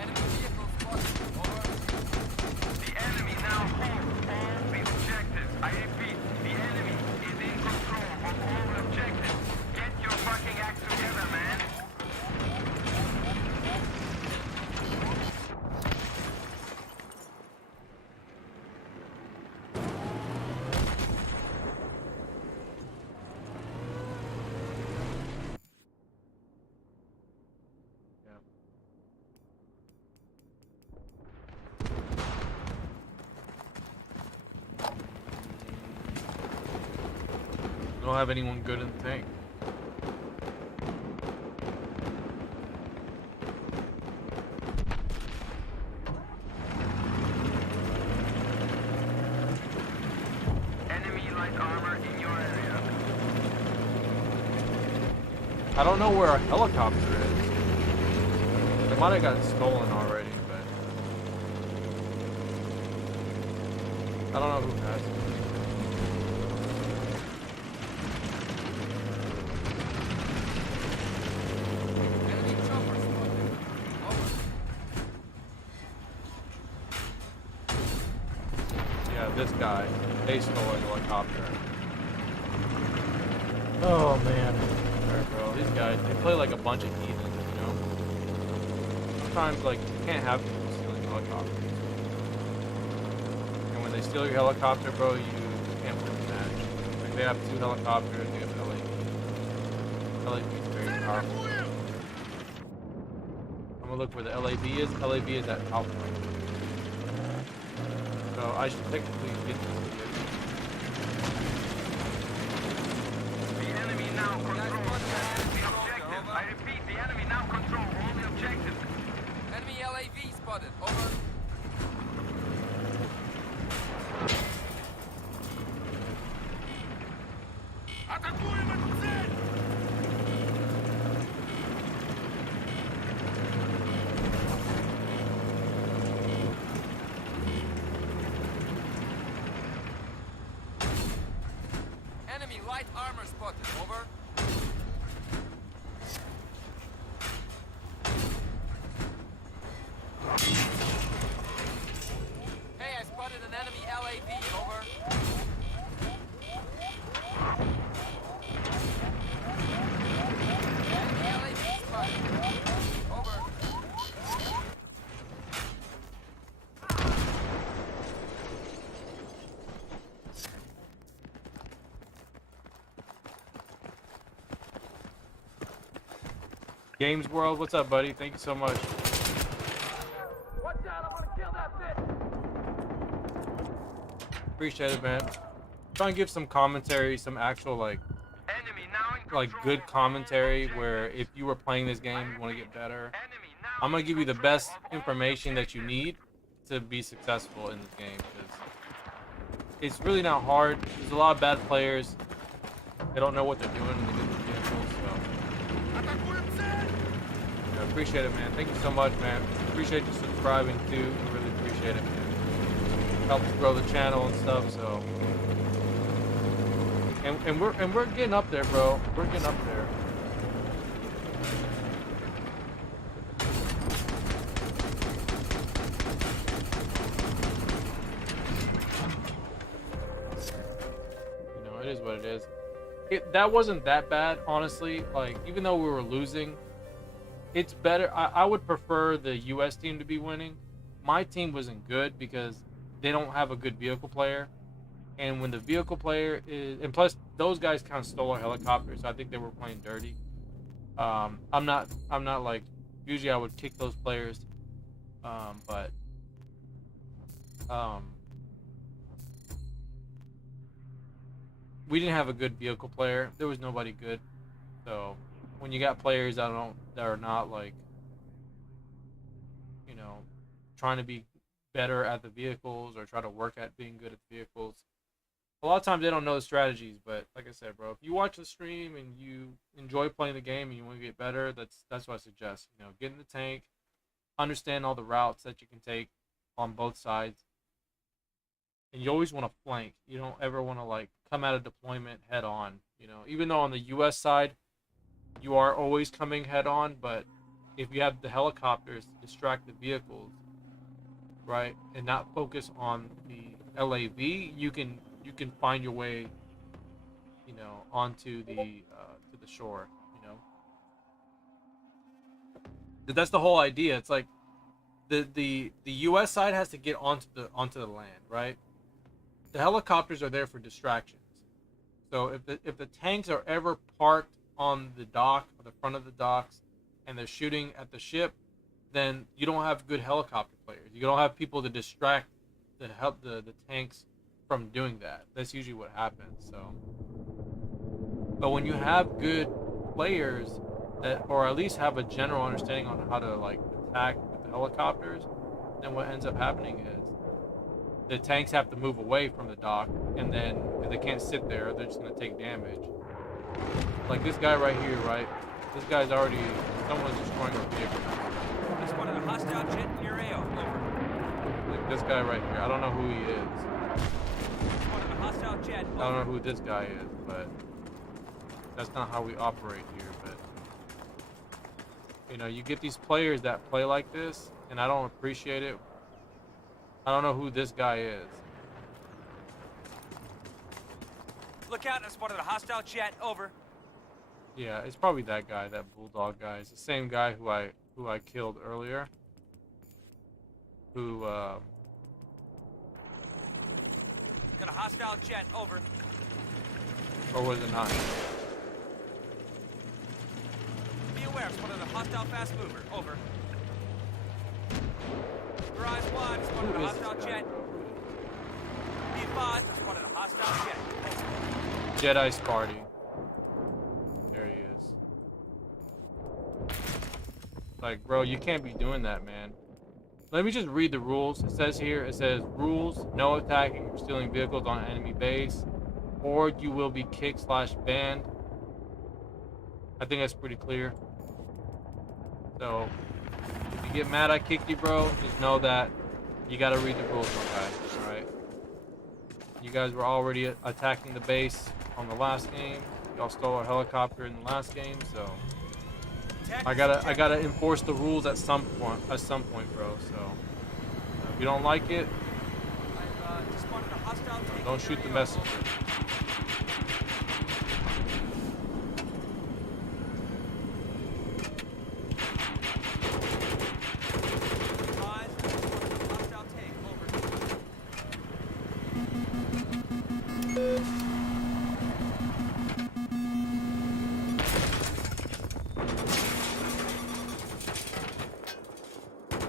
Enemy vehicle spotted, over. The enemy now holds all the objectives. I repeat, the enemy is in control of all the objectives. Get your fucking act together, man. I don't have anyone good in the tank. Enemy light armor in your area. I don't know where our helicopter is. It might have gotten stolen already, but I don't know who has it. Enemy chopper spotted. Over. Yeah, this guy. They stole a helicopter. Oh man. Alright, bro. These guys, they play like a bunch of heathens, you know? Sometimes, like, you can't have people stealing helicopters. And when they steal your helicopter, bro, you can't win the match. Like, they have 2 helicopters, they have LAV. LAV is very powerful. I'm gonna look where the LAV is. LAV is at top right. So I should technically get this vehicle. The enemy now controls all the objectives. I repeat, the enemy now control all the objectives. Enemy LAV spotted. Over. Атакуем эту цель! Enemy light armor spotted. Over. Hey, I spotted an enemy LAV. Over. Enemy LAV spotted. Over. Games World, what's up, buddy? Thank you so much. Watch out, I want to kill that bitch! Appreciate it, man. Try and give some commentary, some actual Enemy now in like control good of commentary all where if you were playing this game, you want to get better. Enemy now I'm gonna in give you the control best of all information that you objectives. need to be successful in this game because it's really not hard. There's a lot of bad players. They don't know what they're doing when they get the vehicles. So Атакуем цель! I appreciate it, man. Thank you so much, man. Appreciate you subscribing too. I really appreciate it, man. Helps grow the channel and stuff. So and we're getting up there, bro. We're getting up there. You know, it is what it is. That wasn't that bad, honestly. Like, even though we were losing, it's better. I would prefer the US team to be winning. My team wasn't good because they don't have a good vehicle player. And when the vehicle player is, and plus those guys kind of stole our helicopter, so I think they were playing dirty. I'm not like, usually I would kick those players, but we didn't have a good vehicle player. There was nobody good. So when you got players that are not like, you know, trying to be better at the vehicles or try to work at being good at the vehicles, a lot of times they don't know the strategies. But like I said, bro, if you watch the stream and you enjoy playing the game and you want to get better, that's what I suggest. You know, get in the tank, understand all the routes that you can take on both sides, and you always want to flank. You don't ever want to like come out of deployment head on. You know, even though on the U.S. side you are always coming head on, but if you have the helicopters to distract the vehicles, right, and not focus on the LAV, you can find your way, you know, onto the to the shore. You know, that's the whole idea. It's like the U.S. side has to get onto the land, right? The helicopters are there for distractions. So if the tanks are ever parked on the dock or the front of the docks and they're shooting at the ship, then you don't have good helicopter players. You don't have people to distract the tanks from doing that. That's usually what happens. So But when you have good players that, or at least have a general understanding on how to like attack with the helicopters, then what ends up happening is the tanks have to move away from the dock, and then if they can't sit there, they're just gonna take damage. Like this guy right here, right? This guy's already, someone's destroying our vehicle. I spotted a hostile jet in your AO. Over. Like this guy right here, I don't know who he is. Spotted a hostile jet. I don't know who this guy is, but that's not how we operate here. But you know, you get these players that play like this, and I don't appreciate it. I don't know who this guy is. Look out! I spotted a hostile jet. Over. Yeah, it's probably that guy, that bulldog guy. It's the same guy who I killed earlier. Who Got a hostile jet. Over. or was it not? Be aware, I spotted a hostile fast mover. Over. Your eyes wide. I spotted Who a is this hostile guy, jet. bro? Be advised, I spotted a hostile jet. Jedi Sparty. There he is. Like, bro, you can't be doing that, man. Let me just read the rules. It says here, it says, rules, no attacking or stealing vehicles on enemy base, or you will be kicked/banned. I think that's pretty clear. So, if you get mad I kicked you, bro, just know that you gotta read the rules, my guy, alright? You guys were already attacking the base on the last game. Y'all stole a helicopter in the last game, so I gotta enforce the rules at some point, bro. So if you don't like it, I've just spotted a hostile tank don't in shoot your the AO. messenger. Eyes, I spotted a hostile tank. Over.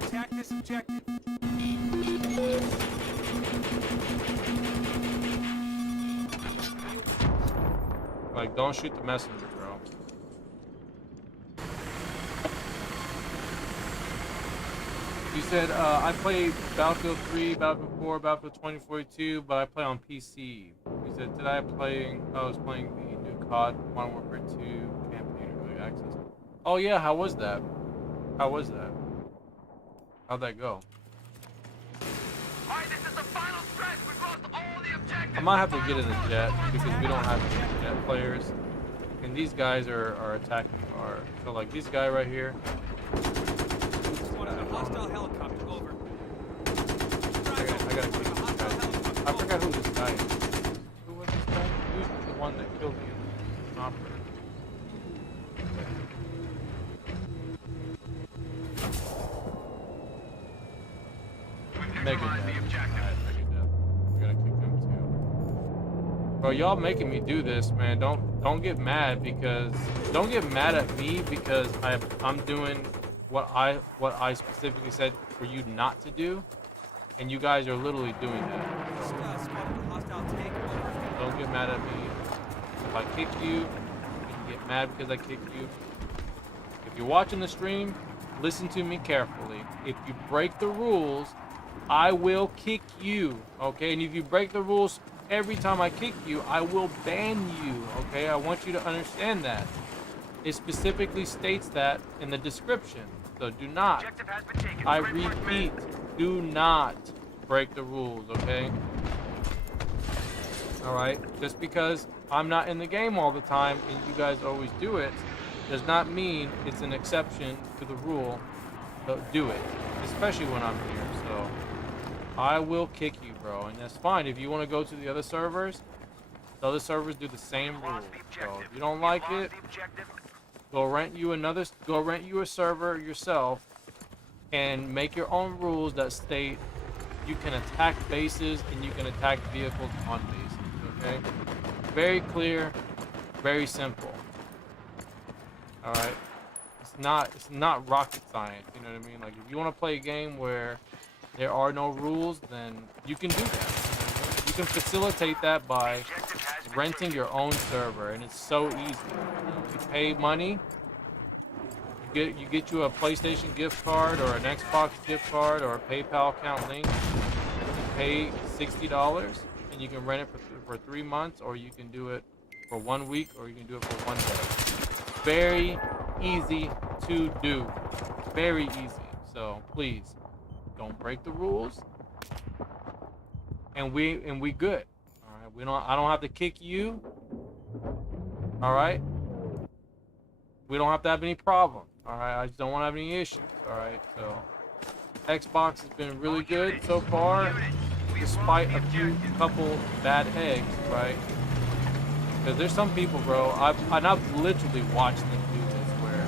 Attack this objective. Like, don't shoot the messenger, bro. You said, I play Battlefield 3, Battlefield 4, Battlefield 2042, but I play on PC. You said, today I was playing the new COD Modern Warfare 2 campaign early access. Oh yeah, how was that? How was that? How'd that go? Alright, this is the final stretch. We've lost all the objectives. I might have to get in a jet because we don't have any jet players. And these guys are attacking our, so like this guy right here. Spotted a hostile helicopter. Over. I gotta kick this guy. I forgot who this guy is. Who was this guy? Who's the one that killed me in the operator? Mega Neutralize the Death. objective. Alright, Mega Death. We're gonna kick them too. Bro, y'all making me do this, man. Don't get mad because at me because I'm doing what I specifically said for you not to do, and you guys are literally doing that. Just, spotted a hostile tank. Over. Don't get mad at me. If I kick you, you can get mad because I kicked you. If you're watching the stream, listen to me carefully. If you break the rules, I will kick you, okay? And if you break the rules every time I kick you, I will ban you, okay? I want you to understand that. It specifically states that in the description. So do not, Objective has been taken. I Great work, man. repeat, do not break the rules, okay? Alright? Just because I'm not in the game all the time and you guys always do it, does not mean it's an exception to the rule. So do it. Especially when I'm here, so I will kick you, bro, and that's fine. If you want to go to the other servers do the same rules. Lost the So objective. if you don't We've like lost it, the objective. go rent you a server yourself and make your own rules that state you can attack bases and you can attack vehicles on bases, okay? Very clear, very simple. Alright? It's not rocket science, you know what I mean? Like, if you want to play a game where there are no rules, then you can do that. You know what I mean? You can facilitate that by Objective has renting your own server, and it's so easy. You pay money, you get you a PlayStation gift card or an Xbox gift card or a PayPal account link. You pay $60, and you can rent it for 3 months, or you can do it for 1 week, or you can do it for 1 day. Very easy to do. Very easy. So please, don't break the rules. And we good. All right. I don't have to kick you. All right. We don't have to have any problems. All right. I just don't want to have any issues. All right. So Xbox has been really good so far, despite a couple bad eggs, right? Because there's some people, bro. I've literally watched them do this. Where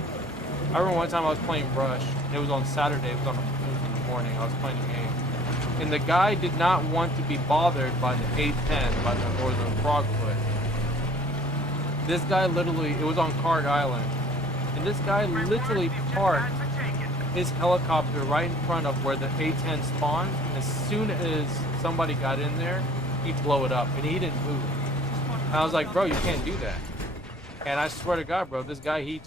I remember one time I was playing Rush. And it was on Saturday. It was in the morning. I was playing a game, and the guy did not want to be bothered by the A10 or the Frogfoot. This guy literally, it was on Carg Island, and this guy literally parked his helicopter right in front of where the A10 spawned. And as soon as somebody got in there, he'd blow it up, and he didn't move. And I was like, bro, you can't do that. And I swear to God, bro, this guy, he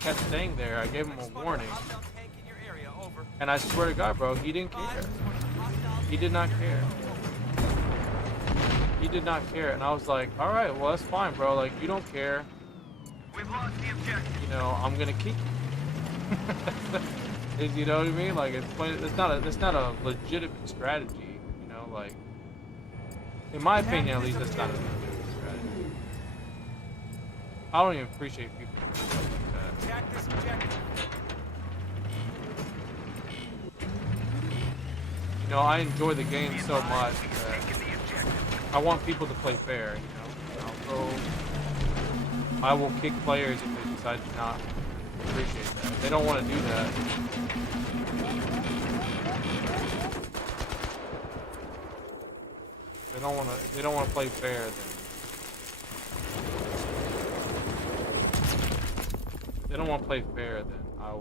kept staying there. I gave him a warning. And I swear to God, bro, he didn't care. He did not care. He did not care. And I was like, all right, well, that's fine, bro. Like, you don't care. We've lost the objective. You know, I'm going to kick you. You know what I mean? Like, it's not a legitimate strategy. You know, like, in my opinion, at least, that's not a legitimate strategy. I don't even appreciate people like that. Attack this objective. You know, I enjoy the game so much that I want people to play fair, you know. So I will kick players if they decide to not appreciate that. If they don't want to do that, if they don't want to play fair, then if they don't want to play fair, then I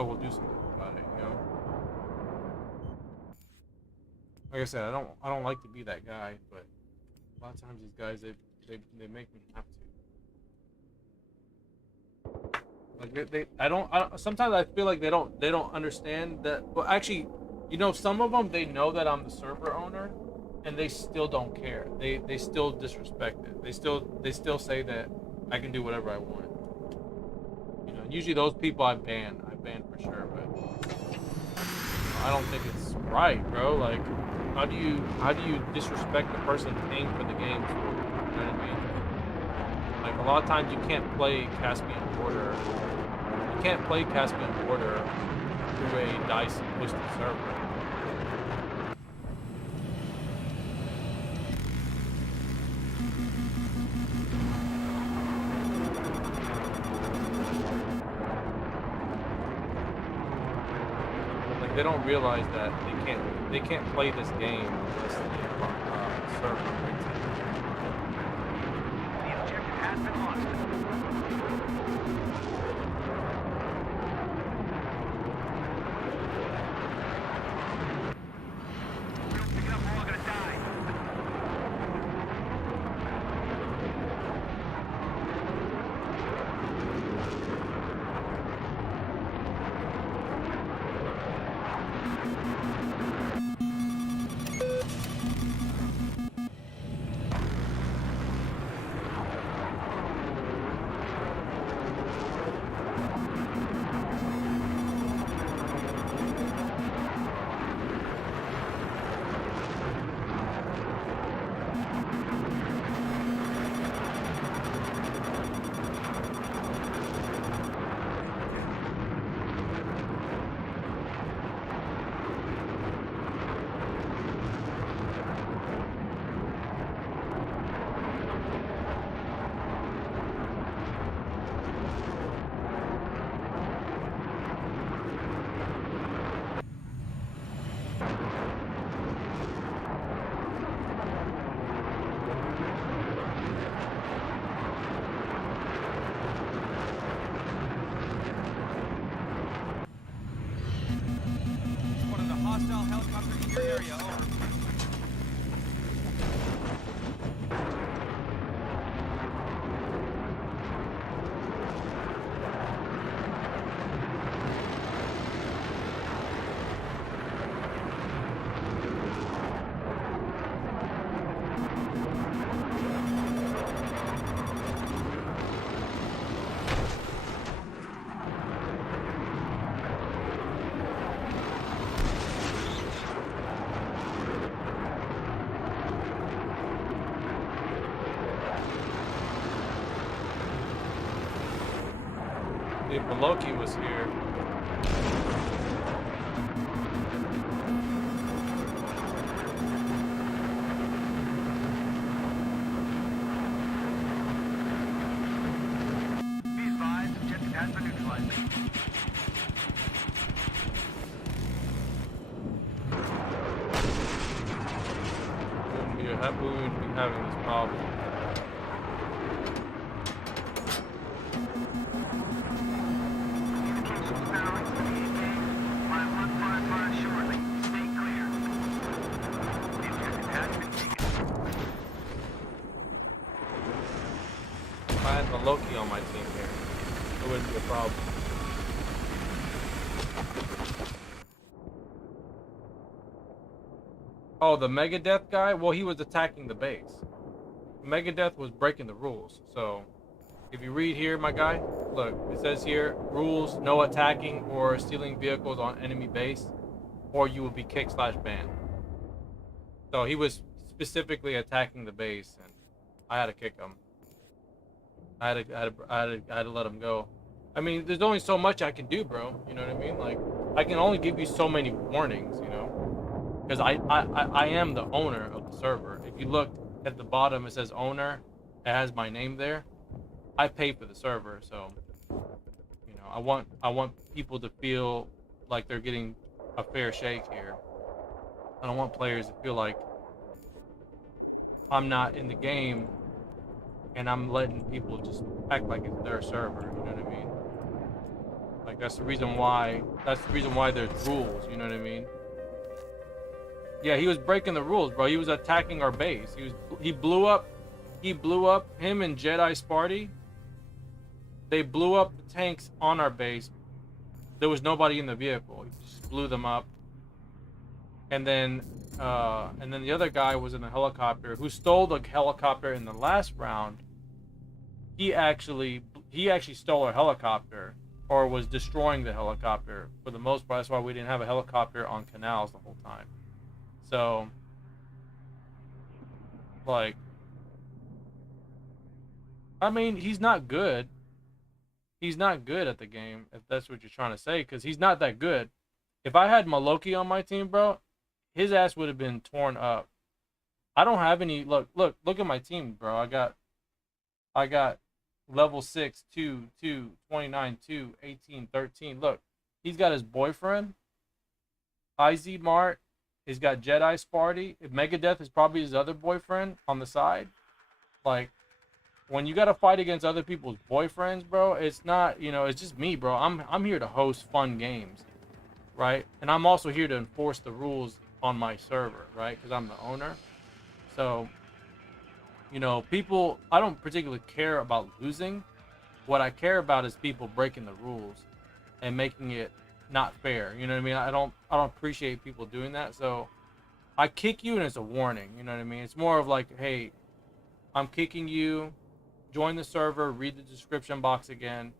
will do something about it, you know. Like I said, I don't like to be that guy, but a lot of times these guys they make me have to. Like I don't sometimes I feel like they don't understand that. Well, actually, you know, some of them, they know that I'm the server owner, and they still don't care. They still disrespect it. They still say that I can do whatever I want. You know, usually those people I ban for sure, but I don't think it's right, bro. Like, how do you disrespect the person paying for the game? You know what I mean? Like, a lot of times you can't play Caspian Border. You can't play Caspian Border through a DICE listed server. They don't realize that they can't play this game unless the server breaks it. The objective has been lost. Pick it up or we're gonna die. Hostile helicopter in your area, over. If Loki was here. Be advised, objective has been neutralized. We wouldn't be having this problem. Communications balance to the engaged. Flight 155 shortly. Stay clear. The objective has been taken. If I had the Loki on my team here, it wouldn't be a problem. Oh, the Megadeth guy? Well, he was attacking the base. Megadeth was breaking the rules. So, if you read here, my guy, look, it says here, rules, no attacking or stealing vehicles on enemy base, or you will be kicked/banned. So, he was specifically attacking the base, and I had to kick him. I had to let him go. I mean, there's only so much I can do, bro. You know what I mean? Like, I can only give you so many warnings, you know? Because I am the owner of the server. If you look at the bottom, it says owner. It has my name there. I pay for the server, so you know I want people to feel like they're getting a fair shake here. I don't want players to feel like I'm not in the game and I'm letting people just act like it's their server. You know what I mean? Like that's the reason why there's rules. You know what I mean? Yeah, he was breaking the rules, bro. He was attacking our base. He blew up him and Jedi Sparty. They blew up the tanks on our base. There was nobody in the vehicle. He just blew them up. And then the other guy was in the helicopter who stole the helicopter in the last round. He actually stole a helicopter or was destroying the helicopter for the most part. That's why we didn't have a helicopter on canals the whole time. So, like, I mean, he's not good. He's not good at the game, if that's what you're trying to say, because he's not that good. If I had Maloki on my team, bro, his ass would have been torn up. I don't have any. Look at my team, bro. I got level 6, 2, 2, 29, 2, 18, 13. Look, he's got his boyfriend, IZ Mart. He's got Jedi Sparty. Megadeth is probably his other boyfriend on the side. Like, when you got to fight against other people's boyfriends, bro, it's not, you know, it's just me, bro. I'm here to host fun games, right? And I'm also here to enforce the rules on my server, right? Because I'm the owner. So, you know, people, I don't particularly care about losing. What I care about is people breaking the rules and making it not fair. You know what I mean? I don't appreciate people doing that. So I kick you and it's a warning. You know what I mean? It's more of like, hey, I'm kicking you. Join the server. Read the description box again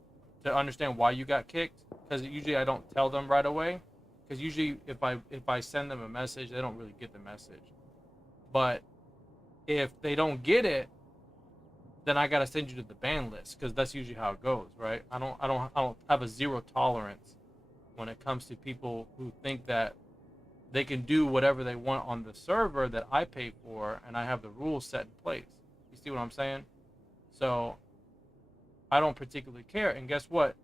to understand why you got kicked. Because usually I don't tell them right away. Because usually if I send them a message, they don't really get the message. But if they don't get it, then I gotta send you to the ban list. Because that's usually how it goes, right? I don't have a zero tolerance when it comes to people who think that they can do whatever they want on the server that I pay for and I have the rules set in place. You see what I'm saying? So I don't particularly care. And guess what?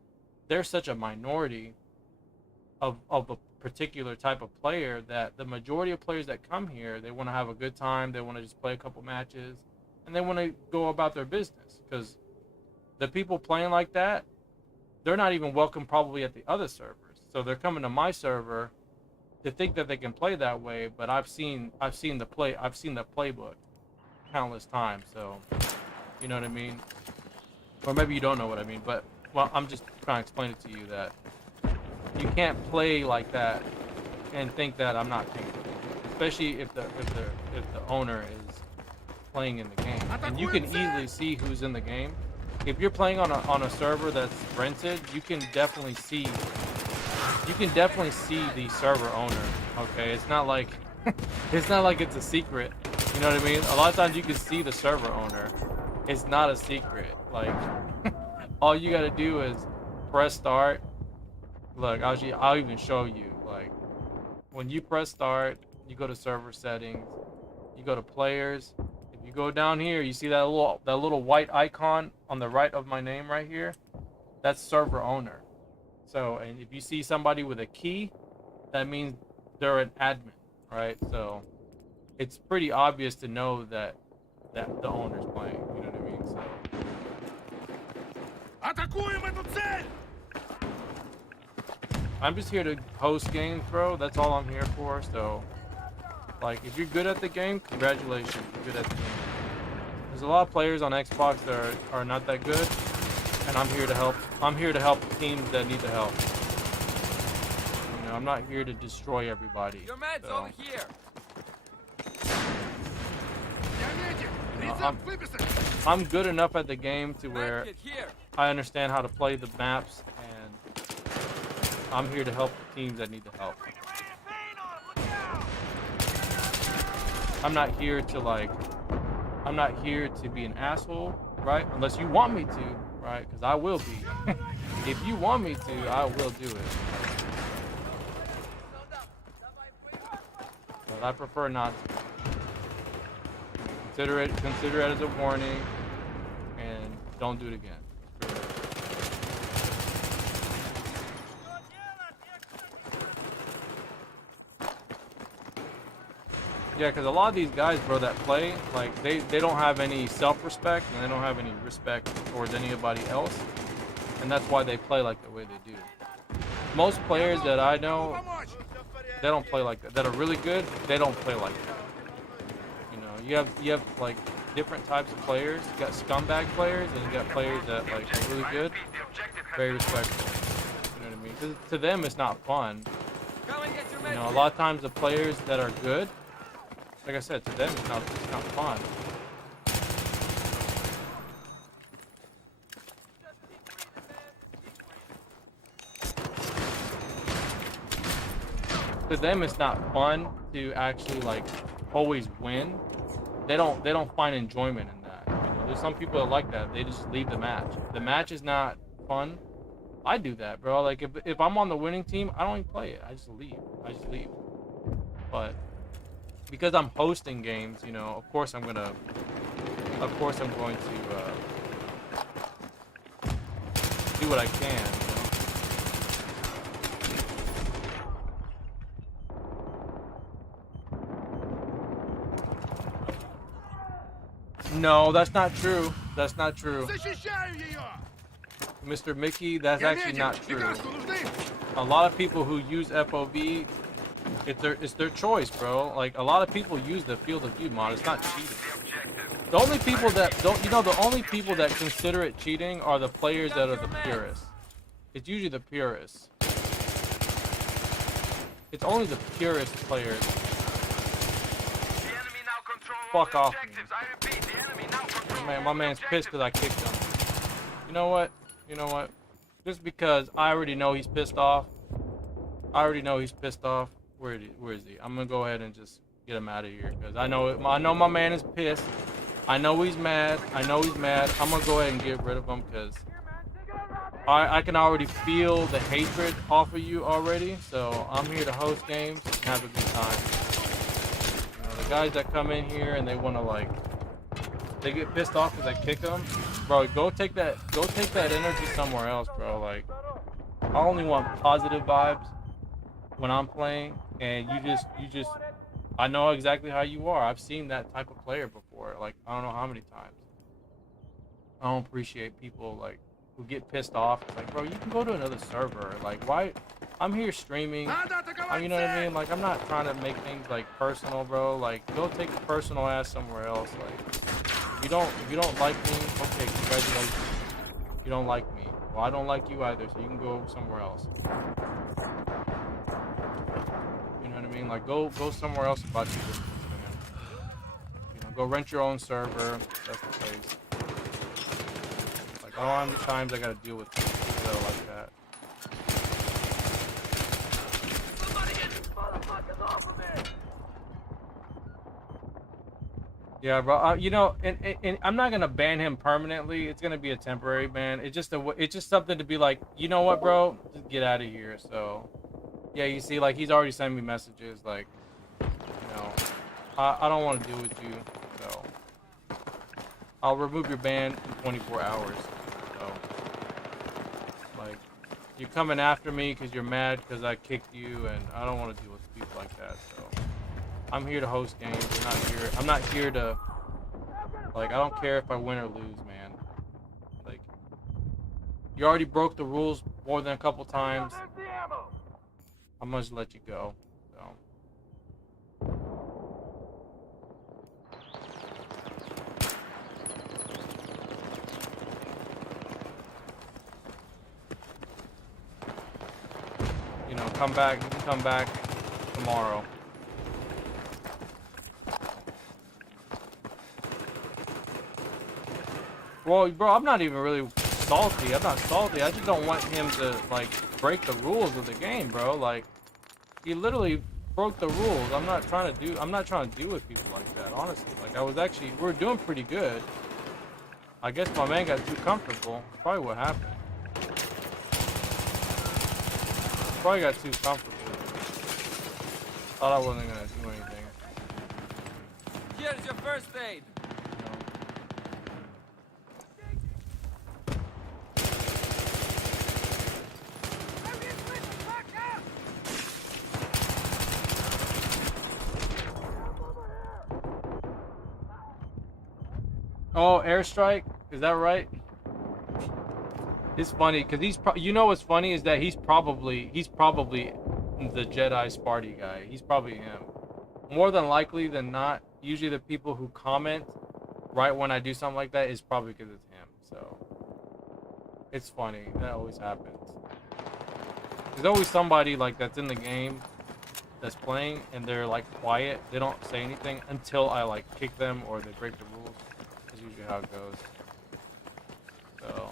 There's such a minority of a particular type of player that the majority of players that come here, they want to have a good time. They want to just play a couple matches and they want to go about their business. Because the people playing like that, they're not even welcome probably at the other servers. So they're coming to my server to think that they can play that way, but I've seen the playbook countless times. So, you know what I mean? Or maybe you don't know what I mean, but well, I'm just trying to explain it to you that you can't play like that and think that I'm not paying, especially if the owner is playing in the game, and you can easily see who's in the game. If you're playing on a server that's rented, you can definitely see the server owner. Okay, it's not like it's a secret. You know what I mean? A lot of times you can see the server owner. It's not a secret. Like all you gotta do is press start, look, I'll even show you. Like, when you press start, you go to server settings, you go to players. If you go down here, you see that little white icon on the right of my name right here. That's server owner. So, and if you see somebody with a key, that means they're an admin, right? So, it's pretty obvious to know that the owner's playing. You know what I mean? So. Атакуем эту цель! I'm just here to host games, bro. That's all I'm here for. So, like, if you're good at the game, congratulations. You're good at the game. There's a lot of players on Xbox that are not that good, and I'm here to help. I'm here to help teams that need the help. You know, I'm not here to destroy everybody. Your man's so. over here. I'm good enough at the game to where I understand how to play the maps, and I'm here to help the teams that need the help. I'm not here to be an asshole, right? Unless you want me to, right? Because I will be. If you want me to, I will do it. But I prefer not to. Consider it as a warning, and don't do it again. Yeah, because a lot of these guys, bro, that play, like, they don't have any self-respect, and they don't have any respect towards anybody else, and that's why they play like the way they do. Most players that I know, they don't play like that. That are really good, they don't play like that. You have like different types of players. You got scumbag players, and you got players that like are really good, very respectful. You know what I mean? 'Cause to them, it's not fun. You know, a lot of times the players that are good, like I said, to them it's not fun. To them, it's not fun to actually like always win. They don't find enjoyment in that. You know, there's some people that like that. They just leave the match. If the match is not fun, I do that, bro. Like if I'm on the winning team, I don't even play it. I just leave. But because I'm hosting games, you know, of course I'm going to do what I can. No, that's not true. That's not true. Mr. Mickey, that's actually not true. A lot of people who use FOV, it's their choice, bro. Like, a lot of people use the field of view mod. It's not cheating. The only people that consider it cheating are the players that are the purists. It's usually the purists. It's only the purist players. Fuck off me. Man, my man's pissed because I kicked him. You know what? Just because I already know he's pissed off. Where is he? I'm gonna go ahead and just get him out of here because I know my man is pissed. I know he's mad. I'm gonna go ahead and get rid of him because I can already feel the hatred off of you already. So I'm here to host games and have a good time. You know, the guys that come in here and they want to like. They get pissed off because I kick them, bro. Go take that energy somewhere else, bro. Like, I only want positive vibes when I'm playing, and you just, I know exactly how you are. I've seen that type of player before. Like, I don't know how many times. I don't appreciate people like who get pissed off. It's like, bro, you can go to another server. Like, why? I'm here streaming. You know what I mean? Like, I'm not trying to make things like personal, bro. Like, go take the personal ass somewhere else. Like. If you don't like me, okay, congratulations. You don't like me. Well, I don't like you either, so you can go somewhere else. You know what I mean? Like, go somewhere else about your business, man. You know, go rent your own server. That's the case. Like, oh, how many times I gotta deal with people that are like that. Yeah, bro. You know, and I'm not gonna ban him permanently. It's gonna be a temporary ban. It's just something to be like, you know what, bro? Just get out of here. So, yeah, you see, like he's already sending me messages, like, you know, I don't want to deal with you. So, I'll remove your ban in 24 hours. So, like, you're coming after me because you're mad because I kicked you, and I don't want to deal with people like that. So. I'm here to host games. I'm not here to, like, I don't care if I win or lose, man. Like, you already broke the rules more than a couple times. I'm gonna just let you go. So. You know, come back. You can come back tomorrow. Well, bro, I'm not even really salty. I'm not salty. I just don't want him to, like, break the rules of the game, bro. Like, he literally broke the rules. I'm not trying to deal with people like that, honestly. Like, we were doing pretty good. I guess my man got too comfortable. That's probably what happened. Probably got too comfortable. Thought I wasn't gonna do anything. Here's your first aid. Oh, airstrike? Is that right? It's funny because you know what's funny is that he's probably the Jedi Sparty guy. He's probably him. More than likely than not, usually the people who comment right when I do something like that is probably because it's him. So it's funny. That always happens. There's always somebody like that's in the game that's playing and they're like quiet. They don't say anything until I like kick them or they break the rules. That's usually how it goes. So.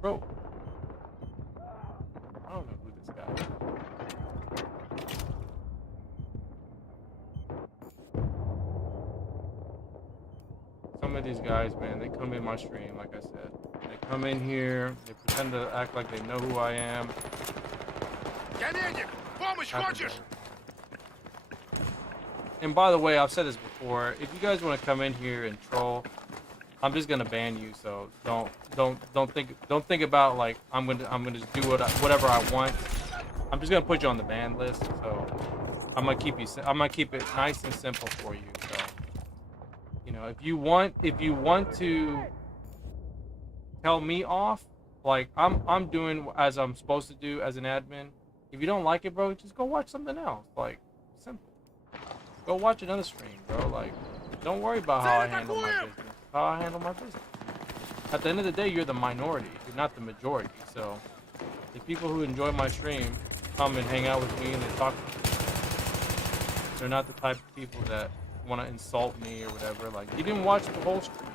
Bro. I don't know who this guy is. Some of these guys, man, they come in my stream, like I said. They come in here, they pretend to act like they know who I am. And by the way, I've said this before, if you guys want to come in here and troll, I'm just gonna ban you. So don't think about like I'm gonna just do whatever I want. I'm just gonna put you on the ban list. So I'm gonna keep it nice and simple for you. So you know, if you want to tell me off, like I'm doing as I'm supposed to do as an admin. If you don't like it, bro, just go watch something else. Like simple. Go watch another stream, bro. Like don't worry about how I handle my business. How I handle my business. At the end of the day, you're the minority. You're not the majority. So, the people who enjoy my stream come and hang out with me and they talk to me. They're not the type of people that want to insult me or whatever. Like, you didn't watch the whole stream.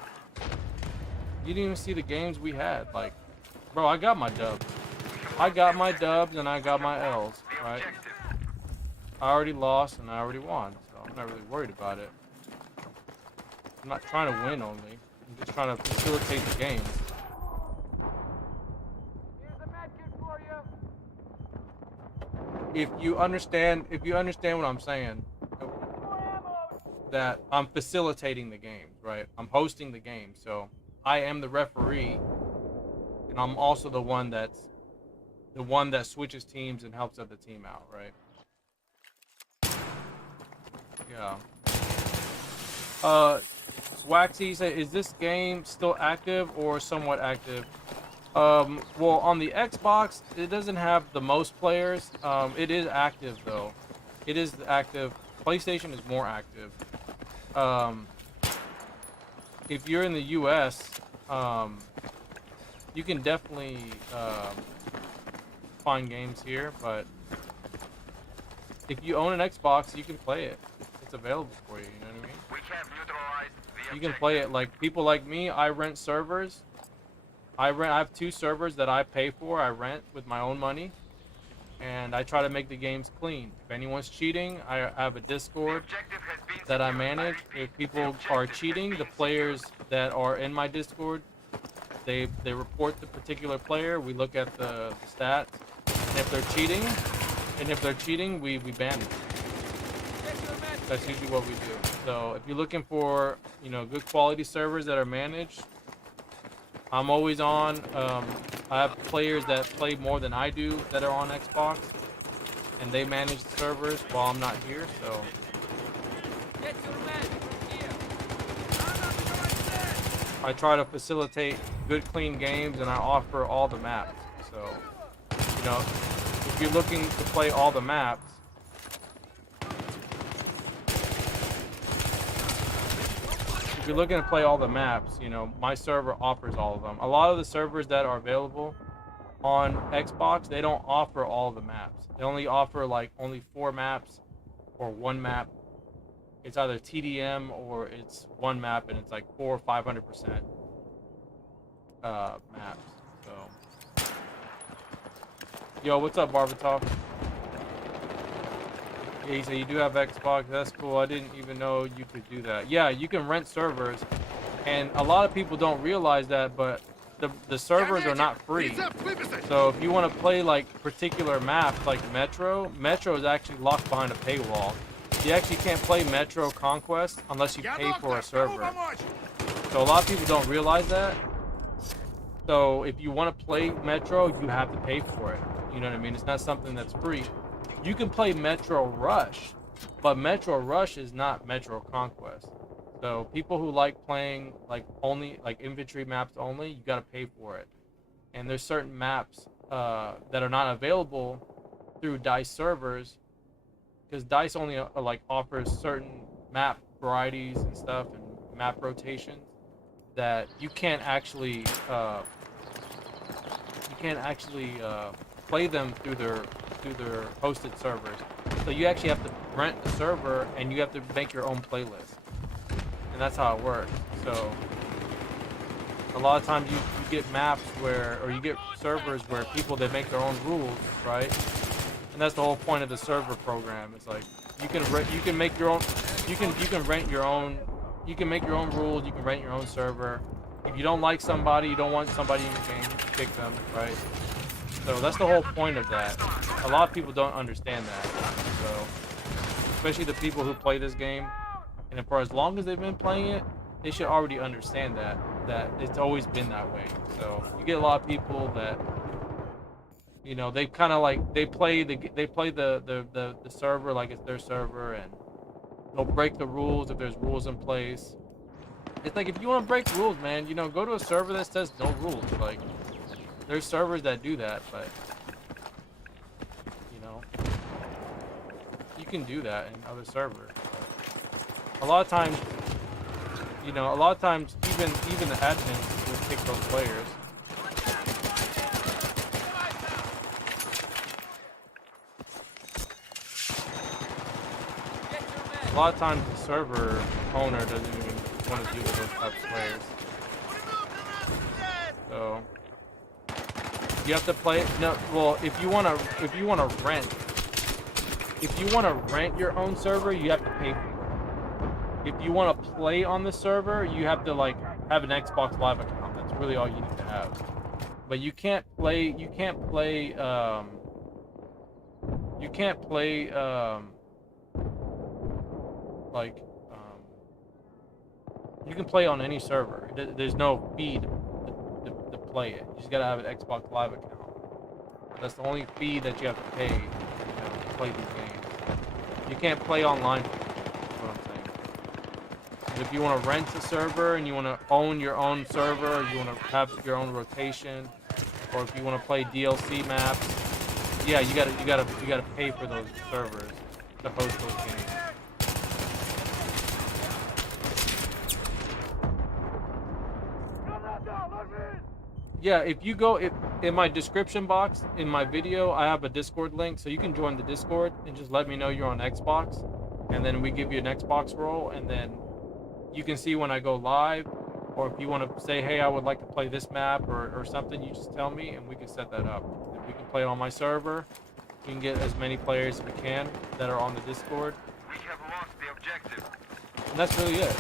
You didn't even see the games we had. Like, bro, I got my dubs. I got my dubs and I got my L's, right? I already lost and I already won. So, I'm not really worried about it. I'm not trying to win only. I'm just trying to facilitate the games. Here's a medkit for you. If you understand what I'm saying, that I'm facilitating the games, right? I'm hosting the game, so I am the referee, and I'm also the one that switches teams and helps other team out, right? Yeah. Swaxy said, is this game still active or somewhat active? Well, on the Xbox, it doesn't have the most players. It is active though. It is active. PlayStation is more active. If you're in the US, you can definitely find games here, but if you own an Xbox, you can play it. It's available for you, you know what I mean? We have neutralized the You can play it. Like people like me, I rent servers. I have 2 servers that I pay for. I rent with my own money. and I try to make the games clean. If anyone's cheating, I have a Discord Objective has been that I secured. manage. If people are cheating, the players that are in my Discord, they report the particular player. We look at the stats, and if they're cheating, we ban them. That's usually what we do. So if you're looking for, you know, good quality servers that are managed, I'm always on. I have players that play more than I do that are on Xbox, and they manage the servers while I'm not here. So Get your man from here. I try to facilitate good, clean games, and I offer all the maps. So, you know, if you're looking to play all the maps, you know, my server offers all of them. A lot of the servers that are available on Xbox, they don't offer all of the maps. They only offer like only 4 maps or 1 map. It's either TDM or it's 1 map, and it's like 400 or 500% maps. So, yo, what's up, Barbatov? Yeah, he said you do have Xbox. That's cool. I didn't even know you could do that. Yeah, you can rent servers, and a lot of people don't realize that, but the servers are not free. So if you want to play like particular maps like Metro is actually locked behind a paywall. You actually can't play Metro Conquest unless you pay for a server. So a lot of people don't realize that. So if you want to play Metro, you have to pay for it. You know what I mean? It's not something that's free. You can play Metro Rush, but Metro Rush is not Metro Conquest. So people who like playing like only like infantry maps only, you gotta pay for it. And there's certain maps that are not available through DICE servers, because DICE only like offers certain map varieties and stuff and map rotations that you can't actually play them through their hosted servers. So you actually have to rent the server, and you have to make your own playlist, and that's how it works. So a lot of times you get maps where, or you get servers where people, they make their own rules, right? And that's the whole point of the server program. It's like you can make your own, you can rent your own, you can make your own rules, you can rent your own server. If you don't like somebody, you don't want somebody in your game, you can kick them, right? So that's the whole point of that. A lot of people don't understand that. So, especially the people who play this game, and for as long as they've been playing it, they should already understand that it's always been that way. So you get a lot of people that, you know, they kind of like they play the server like it's their server, and they'll break the rules if there's rules in place. It's like, if you want to break rules, man, you know, go to a server that says no rules. Like, there's servers that do that, but you know, you can do that in other servers. But a lot of times, you know, even the admins will kick those players. A lot of times the server owner doesn't even want to deal with those types of players. So you have to play. No, well, if you want to rent your own server, you have to pay for it. If you want to play on the server, you have to like have an Xbox Live account. That's really all you need to have. But you can't play. You can play on any server. There's no fee to play it. You just gotta have an Xbox Live account. That's the only fee that you have to pay, you know, to play these games. You can't play online. That's what I'm saying. And if you want to rent a server and you want to own your own server, or you want to have your own rotation, or if you want to play DLC maps, yeah, you gotta pay for those servers to host those games. Yeah, if you go in my description box in my video, I have a Discord link, so you can join the Discord and just let me know you're on Xbox, and then we give you an Xbox role, and then you can see when I go live, or if you want to say, hey, I would like to play this map or something, you just tell me and we can set that up. And we can play it on my server, We can get as many players as we can that are on the Discord. We have lost the objective. And that's really it.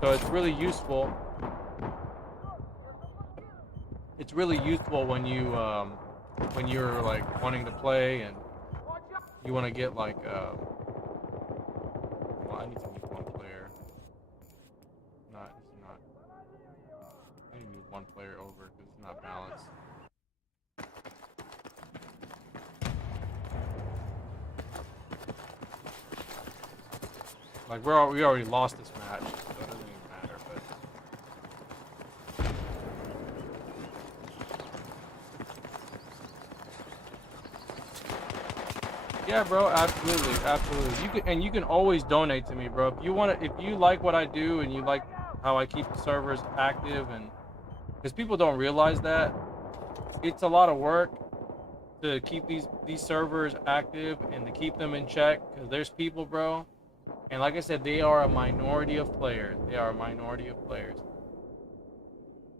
So it's really useful. It's really useful when you're like wanting to play and you want to get like well, I need to move one player. It's not. I need to move one player over because it's not balanced. Like we already lost this match, so it doesn't even matter. But yeah, bro, absolutely, absolutely. You can always donate to me, bro. If you like what I do and you like how I keep the servers active, and because people don't realize that it's a lot of work to keep these servers active and to keep them in check, because there's people, bro. And like I said, they are a minority of players. They are a minority of players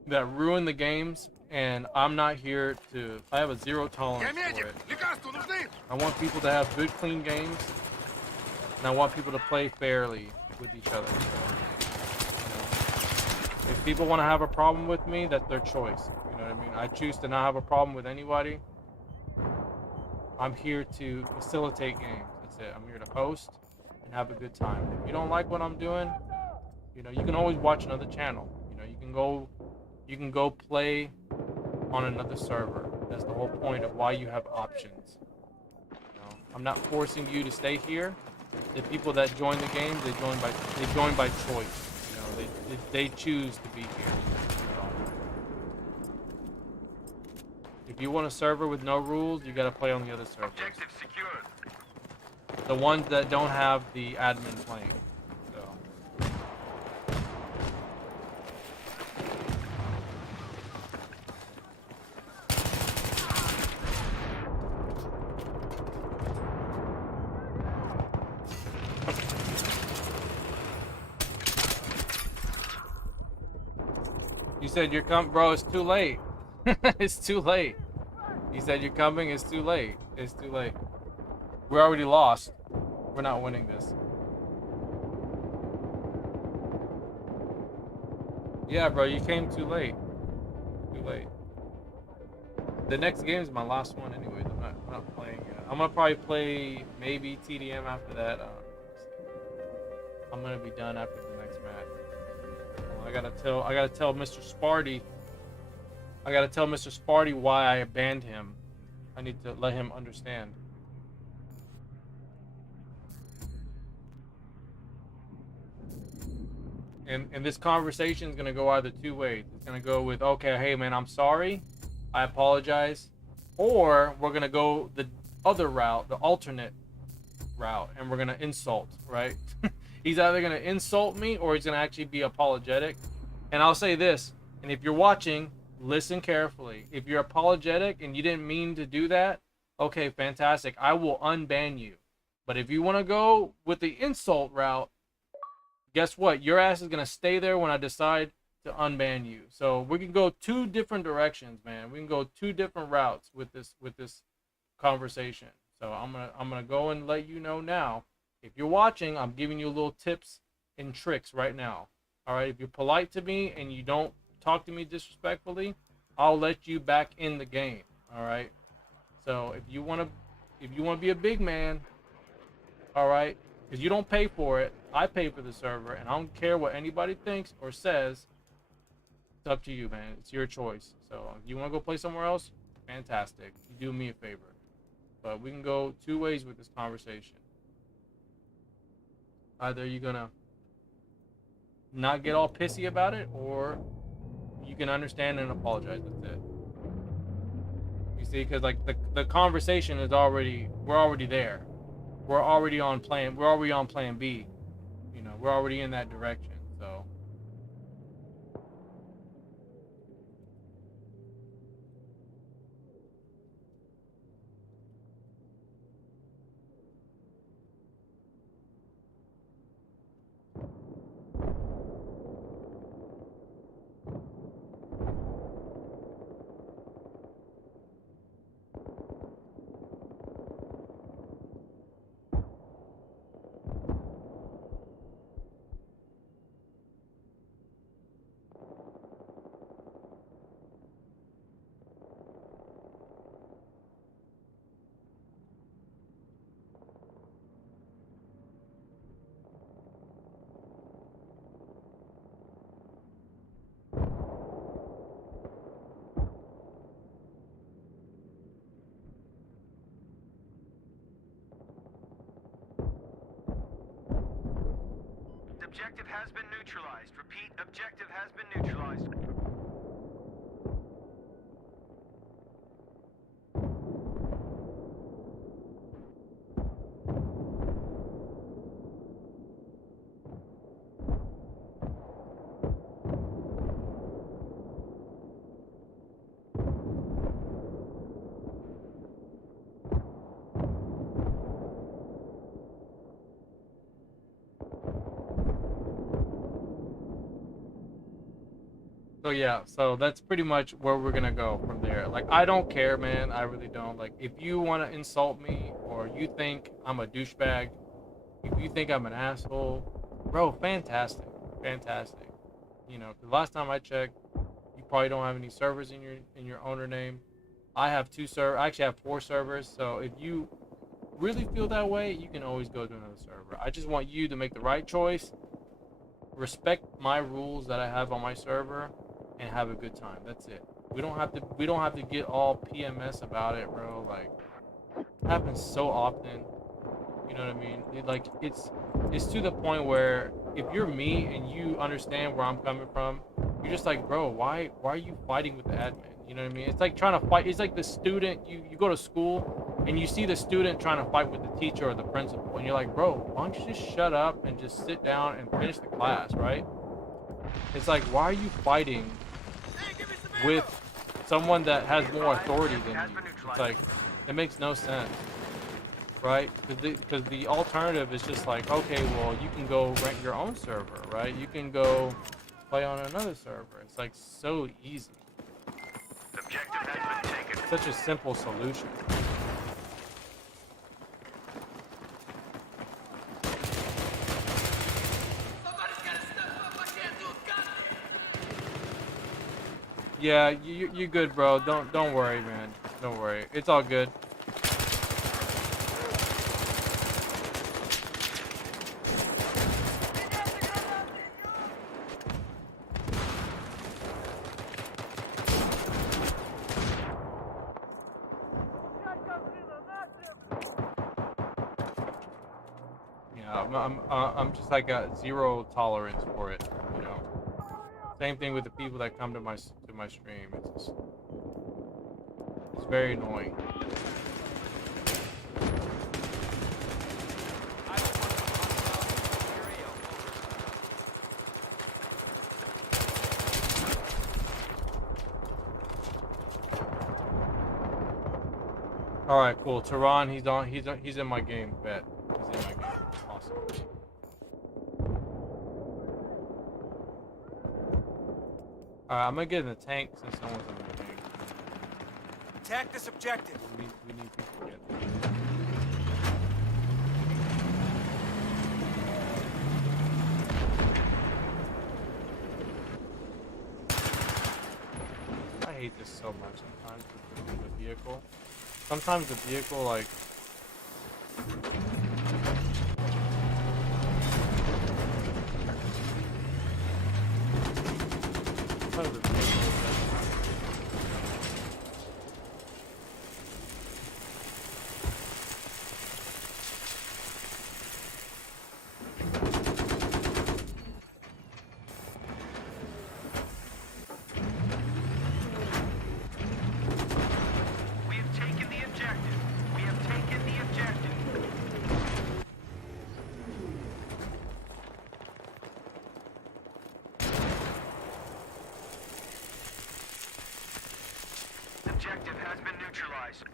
that ruin the games, and I'm not here to... I have a zero tolerance for it. I want people to have good, clean games, and I want people to play fairly with each other. So, you know, if people want to have a problem with me, that's their choice. You know what I mean? I choose to not have a problem with anybody. I'm here to facilitate games. That's it. I'm here to host and have a good time. If you don't like what I'm doing, you know, you can always watch another channel. You know, you can go play on another server. That's the whole point of why you have options. You know, I'm not forcing you to stay here. The people that join the game, they join by choice. You know, they choose to be here. So, if you want a server with no rules, you gotta play on the other servers. Objective secured. The ones that don't have the admin playing. So. You said you're coming, bro. It's too late. It's too late. You said you're coming. It's too late. It's too late. We're already lost. We're not winning this. Yeah, bro, you came too late. Too late. The next game is my last one anyways. I'm not playing yet. I'm gonna probably play maybe TDM after that. I'm gonna be done after the next match. I gotta tell Mr. Sparty. I gotta tell Mr. Sparty why I banned him. I need to let him understand. And this conversation is gonna go either two ways. It's gonna go with, okay, hey man, I'm sorry, I apologize, or we're gonna go the other route, the alternate route, and we're gonna insult, right? He's either gonna insult me or he's gonna actually be apologetic. And I'll say this, and if you're watching, listen carefully. If you're apologetic and you didn't mean to do that, okay, fantastic. I will unban you. But if you want to go with the insult route, guess what? Your ass is going to stay there when I decide to unban you. So we can go two different directions, man. We can go two different routes with this conversation. So I'm going to go and let you know now. If you're watching, I'm giving you little tips and tricks right now. All right? If you're polite to me and you don't talk to me disrespectfully, I'll let you back in the game. All right? So if you want to be a big man, all right? Because you don't pay for it. I pay for the server, and I don't care what anybody thinks or says. It's up to you, man. It's your choice. So if you want to go play somewhere else, fantastic. You do me a favor. But we can go two ways with this conversation. Either you're going to not get all pissy about it, or you can understand and apologize. That's it. You see, because like the conversation is we're already there. We're already on plan B. You know, we're already in that direction. So Objective has been neutralized. Repeat, objective has been neutralized. So yeah, so that's pretty much where we're gonna go from there. Like, I don't care, man. I really don't. Like, if you want to insult me or you think I'm a douchebag, if you think I'm an asshole, bro, fantastic, fantastic. You know, 'cause last time I checked, you probably don't have any servers in your owner name. I have I actually have 4 servers. So if you really feel that way, you can always go to another server. I just want you to make the right choice, respect my rules that I have on my server, and have a good time. That's it. We don't have to get all PMS about it, bro. Like, it happens so often. You know what I mean? It's to the point where if you're me and you understand where I'm coming from, you're just like, bro, why are you fighting with the admin? You know what I mean? It's like trying to fight. It's like the student, you go to school and you see the student trying to fight with the teacher or the principal, and you're like, bro, why don't you just shut up and just sit down and finish the class, right? It's like, why are you fighting with someone that has more authority than you? It's like, it makes no sense, right? Because the alternative is just like, okay, well, you can go rent your own server, right? You can go play on another server. It's like so easy. Objective has been taken. Such a simple solution. Yeah, you're good, bro. Don't worry, man. Don't worry. It's all good. Yeah, I'm just like a zero tolerance for it, you know. Same thing with the people that come to my stream. It's very annoying. All right, cool. Tehran, he's in my game. Bet he's in my game. Awesome. Alright, I'm gonna get in the tank since someone's in the tank. Attack this objective. We need people to get there. I hate this so much sometimes with the vehicle. Sometimes the vehicle, like... Objective has been neutralized.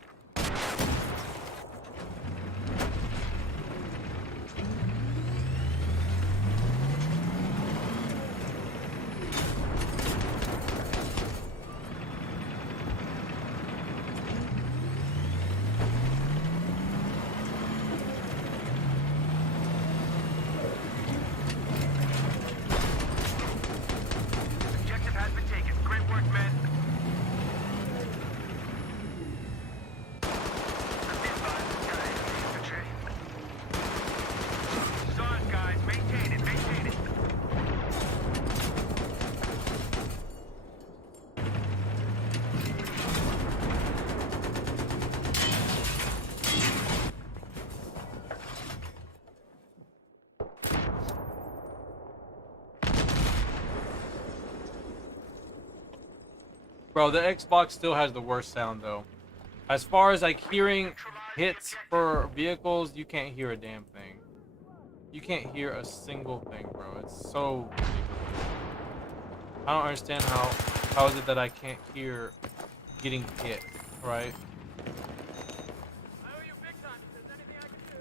Objective has been taken. Great work, men. Bro, the Xbox still has the worst sound though. As far as like hearing hits for vehicles, you can't hear a damn thing. You can't hear a single thing, bro. It's so ridiculous. I don't understand how is it that I can't hear getting hit, right? I owe you big time. If there's anything I can do.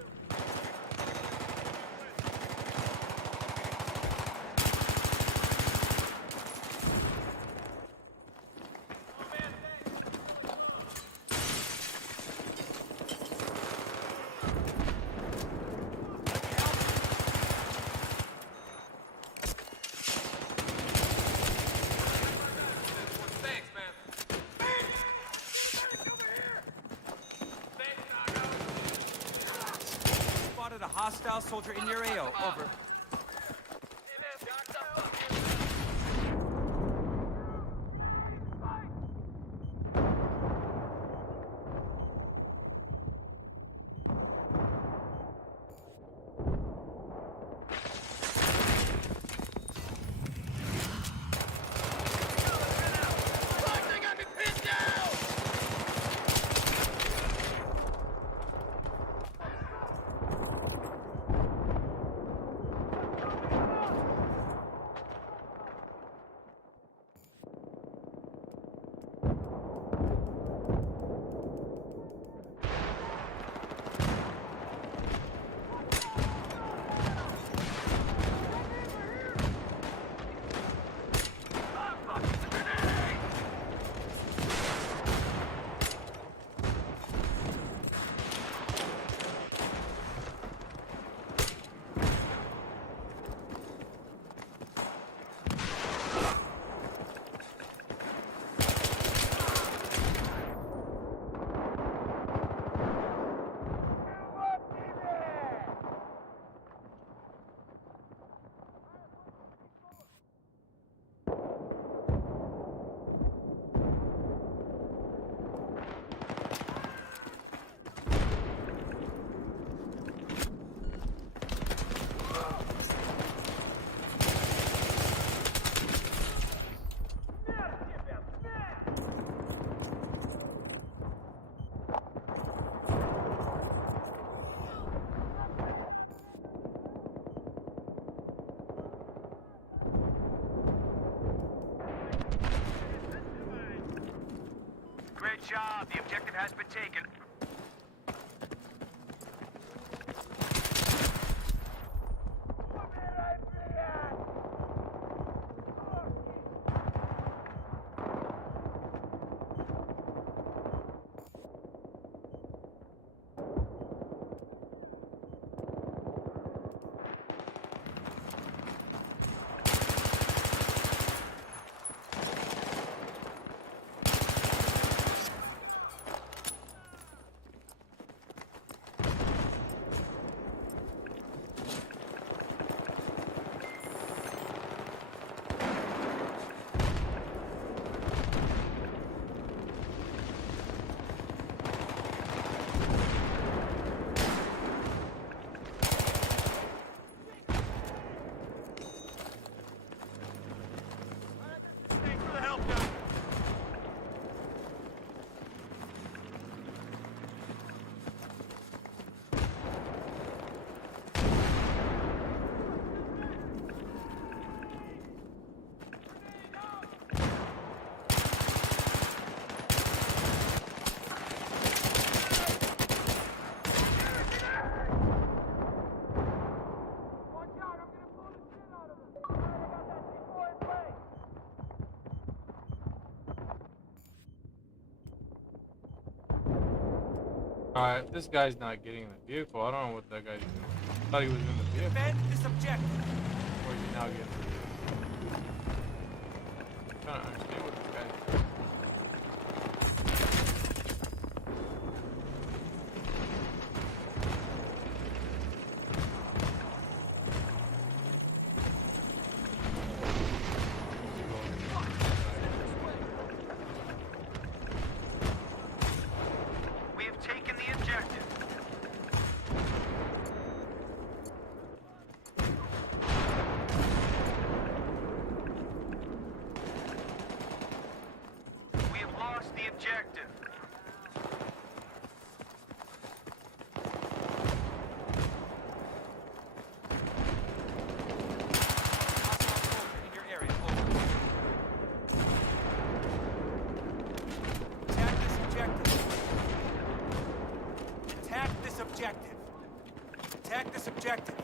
Oh man, thanks. Thanks, man. Spotted a hostile soldier in your AO. Over. Great job. The objective has been taken. Thanks for the help, guys. Watch out, I'm gonna blow the shit out of him. Alright, I got that C4 in place. Alright, this guy's not getting in the vehicle. I don't know what that guy's doing. I thought he was in the vehicle. Defend this objective. Or is he now getting in the vehicle? I'm trying to understand what this guy's doing. We have taken the objective. objective. Hostile soldier in your area. Over. Attack this objective. Attack this objective. Attack this objective.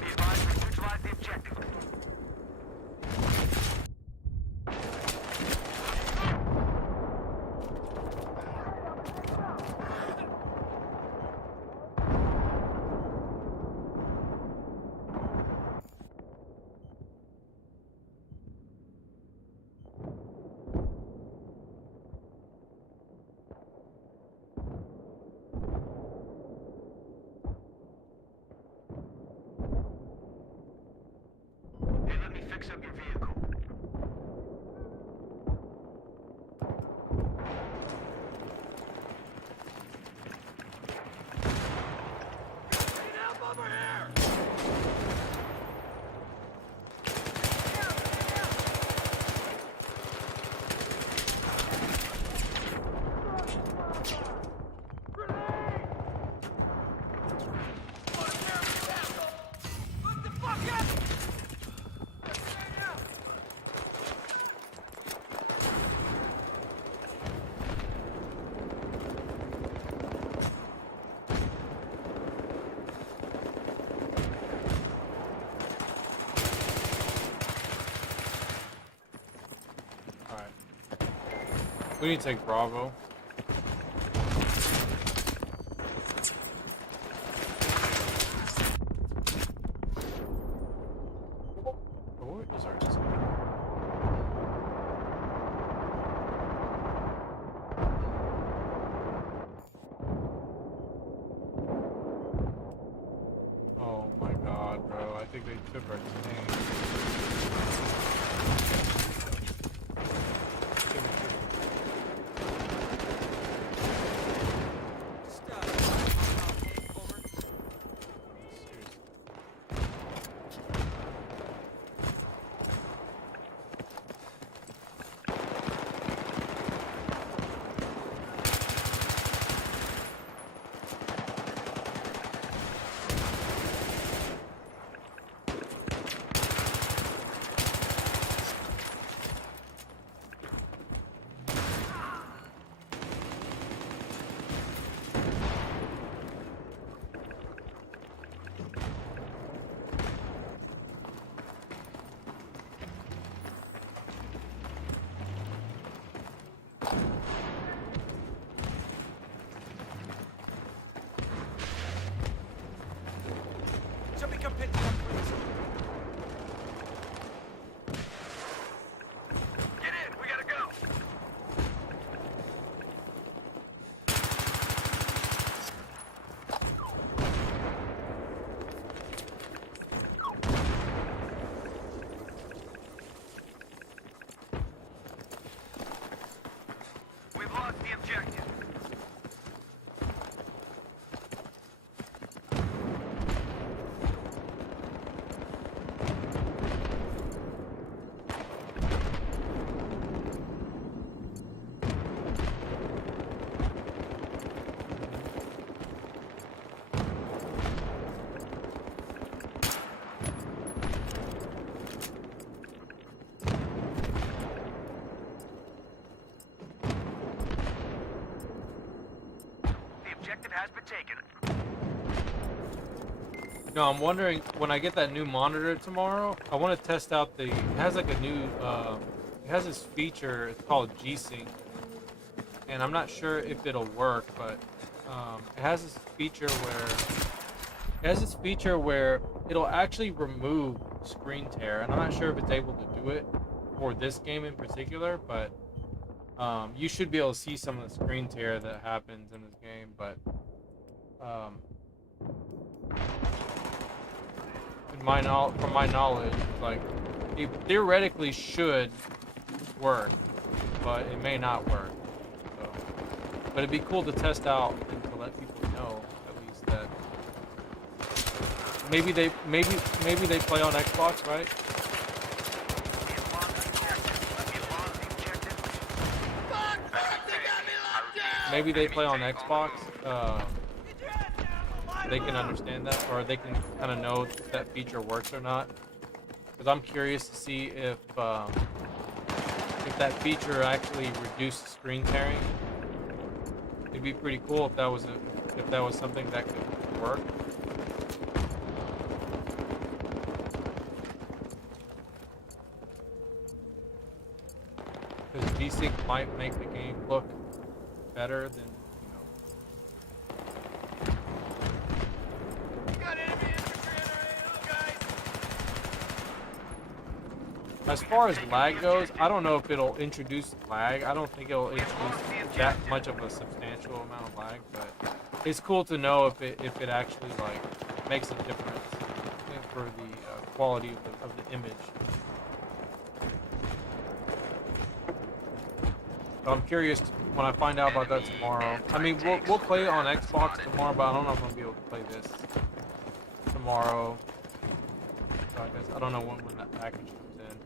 Be advised to neutralize the objective. Hey, let me fix up your vehicle. Alright. We need to take Bravo. What is our Oh my god, bro. I think they took our tank. Over. Seriously. Somebody come pick me up, please. Get in, we gotta go. We've lost the objective. The objective has been taken. No, I'm wondering when I get that new monitor tomorrow, I want to test out the. It has like a new. It has this feature. It's called G-Sync, and I'm not sure if it'll work, but it has this feature where it'll actually remove screen tear, and I'm not sure if it's able to do it for this game in particular, but you should be able to see some of the screen tear that happens in this game, but From my knowledge, like it theoretically should work, but it may not work. So, but it'd be cool to test out and to let people know at least that maybe they play on Xbox, right? Maybe they play on Xbox. They can understand that, or they can kind of know if that feature works or not. Because I'm curious to see if that feature actually reduced screen tearing. It'd be pretty cool if that was something that could work. Because VSync might make the game look better than. As far as lag goes, I don't know if it'll introduce lag. I don't think it'll introduce that much of a substantial amount of lag, but it's cool to know if it actually like makes a difference for the quality of the image. So I'm curious when I find out about that tomorrow. I mean, we'll play it on Xbox tomorrow, but I don't know if I'm gonna be able to play this tomorrow. So I guess I don't know when that package comes in.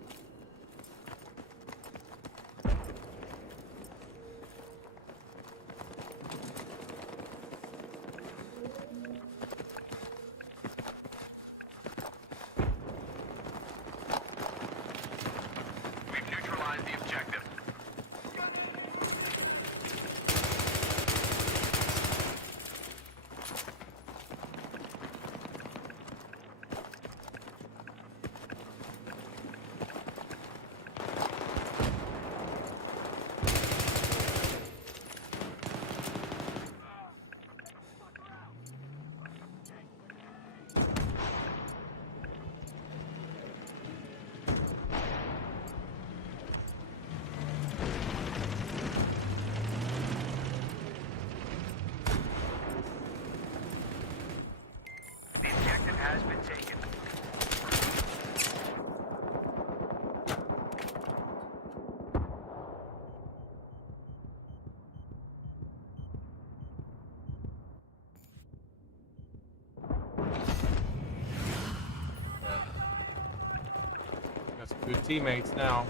Good teammates now.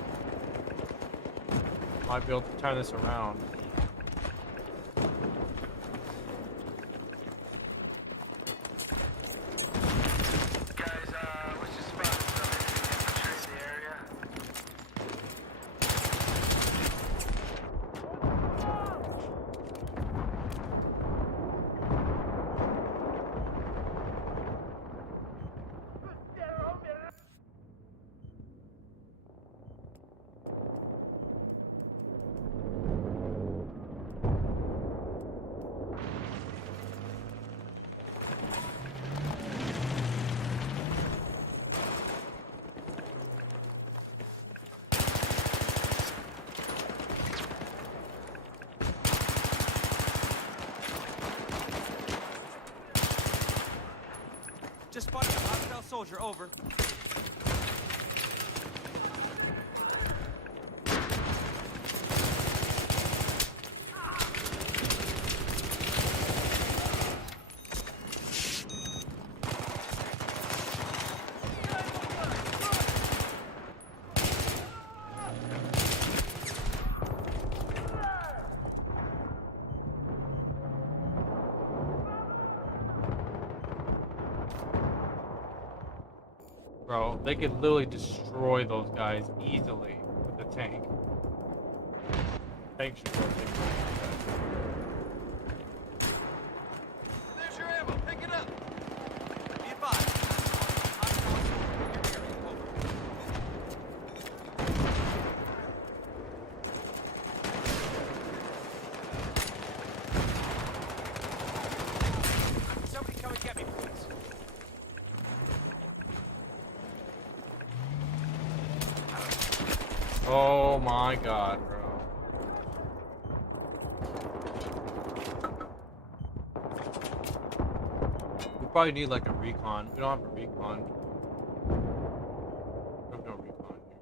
Might be able to turn this around. Just spotted a hostile soldier, over. Bro, they could literally destroy those guys easily with the tank. Tank should go take There's your ammo. Pick it up. Be advised. Hostile soldier in your area, over. Somebody come and get me, please. Oh my god, bro. probably need like a recon. We don't have a recon. We have no recon here.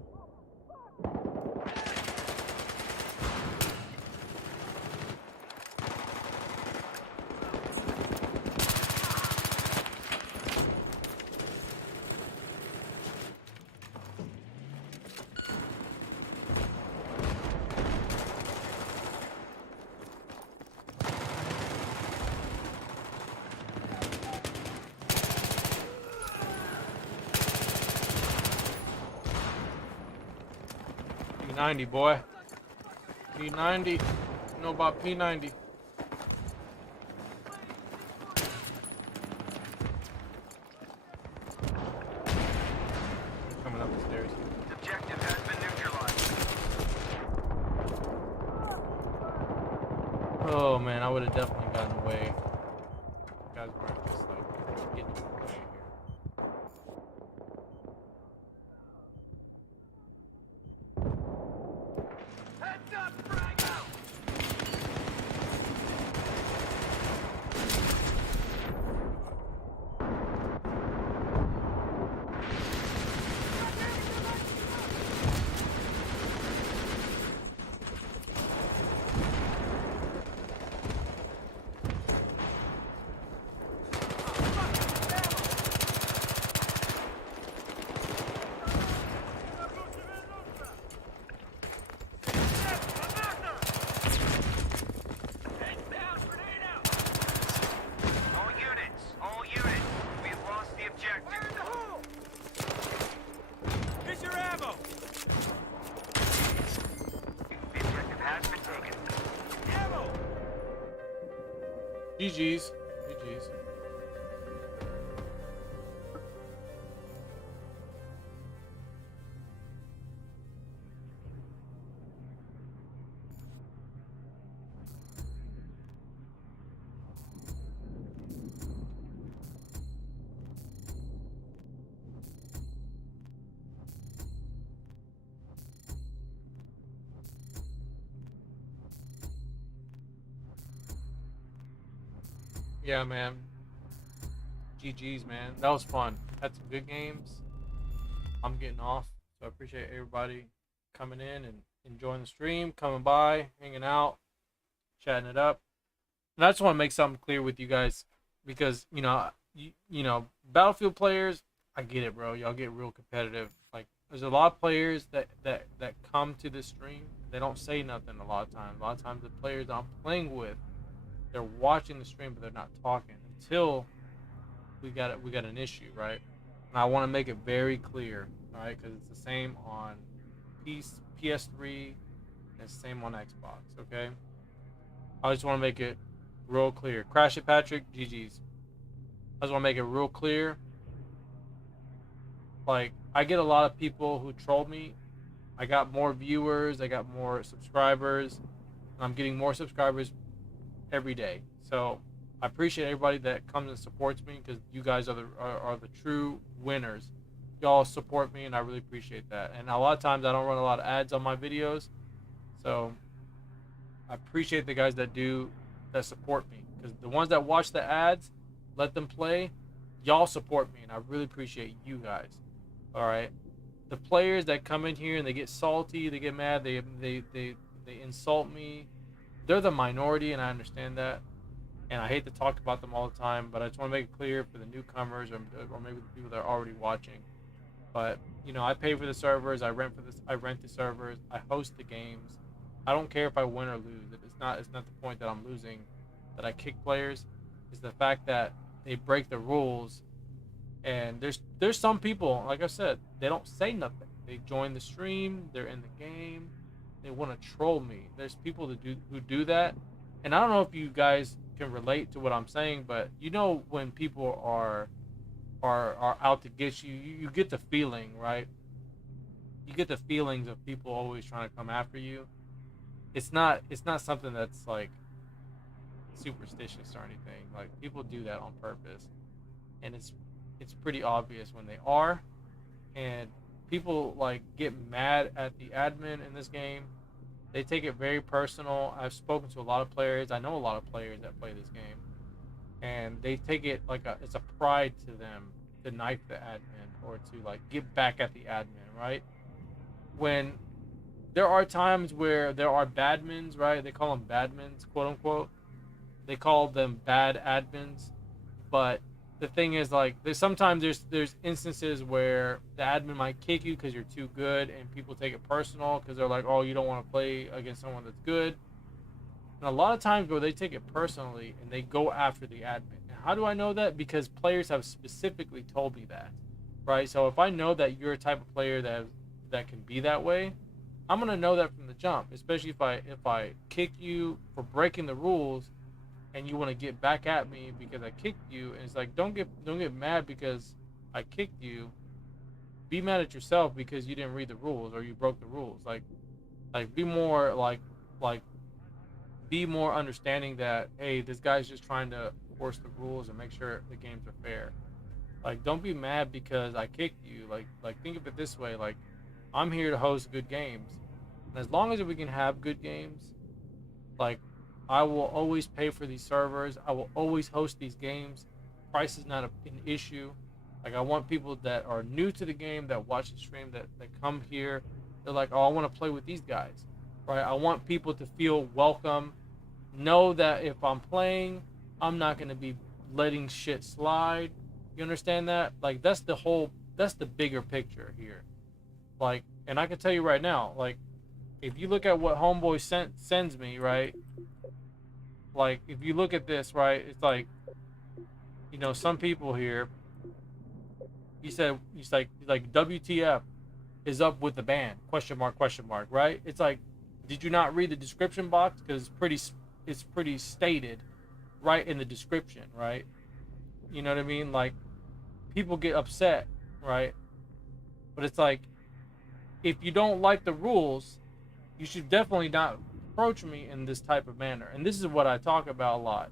P90, boy. P90. You know about P90. Coming up the stairs. Objective has been neutralized. Oh man, I would have definitely gotten away. You guys weren't just like getting away here. Heads up, frag out! All units, we've lost the objective. Here's your ammo. The objective has been taken. Ammo. GG's. GG's. Yeah, man. GG's, man. That was fun. Had some good games. I'm getting off, so I appreciate everybody coming in and enjoying the stream, coming by, hanging out, chatting it up. And I just want to make something clear with you guys because, you know, Battlefield players, I get it, bro. Y'all get real competitive. Like, there's a lot of players that come to this stream. They don't say nothing a lot of times. A lot of times the players I'm playing with, they're watching the stream, but they're not talking until we got an issue, right? And I want to make it very clear, all right? Because it's the same on PS3, and it's the same on Xbox, okay? I just want to make it real clear. Crash it, Patrick. GG's. I just want to make it real clear. Like, I get a lot of people who troll me. I got more viewers. I got more subscribers. And I'm getting more subscribers every day. So I appreciate everybody that comes and supports me because you guys are the true winners. Y'all support me and I really appreciate that. And a lot of times I don't run a lot of ads on my videos, so I appreciate the guys that support me, because the ones that watch the ads, let them play, y'all support me and I really appreciate you guys. All right, the players that come in here and they get salty, they get mad, they insult me, they're the minority, and I understand that, and I hate to talk about them all the time, but I just want to make it clear for the newcomers or maybe the people that are already watching. But you know, I pay for the servers, I rent the servers, I host the games. I don't care if I win or lose. It's not the point that I'm losing, that I kick players. It's the fact that they break the rules, and there's some people, like I said, they don't say nothing. They join the stream, they're in the game, they want to troll me. There's people who do that, and I don't know if you guys can relate to what I'm saying, but you know when people are out to get you, you get the feeling, right? You get the feelings of people always trying to come after you. It's not something that's like superstitious or anything. Like, people do that on purpose, and it's pretty obvious when they are. And people like get mad at the admin in this game. They take it very personal. I've spoken to a lot of players. I know a lot of players that play this game, and they take it like it's a pride to them to knife the admin or to like get back at the admin, right? When there are times where there are badmins, right? They call them badmins, quote unquote. They call them bad admins, but the thing is, like, sometimes there's instances where the admin might kick you because you're too good, and people take it personal because they're like, oh, you don't want to play against someone that's good. And a lot of times, bro, they take it personally and they go after the admin. And how do I know that? Because players have specifically told me that, right? So if I know that you're a type of player that can be that way, I'm gonna know that from the jump. Especially if I kick you for breaking the rules, and you want to get back at me because I kicked you, and it's like, don't get mad because I kicked you. Be mad at yourself because you didn't read the rules or you broke the rules. Like be more be more understanding that, hey, this guy's just trying to force the rules and make sure the games are fair. Like, don't be mad because I kicked you. Like think of it this way. Like, I'm here to host good games, and as long as we can have good games, like, I will always pay for these servers. I will always host these games. Price is not an issue. Like, I want people that are new to the game, that watch the stream, that come here. They're like, oh, I want to play with these guys, right? I want people to feel welcome. Know that if I'm playing, I'm not going to be letting shit slide. You understand that? Like, that's the bigger picture here. Like, and I can tell you right now, like, if you look at what Homeboy sends me, right? Like, if you look at this, right, it's like, you know, some people here, he's like WTF is up with the ban, question mark, right? It's like, did you not read the description box? Because it's pretty stated right in the description, right? You know what I mean? Like, people get upset, right? But it's like, if you don't like the rules, you should definitely not approach me in this type of manner. And this is what I talk about a lot.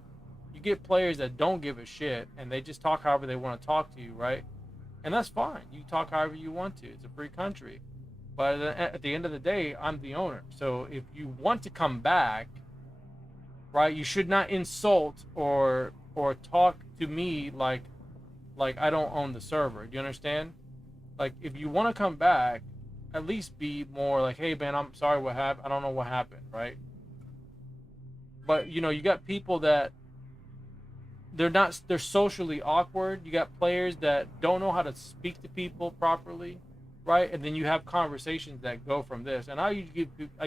You get players that don't give a shit and they just talk however they want to talk to you, right? And that's fine. You talk however you want to. It's a free country. But at the end of the day, I'm the owner. So if you want to come back, right, you should not insult or talk to me like I don't own the server. Do you understand? Like, if you want to come back, at least be more like, hey, man, I'm sorry what happened. I don't know what happened, right? But, you know, you got people that they're socially awkward. You got players that don't know how to speak to people properly, right? And then you have conversations that go from this. And I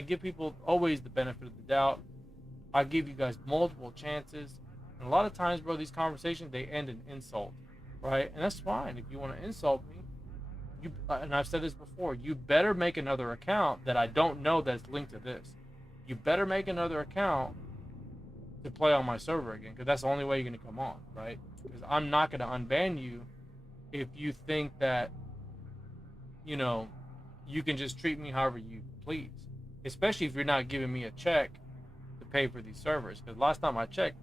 give people always the benefit of the doubt. I give you guys multiple chances. And a lot of times, bro, these conversations, they end in insult, right? And that's fine. If you want to insult me, and I've said this before, you better make another account that I don't know that's linked to this. You better make another account to play on my server again, because that's the only way you're going to come on, right? Because I'm not going to unban you if you think that, you know, you can just treat me however you please. Especially if you're not giving me a check to pay for these servers. Because last time I checked,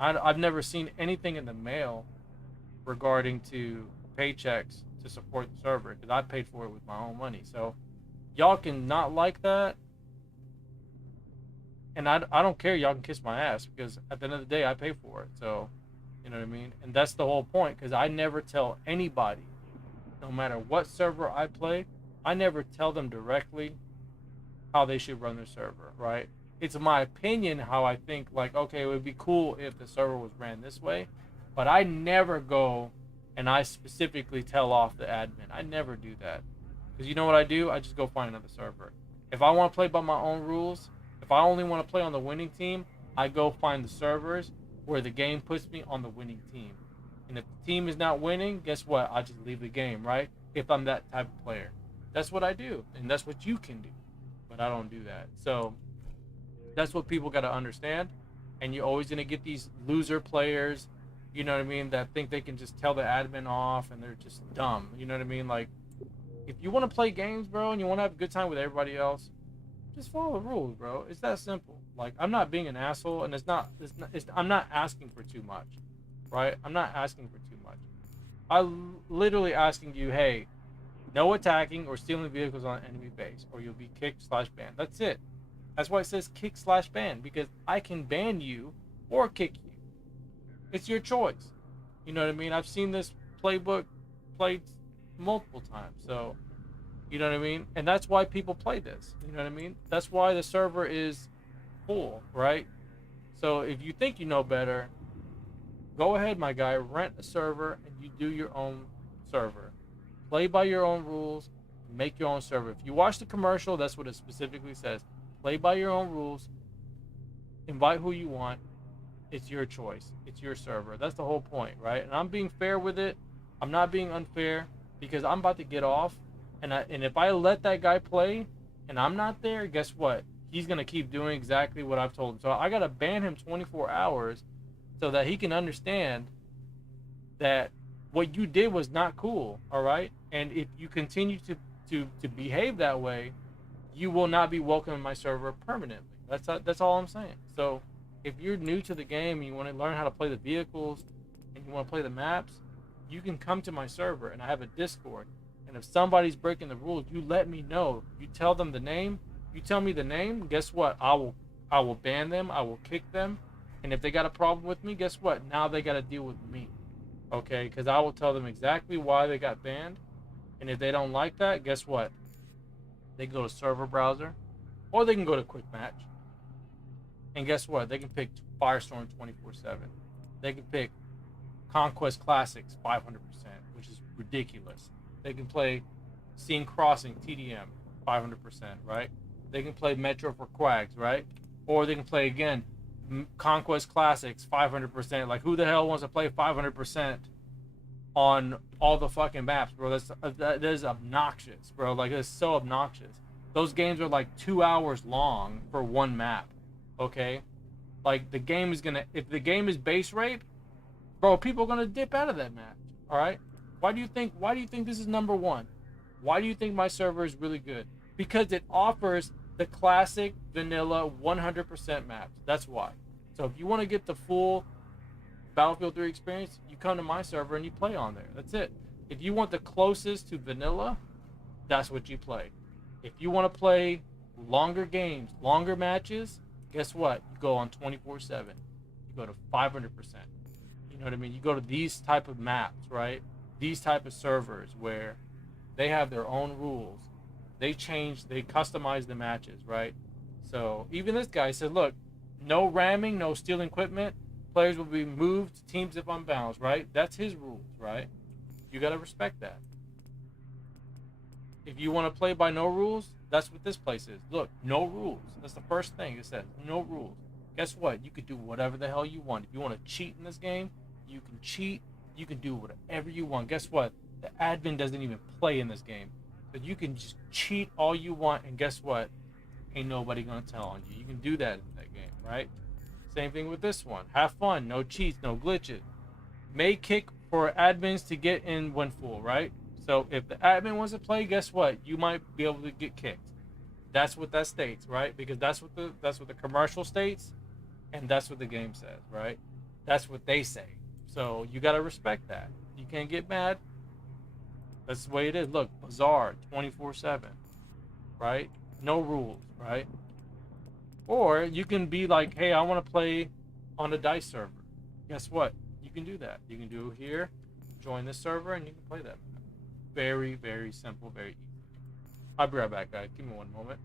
I've never seen anything in the mail regarding to paychecks to support the server, because I paid for it with my own money. So y'all can not like that, and I don't care. Y'all can kiss my ass, because at the end of the day, I pay for it. So, you know what I mean? And that's the whole point, because I never tell anybody, no matter what server I play, I never tell them directly how they should run their server, right? It's my opinion how I think, like, okay, it would be cool if the server was ran this way, but I never go and I specifically tell off the admin. I never do that. Because you know what I do? I just go find another server. If I want to play by my own rules, if I only want to play on the winning team, I go find the servers where the game puts me on the winning team. And if the team is not winning, guess what? I just leave the game, right? If I'm that type of player. That's what I do. And that's what you can do. But I don't do that. So that's what people got to understand. And you're always going to get these loser players, you know what I mean, that think they can just tell the admin off, and they're just dumb. You know what I mean? Like, if you want to play games, bro, and you want to have a good time with everybody else, just follow the rules, bro. It's that simple. Like, I'm not being an asshole, and I'm not asking for too much, right? I'm not asking for too much. I'm literally asking you, hey, no attacking or stealing vehicles on enemy base, or you'll be kicked/banned. That's it. That's why it says kick/ban, because I can ban you or kick you. It's your choice. You know what I mean? I've seen this playbook played multiple times. So, you know what I mean? And that's why people play this. You know what I mean? That's why the server is full, right? So if you think you know better, go ahead, my guy, rent a server and you do your own server. Play by your own rules, make your own server. If you watch the commercial, that's what it specifically says. Play by your own rules, invite who you want. It's your choice. It's your server. That's the whole point, right? And I'm being fair with it. I'm not being unfair because I'm about to get off. And if I let that guy play and I'm not there, guess what? He's going to keep doing exactly what I've told him. So I got to ban him 24 hours so that he can understand that what you did was not cool, all right? And if you continue to behave that way, you will not be welcome in my server permanently. That's all I'm saying. So if you're new to the game and you want to learn how to play the vehicles and you want to play the maps, you can come to my server and I have a Discord. And if somebody's breaking the rules, you let me know. You tell them the name. You tell me the name. Guess what? I will ban them. I will kick them. And if they got a problem with me, guess what? Now they got to deal with me. Okay? Because I will tell them exactly why they got banned. And if they don't like that, guess what? They can go to server browser or they can go to quick match. And guess what? They can pick Firestorm 24/7. They can pick Conquest Classics 500%, which is ridiculous. They can play Scene Crossing TDM 500%, right? They can play Metro for Quags, right? Or they can play again Conquest Classics 500%. Like, who the hell wants to play 500% on all the fucking maps, bro? That is obnoxious, bro. Like, it's so obnoxious. Those games are like 2 hours long for one map. Okay, like the game is gonna, if the game is base rape, bro, people are gonna dip out of that match. All right, why do you think this is number one? Why do you think my server is really good? Because it offers the classic vanilla 100% maps. That's why. So if you want to get the full Battlefield 3 experience, you come to my server and you play on there. That's it. If you want the closest to vanilla, that's what you play. If you want to play longer games, longer matches, guess what? You go on 24/7. You go to 500%. You know what I mean? You go to these type of maps, right? These type of servers where they have their own rules. They customize the matches, right? So even this guy said, look, no ramming, no stealing equipment. Players will be moved to teams if unbalanced, right? That's his rules, right? You got to respect that. If you want to play by no rules, that's what this place is. Look, no rules. That's the first thing it says. No rules. Guess what? You can do whatever the hell you want. If you want to cheat in this game, you can cheat. You can do whatever you want. Guess what? The admin doesn't even play in this game. So you can just cheat all you want, and guess what? Ain't nobody going to tell on you. You can do that in that game, right? Same thing with this one. Have fun. No cheats. No glitches. May kick for admins to get in when full, right? So if the admin wants to play, guess what? You might be able to get kicked. That's what that states, right? Because that's what the commercial states, and that's what the game says, right? That's what they say. So you gotta respect that. You can't get mad. That's the way it is. Look, Bazaar 24/7, right? No rules, right? Or you can be like, hey, I want to play on a dice server. Guess what? You can do that. You can do it here, join this server, and you can play that. Very, very simple, very easy. I'll be right back, guys. Give me one moment.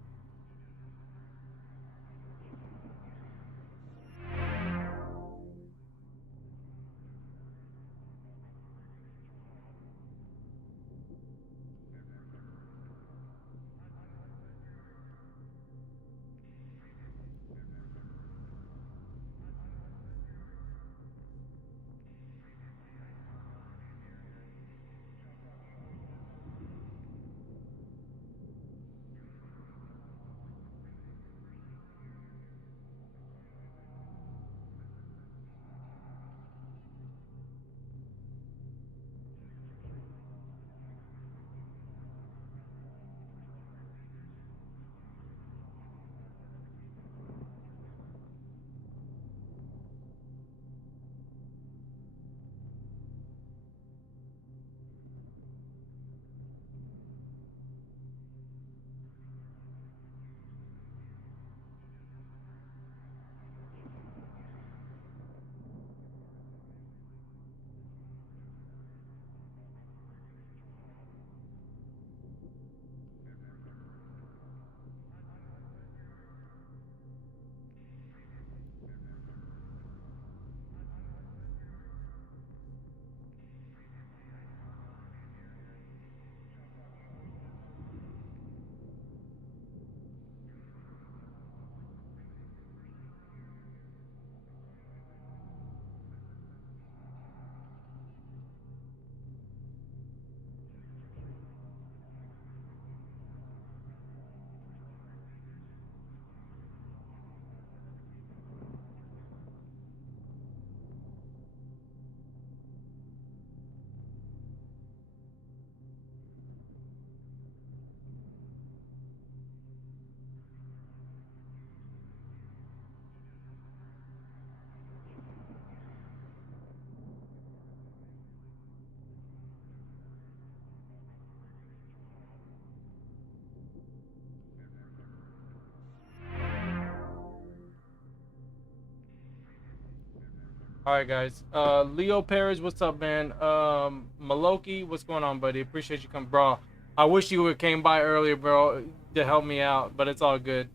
All right, guys. Leo Perez, what's up, man? Maloki, what's going on, buddy? Appreciate you coming, bro. I wish you would came by earlier, bro, to help me out, but it's all good.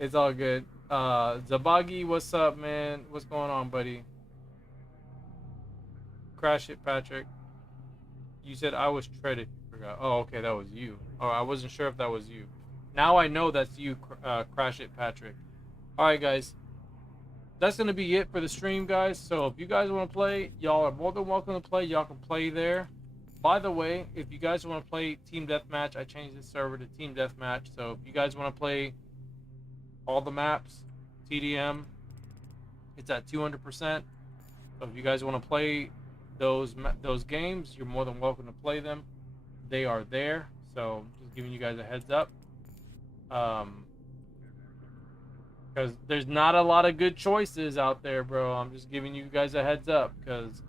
It's all good. Zabagi, what's up, man? What's going on, buddy? Crash it, Patrick. You said I was treaded. You forgot. Oh, okay, that was you. Oh, I wasn't sure if that was you. Now I know that's you, Crash it, Patrick. All right, guys. That's gonna be it for the stream, guys. So if you guys want to play, y'all are more than welcome to play. Y'all can play there. By the way, if you guys want to play Team Deathmatch, I changed the server to Team Deathmatch. So if you guys want to play all the maps, TDM, it's at 200%. So if you guys want to play those games, you're more than welcome to play them. They are there. So just giving you guys a heads up. Because there's not a lot of good choices out there, bro. I'm just giving you guys a heads up, because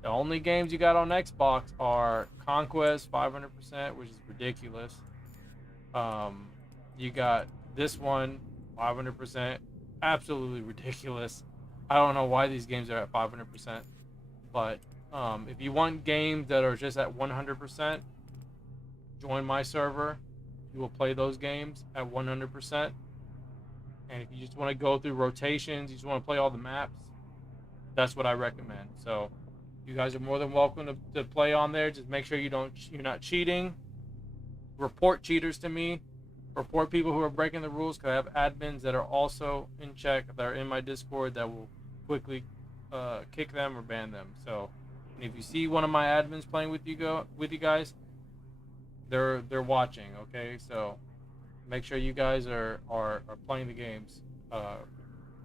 the only games you got on Xbox are Conquest 500%, which is ridiculous. You got this one 500%, absolutely ridiculous. I don't know why these games are at 500%, but if you want games that are just at 100%, join my server. You will play those games at 100%. And if you just want to go through rotations, you just want to play all the maps, that's what I recommend. So you guys are more than welcome to play on there. Just make sure you're not cheating. Report cheaters to me. Report people who are breaking the rules, because I have admins that are also in check, that are in my Discord, that will quickly kick them or ban them. So, and if you see one of my admins playing with you guys, they're watching. Okay, so make sure you guys are playing the games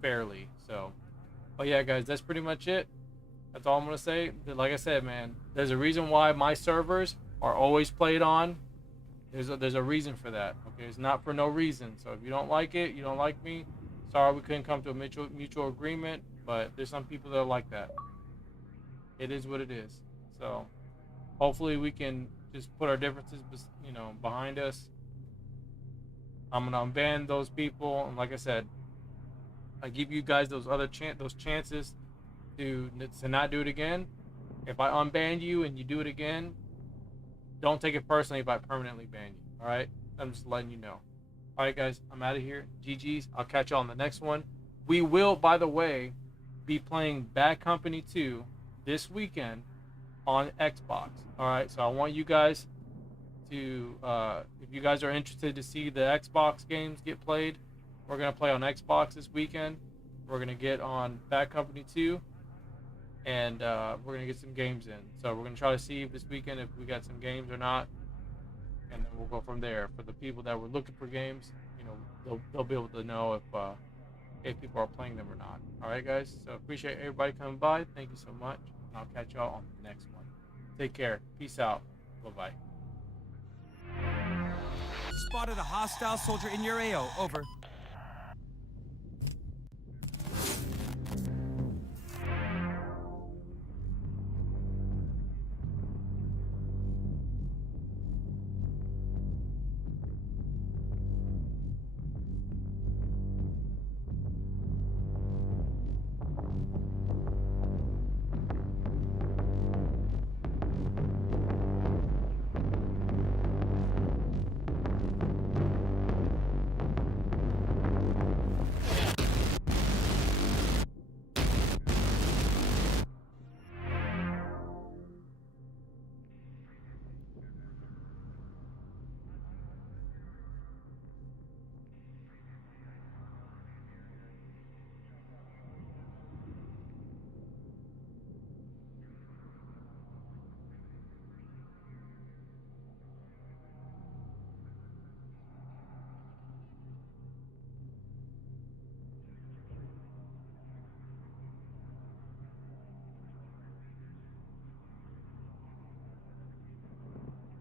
fairly. So, but yeah, guys, that's pretty much it. That's all I'm gonna say. Like I said, man, there's a reason why my servers are always played on. There's a reason for that. Okay, it's not for no reason. So if you don't like it, you don't like me. Sorry, we couldn't come to a mutual agreement. But there's some people that are like that. It is what it is. So hopefully we can just put our differences, behind us. I'm gonna unban those people, and like I said, I give you guys those chances to not do it again. If I unban you and you do it again, don't take it personally if I permanently ban you. All right, I'm just letting you know. All right, guys, I'm out of here. GG's. I'll catch y'all on the next one. We will, by the way, be playing Bad Company 2 this weekend on Xbox. All right, so I want you guys to, if you guys are interested to see the Xbox games get played, we're gonna play on Xbox this weekend. We're gonna get on Bad Company 2, and we're gonna get some games in. So we're gonna try to see this weekend if we got some games or not, and then we'll go from there. For the people that were looking for games, they'll be able to know if people are playing them or not. All right, guys. So appreciate everybody coming by. Thank you so much, and I'll catch y'all on the next one. Take care. Peace out. Bye-bye. Spotted a hostile soldier in your AO. Over.